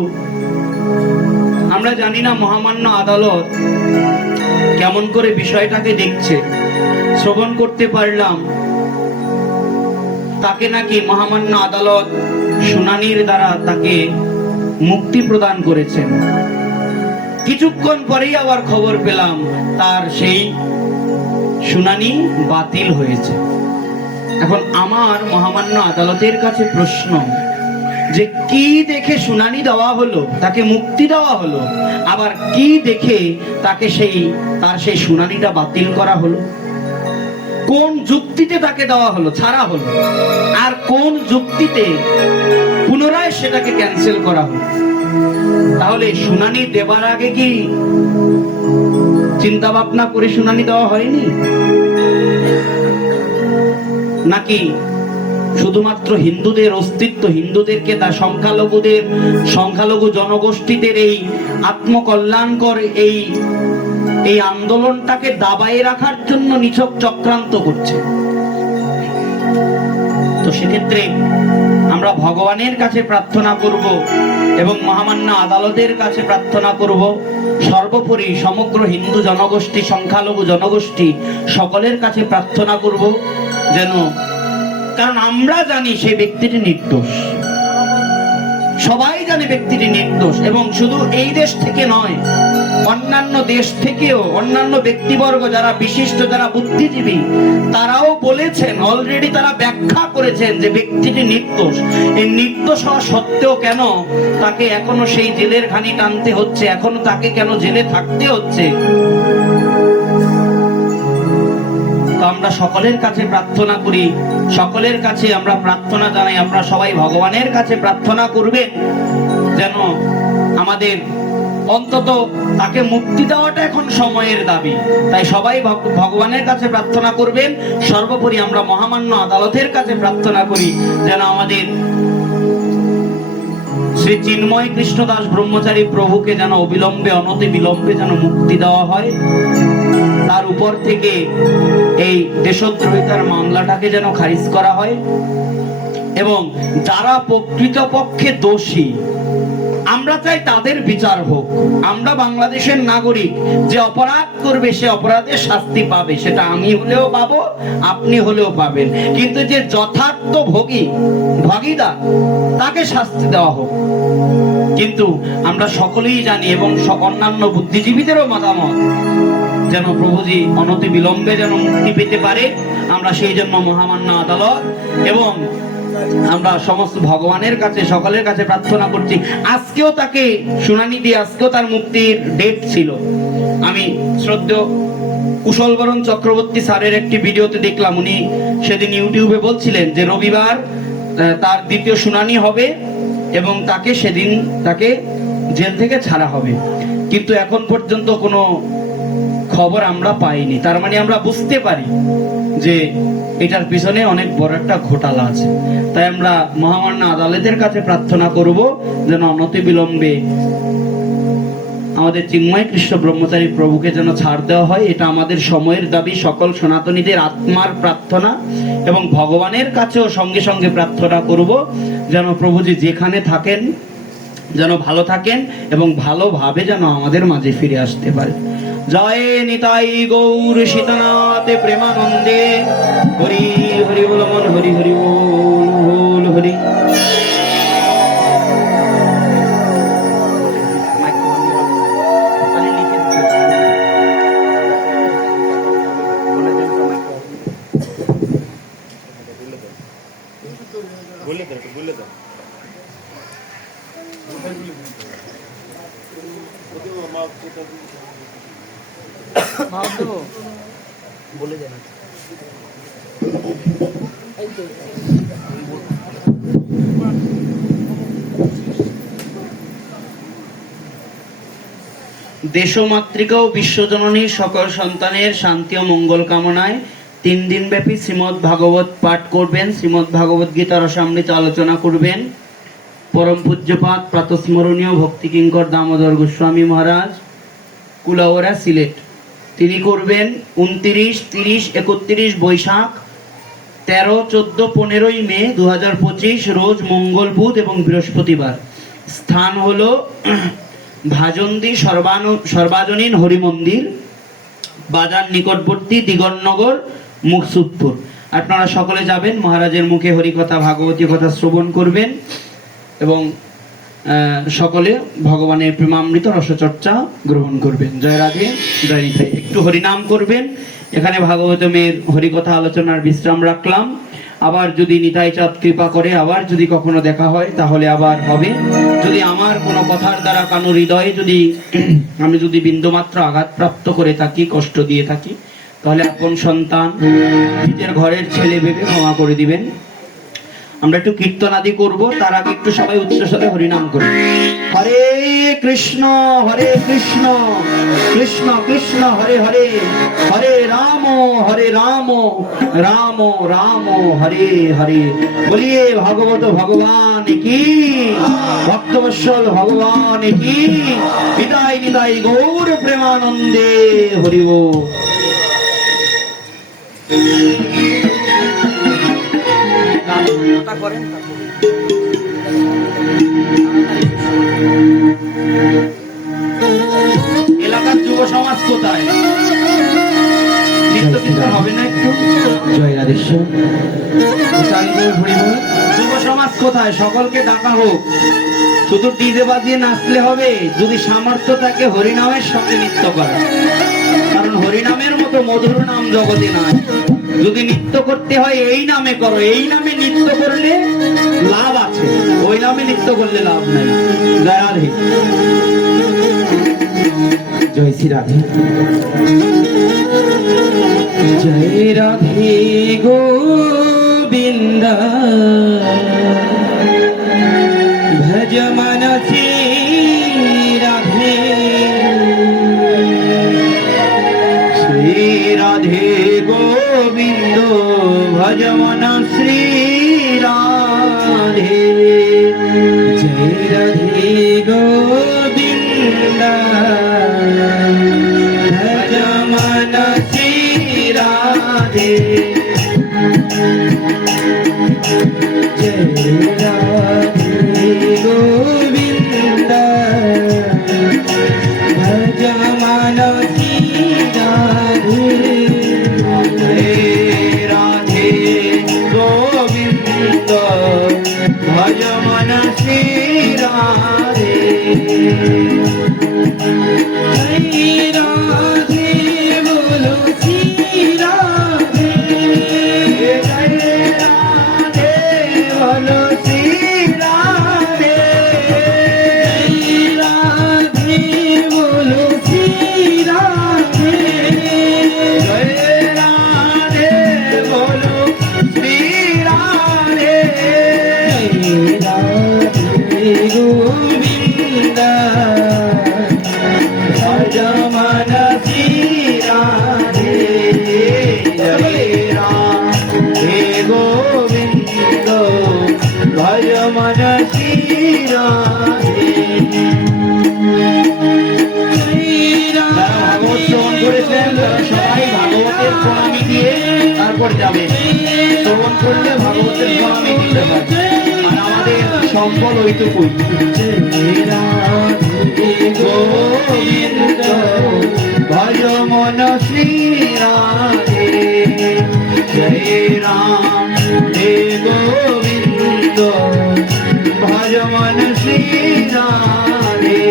আমরা জানি না মহামান্য আদালত কেমন করে বিষয়টাকে দেখছে। শ্রবণ করতে পারলাম তাকে নাকি মহামান্য আদালত শুনানির দ্বারা তাকে মুক্তি প্রদান করেছেন। কিছুক্ষণ পরেই আবার খবর পেলাম তার সেই শুনানি বাতিল হয়েছে। এখন আমার মহামান্য আদালতের কাছে প্রশ্ন, যে কি দেখে শুনানি দেওয়া হলো, তাকে মুক্তি দেওয়া হলো, আবার কি দেখে তাকে তার সেই শুনানিটা বাতিল করা হলো? কোন যুক্তিতে তাকে দেওয়া হলো, ছাড়া হলো, আর কোন যুক্তিতে পুনরায় সেটাকে ক্যান্সেল করা হলো? তাহলে শুনানি দেবার আগে কি চিন্তা ভাবনা করে শুনানি দেওয়া হয়নি? নাকি শুধুমাত্র হিন্দুদের অস্তিত্ব, হিন্দুদেরকে, তার সংখ্যালঘু জনগোষ্ঠীদের এই আত্মকল্যাণকর এই আন্দোলনটাকে দাবায়ে রাখার জন্য নিছক চক্রান্ত করছে? তো সেক্ষেত্রে আমরা ভগবানের কাছে প্রার্থনা করব এবং মহামান্য আদালতের কাছে প্রার্থনা করব, সর্বোপরি সমগ্র হিন্দু জনগোষ্ঠী, সংখ্যালঘু জনগোষ্ঠী সকলের কাছে প্রার্থনা করব যেন, কারণ আমরা জানি সেই ব্যক্তিটি নির্দোষ, সবাই জানে ব্যক্তিটি নির্দোষ, এবং শুধু এই দেশ থেকে নয়, অন্যান্য দেশ থেকেও অন্যান্য ব্যক্তিবর্গ যারা বিশিষ্ট, যারা বুদ্ধিজীবী, তারাও বলেছেন, অলরেডি তারা ব্যাখ্যা করেছেন যে ব্যক্তিটি নির্দোষ। এই নির্দোষ হওয়া সত্ত্বেও কেন তাকে এখনো সেই জেলের ঘানি টানতে হচ্ছে, এখনো তাকে কেন জেলে থাকতে হচ্ছে? আমরা সকলের কাছে প্রার্থনা করি, সকলের কাছে আমরা প্রার্থনা জানাই, আপনারা সবাই ভগবানের কাছে প্রার্থনা করবেন যেন আমাদের অন্তত তাকে মুক্তি দেওয়াটা এখন সময়ের দাবি। তাই সবাই ভগবানের কাছে প্রার্থনা করবেন। সর্বোপরি আমরা মহামান্য আদালতের কাছে প্রার্থনা করি যেন আমাদের শ্রী চিন্ময় কৃষ্ণদাস ব্রহ্মচারী প্রভুকে যেন অবিলম্বে, অনতি বিলম্বে যেন মুক্তি দেওয়া হয়, তার উপর থেকে এই দেশদ্রোহিতার মামলাটাকে যেন খারিজ করা হয়, এবং যারা প্রকৃতপক্ষে দোষী আমরা চাই তাদের বিচার হোক। আমরা বাংলাদেশের নাগরিক, যে অপরাধ করবে সে অপরাধের শাস্তি পাবে, সেটা আমি হলেও পাবো, আপনি হলেও পাবেন, কিন্তু যে যথার্থ ভাগীদার তাকে শাস্তি দেওয়া হোক। কিন্তু আমরা সকলেই জানি এবং অন্যান্য বুদ্ধিজীবীদেরও মতামত যেন প্রভুজি অনতি বিলম্বে যেন মুক্তি পেতে পারে। আমরা সেই জন্য মহামান্য আদালত এবং আমরা সমস্ত ভগবানের কাছে, সকলের কাছে প্রার্থনা করছি। আজকেও তাকে শুনানি দিয়ে, আজকেও তার মুক্তির ডেট ছিল। আমি শ্রদ্ধেয় কুশলবরণ চক্রবর্তী স্যারের একটি ভিডিওতে দেখলাম, উনি সেদিন ইউটিউবে বলছিলেন যে রবিবার তার দ্বিতীয় শুনানি হবে এবং সেদিন তাকে জেল থেকে ছাড়া হবে, কিন্তু এখন পর্যন্ত কোনো খবর আমরা পাইনি। তার মানে আমরা বুঝতে পারি যে এটার পিছনে অনেক বড় একটা ঘোটালা আছে। তাই আমরা মহামান্য আদালতের কাছে প্রার্থনা করব যেন অনতি বিলম্বে আমাদের চিন্ময় কৃষ্ণ ব্রহ্মচারী প্রভুকে যেন ছাড় দেওয়া হয়। এটা আমাদের সময়ের দাবি, সকল সনাতনীদের আত্মার প্রার্থনা, এবং ভগবানের কাছেও সঙ্গে সঙ্গে প্রার্থনা করব যেন প্রভুজি যেখানে থাকেন যেন ভালো থাকেন এবং ভালোভাবে যেন আমাদের মাঝে ফিরে আসতে পারে। জয় নিতাই গৌর সীতানাথ প্রেমানন্দে। হরি হরি বল মন, হরি হরি বল হরি। বলে দেন দেশমাতৃকা ও বিশ্বজননীর সকল সন্তানের শান্তি ও মঙ্গল কামনায় 3 দিন ব্যাপী শ্রীমদ্ ভাগবত পাঠ করবেন, শ্রীমদ্ ভাগবত গীতা রসামৃত আলোচনা করবেন। পরম পূজ্যপাদ প্রাতঃস্মরণীয় ভক্তি কিঙ্কর দামোদর গোস্বামী মহারাজ, কুলাউড়া, সিলেট। তিনি করবেন 29, 30, 31 বৈশাখ, 13, 14, 15 মে 2025 রোজ মঙ্গল, বুধ এবং বৃহস্পতিবার। স্থান হলো ভাজন্দি সর্বাজনীন হরি মন্দির, বাজার নিকটবর্তী, দিগননগর, মুকসুদপুর। আপনারা সকলে যাবেন, মহারাজের মুখে হরিকথা ভাগবতী কথা শ্রবণ করবেন এবং সকলে ভগবানের প্রেমামৃত রসচর্চা গ্রহণ করবেন। জয় রাধে, জয় নিতাই। একটু হরিনাম করবেন। এখানে ভাগবতমের হরিকথা আলোচনার বিশ্রাম রাখলাম। আবার যদি নিতাই চাঁদ কৃপা করে আবার যদি কখনো দেখা হয় তাহলে আবার হবে। যদি আমার কোনো কথার দ্বারা কারো হৃদয়ে যদি আমি যদি বিন্দুমাত্র আঘাতপ্রাপ্ত করে থাকি, কষ্ট দিয়ে থাকি, তাহলে আপন সন্তান, নিজের ঘরের ছেলে ভেবে ক্ষমা করে দিবেন। আমরা একটু কীর্তন আদি করবো, তার আগে একটু সবাই উচ্চস্বরে হরিনাম করি। হরে কৃষ্ণ কৃষ্ণ কৃষ্ণ হরে হরে, হরে রাম রাম রাম হরে হরে। বলিয়ে ভাগবত ভগবান কি, ভক্তবৎসল ভগবান কি, নিতাই নিতাই গৌর প্রেমানন্দে হরি বল। এলাকার যুব সমাজ কোথায়? হবে না একটু? জয় রাধেশ্বর। যুব সমাজ কোথায়? সকলকে ডাকা হোক। শুধু ডিজে বাজিয়ে নাচলে হবে? যদি সামর্থ্য থাকে হরিনামের সঙ্গে নৃত্য করা, কারণ হরিনামের মতো মধুর নাম জগতে নাই। যদি নৃত্য করতে হয় এই নামে করো, এই নামে নৃত্য করলে লাভ আছে, ওই নামে নৃত্য করলে লাভ নাই। জয় রাধে, জয় শ্রী রাধে, জয় রাধে গোবিন্দ ভজ মনসি রাধে, শ্রী রাধে গোবিন্দ ভজ মন শ্রী রাধে, জয় রাধে গোবিন্দ ভজ মন শ্রী রাধে, জয় রাধে গোবিন্দ ভজ মন শ্রী রাধে, রাধে গোবিন্দ ভজ মন শ্রী রাধে, রাধে বলো শ্রী রাধে, রাধে বলো শ্রী রাধে, রাধে বলো শ্রী রাধে, রাধে বলো শ্রী রাধে, রাধে গোবিন্দ ভজ মন শ্রী রাধে, রাধে গোবিন্দ ভজ মন শ্রী রাধে। ভাগবত শ্রবণ করেছেন সবাই ভাগবতের প্রণামী দিয়ে তারপর যাবে। শ্রবণ করলে ভাগবতের প্রণামী দিতে পারে, আর আমাদের সম্বল ওইটুকুই। রাধে গোবিন্দ ভজ মন শ্রী রাধে, জয় রাধে গোবিন্দ ভজ মন শ্রী রাধে।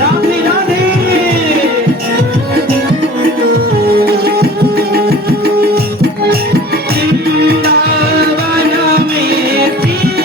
রাধে রাধে বৃন্দাবন में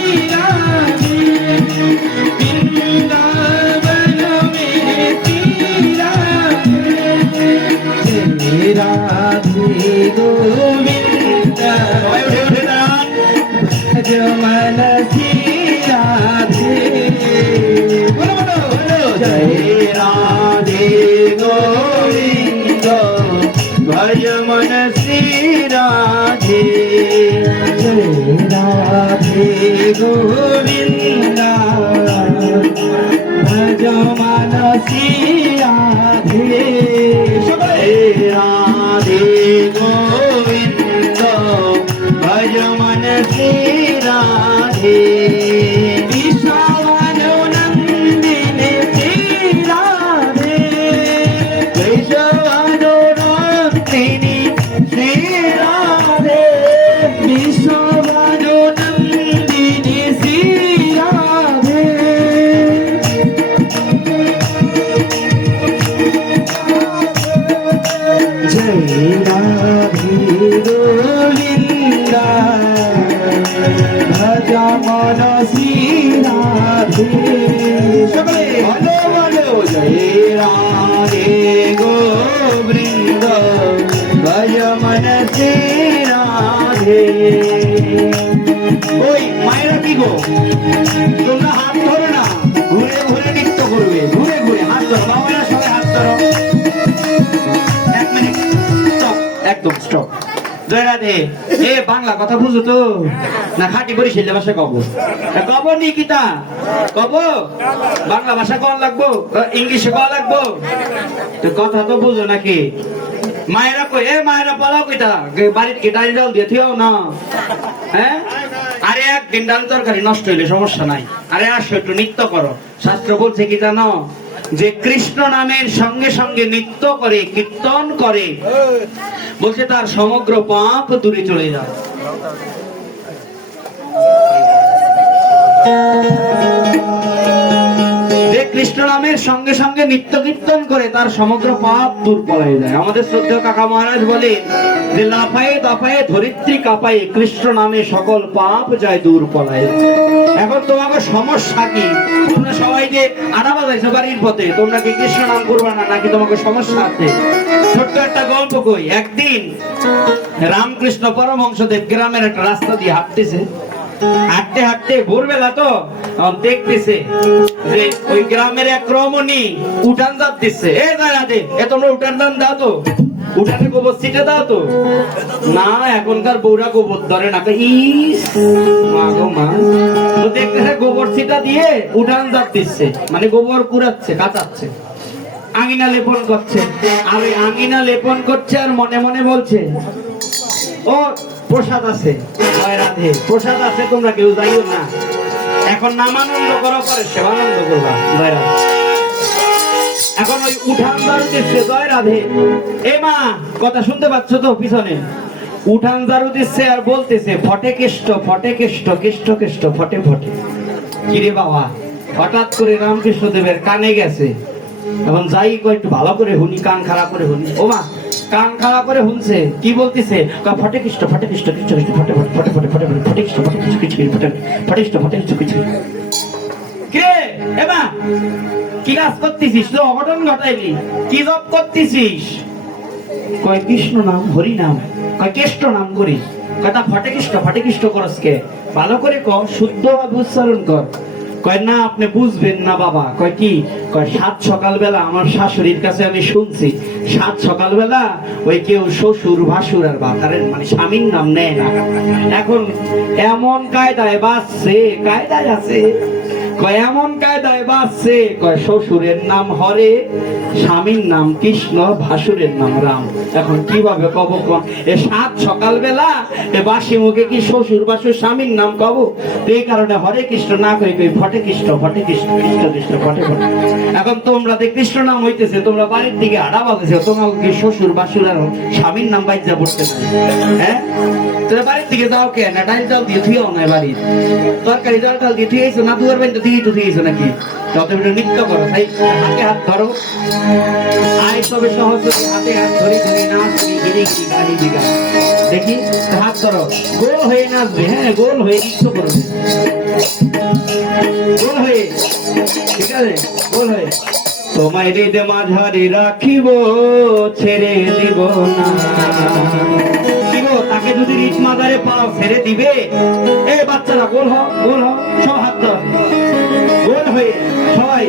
গোবিন্দ ভজ মানসী রাধে রাধে গোবিন্দ ভজ মানসী রাধে বিশ্বনন্দিনী শ্রী রাধে বিশ্বনন্দিনী শ্রী রাধে বিশ্বনন্দিনী শ্রী রাধে জয় রাধে গোবিন্দ ভজ মানসী রাধে সকলে ভালো ভালো জয় রাধে গোবিন্দ ভজ মানসী রাধে ওই মায়েরা কি গো তোমরা হাত ধরো না ঘুরে ঘুরে নৃত্য করবে ঘুরে ঘুরে হাত ধরো বাবারা সবাই হাত ধরো এক মিনিট স্টপ একদম স্টপ জয় রাধে এ বাংলা কথা বুঝো তো না খাঁটি বরিশাল ভাষা কব কব নি কিতা কব বাংলা ভাষা কন লাগবো ইংলিশে কন লাগবো তো কথা তো বুঝো নাকি মায়েরা কই এ মায়েরা পালাও কইতা বাড়িতে কি ডাল ডাল দিয়ে থিও না হ্যাঁ আরে একদিন ডাল তরকারি নষ্ট হইলে সমস্যা নাই আরে আসো একটু নৃত্য করো শাস্ত্র বলছে কি জানো যে কৃষ্ণ নামের সঙ্গে সঙ্গে নৃত্য করে কীর্তন করে বলছে তার সমগ্র পাপ দূরে চলে যায় যে কৃষ্ণ নামের সঙ্গে সঙ্গে নিত্য কীর্তন করে তার সমগ্র পাপ দূর পলায় যায় আমাদের শ্রদ্ধেয় কাকা মহারাজ বলে যে লাফায়ে দাফায়ে ধরিত্রী কাঁপায়ে কৃষ্ণ নামে সকল পাপ যায় দূর পলায় এখন তোমাকে সমস্যা কি তোমরা সবাই যে আড়া বাজাইছো বাড়ির পথে তোমরা কি কৃষ্ণ নাম করবা না নাকি তোমাকে সমস্যা আছে ছোট্ট একটা গল্প কই একদিন রামকৃষ্ণ পরমহংসদেব গ্রামের একটা রাস্তা দিয়ে হাঁটতেছে হাঁটতে হাঁটতে ভোরবেলা তো দেখতেছে যে ওই গ্রামের এক রমণী উঠান দাঁত দিচ্ছে এ দাঁড়াতে এ তোমরা উঠান দান দাও তো উঠানে গোবর ছিটে দাও তো না এখনকার বউরা গোবর ধরে না ইস মা গো মা তো দেখতেছে গোবর ছিটা দিয়ে উঠান দাঁত দিচ্ছে মানে গোবর কুড়াচ্ছে কাচাচ্ছে আঙিনা লেপন করছে আর ওই আঙিনা লেপন করছে আর মনে মনে বলছে ও প্রসাদ আছে জয় রাধে প্রসাদ আছে তোমরা কেউ যাইও না এখন নামানন্দ করো পরে সেবানন্দ করবা জয় রাধে এখন ওই উঠান ঝাড়ু দিচ্ছে জয় রাধে এ মা কথা শুনতে পাচ্ছ তো পিছনে উঠান ঝাড়ু দিচ্ছে আর বলতেছে ফটে কেষ্ট ফটে কেষ্ট কেষ্ট কেষ্ট ফটে ফটে কিরে বাবা হঠাৎ করে রামকৃষ্ণ দেবের কানে গেছে এখন যাই একটু ভালো করে শুনি কান খারাপ করে শুনি ও মা কান খারাপ করে শুনছে কি বলতেছে ফটে কৃষ্ণ ফটে কৃষ্ণ কৃষ্ণ কৃষ্ণ ফটে ফটে ফটে ফটে ফটে ফটে কৃষ্ণ ফটে কৃষ্ণ কিছু ফটে ফটে কৃষ্ণ ফটে কৃষ্ণ কিছু কে এবা কি কাজ করতেছিস তো অঘটন ঘটাইলি কি জব করতেছিস কয় কৃষ্ণ নাম হরি নাম কয় কেষ্ট নাম করিস কথা ফটে কৃষ্ণ করস কে ভালো করে ক শুদ্ধ ভাবে উচ্চারণ কর কয় না আপনি বুঝবেন না বাবা কয় কি কয় সাত সকালবেলা আমার শাশুড়ির কাছে আমি শুনছি সাত সকালবেলা ওই কেউ শ্বশুর ভাসুর আর বাতারের মানে স্বামীর নাম নেয় না এখন এমন কায়দায় বাঁচছে কায়দায় আছে কয় এমন কায়দায় বাঁচছে কয় শ্বশুরের নাম হরে স্বামীর নাম কৃষ্ণ ভাসুরের নাম রাম এখন কিভাবে কব কোন এ সাত সকালবেলা এ বাসি মুখে কি শ্বশুর ভাসুর স্বামীর নাম কব এই কারণে হরে কৃষ্ণ না কই কই ফটে কৃষ্ণ কৃষ্ণ কৃষ্ণ ফটে ফটে এখন তোমরা যে কৃষ্ণ নাম হইতেছে তোমরা বাড়ির দিকে আড়া বাঁধেছো তোমার কি শ্বশুর ভাসুর আর স্বামীর নাম বাইজা পড়তে হ্যাঁ তোরা বাড়ির দিকে যাও কেন ডাল চাল দিয়ে থুইও না বাড়ির তরকারি ডাল টাল দিয়ে থুইয়েছো না দুয়ার বাইতে দিয়ে তো থুইয়েছো নাকি তত নৃত্য করো তাই হাতে হাত ধরো আয় সবে সহজ হাতে হাত ধরে ধরে নাচ ধীরে কি গাড়ি দিঘা দেখি হাত ধরো গোল হয়ে নাচবে হ্যাঁ গোল হয়ে নৃত্য করবে গোল হয়ে ঠিক আছে গোল হয়ে তোমায় হৃদে মাঝারে রাখিব ছেড়ে দিব না তাকে যদি রিচ মাদারে পাও ছেড়ে দিবে এই বাচ্চারা গোল হ সব হাত ধর গোল হয়ে সবাই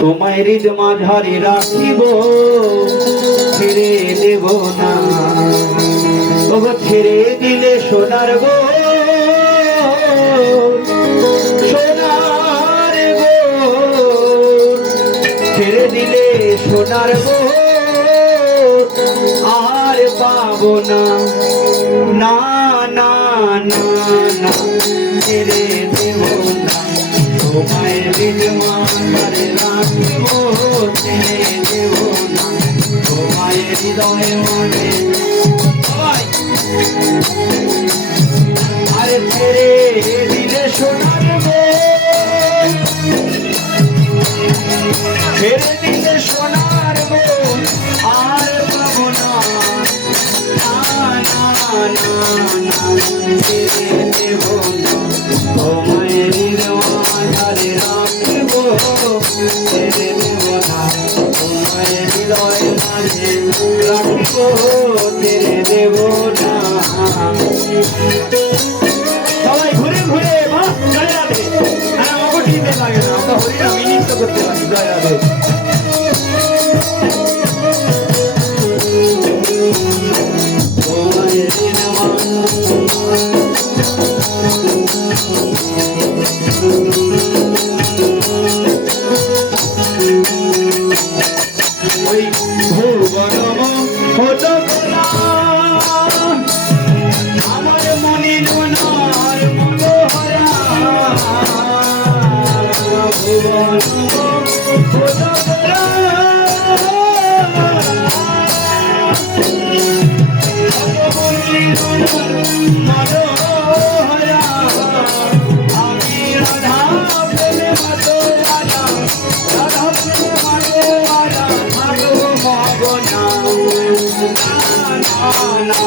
তোমায় হৃদ মাঝারে রাখিব ছেড়ে দেব না ওগো ছেড়ে দিলে সোনার গো, সোনার গো, ছেড়ে দিলে সোনার গো, আর পাবো না, না না না না, ছেড়ে দেব না তোমায় বিজমানারে রাখিব, ছেড়ে দেব না তোমায় হৃদয়ে মনে। আরে ছেড়ে দিলে সোনার গো, ছেড়ে দিলে সোনার গো, আর পাবো না, না না না না, ছেড়ে দেব না তোমায় হৃদয়ে রাখিব, ছেড়ে দেব না তোমায় হৃদয়ে মাঝে রাখিব, ছেড়ে দেব না। সবাই ঘুরে ঘুরে মা জয় রাধে, হ্যাঁ আমাকে ঠিকতে লাগে না, আমরা হরিটা মিনিট তো করতে পারি। জয় রাধে। ওই ভুবনম হলো গোলা, আমার মনে মনার মনোহরা, ভুবনম হলো গোলা, মনোহরা, আমি রাধা প্রেমে মাতোয়ারা, রাধা প্রেমে মাতোয়ারা, থাকবো মগনা, না না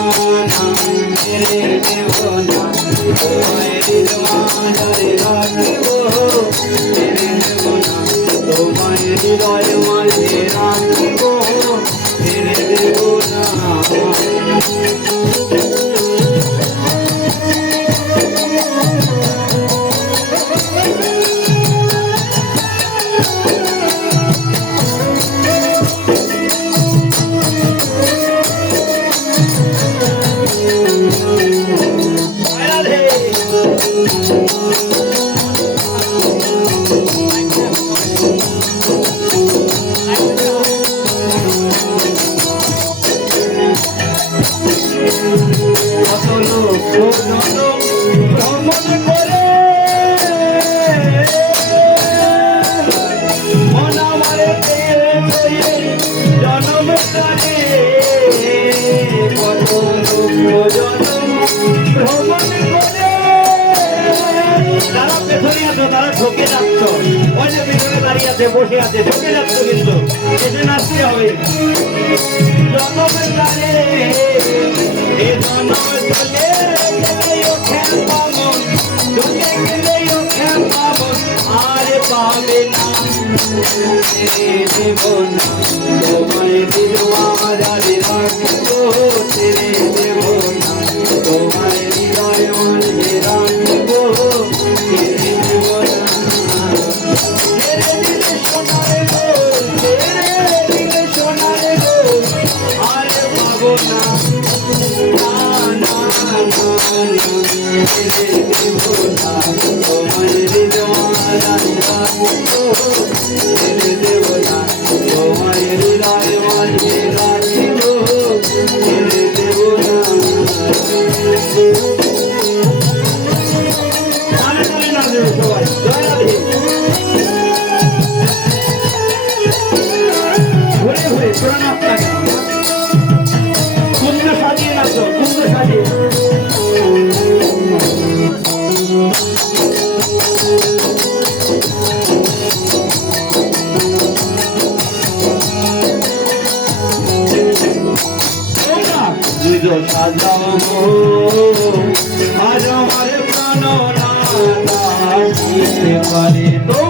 না, ছেড়ে দেব না তোমায় হৃদয়ে রাখিব, ছেড়ে দেব না তোমায় হৃদয়ে মাঝে রাখিব, ছেড়ে দেব না। ভ্রমণ করে মন আমার জন্ম প্রাণে, কত জন্ম ভ্রমণ করে, তারা পেছনে আছো, তারা ঠকে যাচ্ছ, ওই যে পিছনে দাঁড়িয়ে আছে, বসে আছে, ঠকে যাচ্ছ, কিন্তু এসে নাচতে হবে। জন্ম প্রাণে এ জন্ম চলে গেলে ওঠে পাবন, চলে গেলে ওঠে পাবন, আর পাবে না, ছেড়ে দেব না তোমায় হৃদয়ে রাখিব, ছেড়ে দেব না তোমায় হৃদয়ে মাঝে রাখিব, ছেড়ে দেব না। ছেড়ে দিলে সোনার গো, ছেড়ে দিলে সোনার গো, আর পাবো না, না না না না, ছেড়ে দেব না তোমায় হৃদয়ে রাখিব, ছেড়ে দেব না তোমায় হৃদয়ে মাঝে রাখিব, ছেড়ে দেব না। তালে তালে না দেব সবাই, জয় রাধে। ঘুরে ঘুরে প্রণাম লাগে, কুঞ্জ সাজিয়ে নাচো, কুঞ্জ সাজিয়ে। সাজাও আজ আমার প্রাণ না পারে।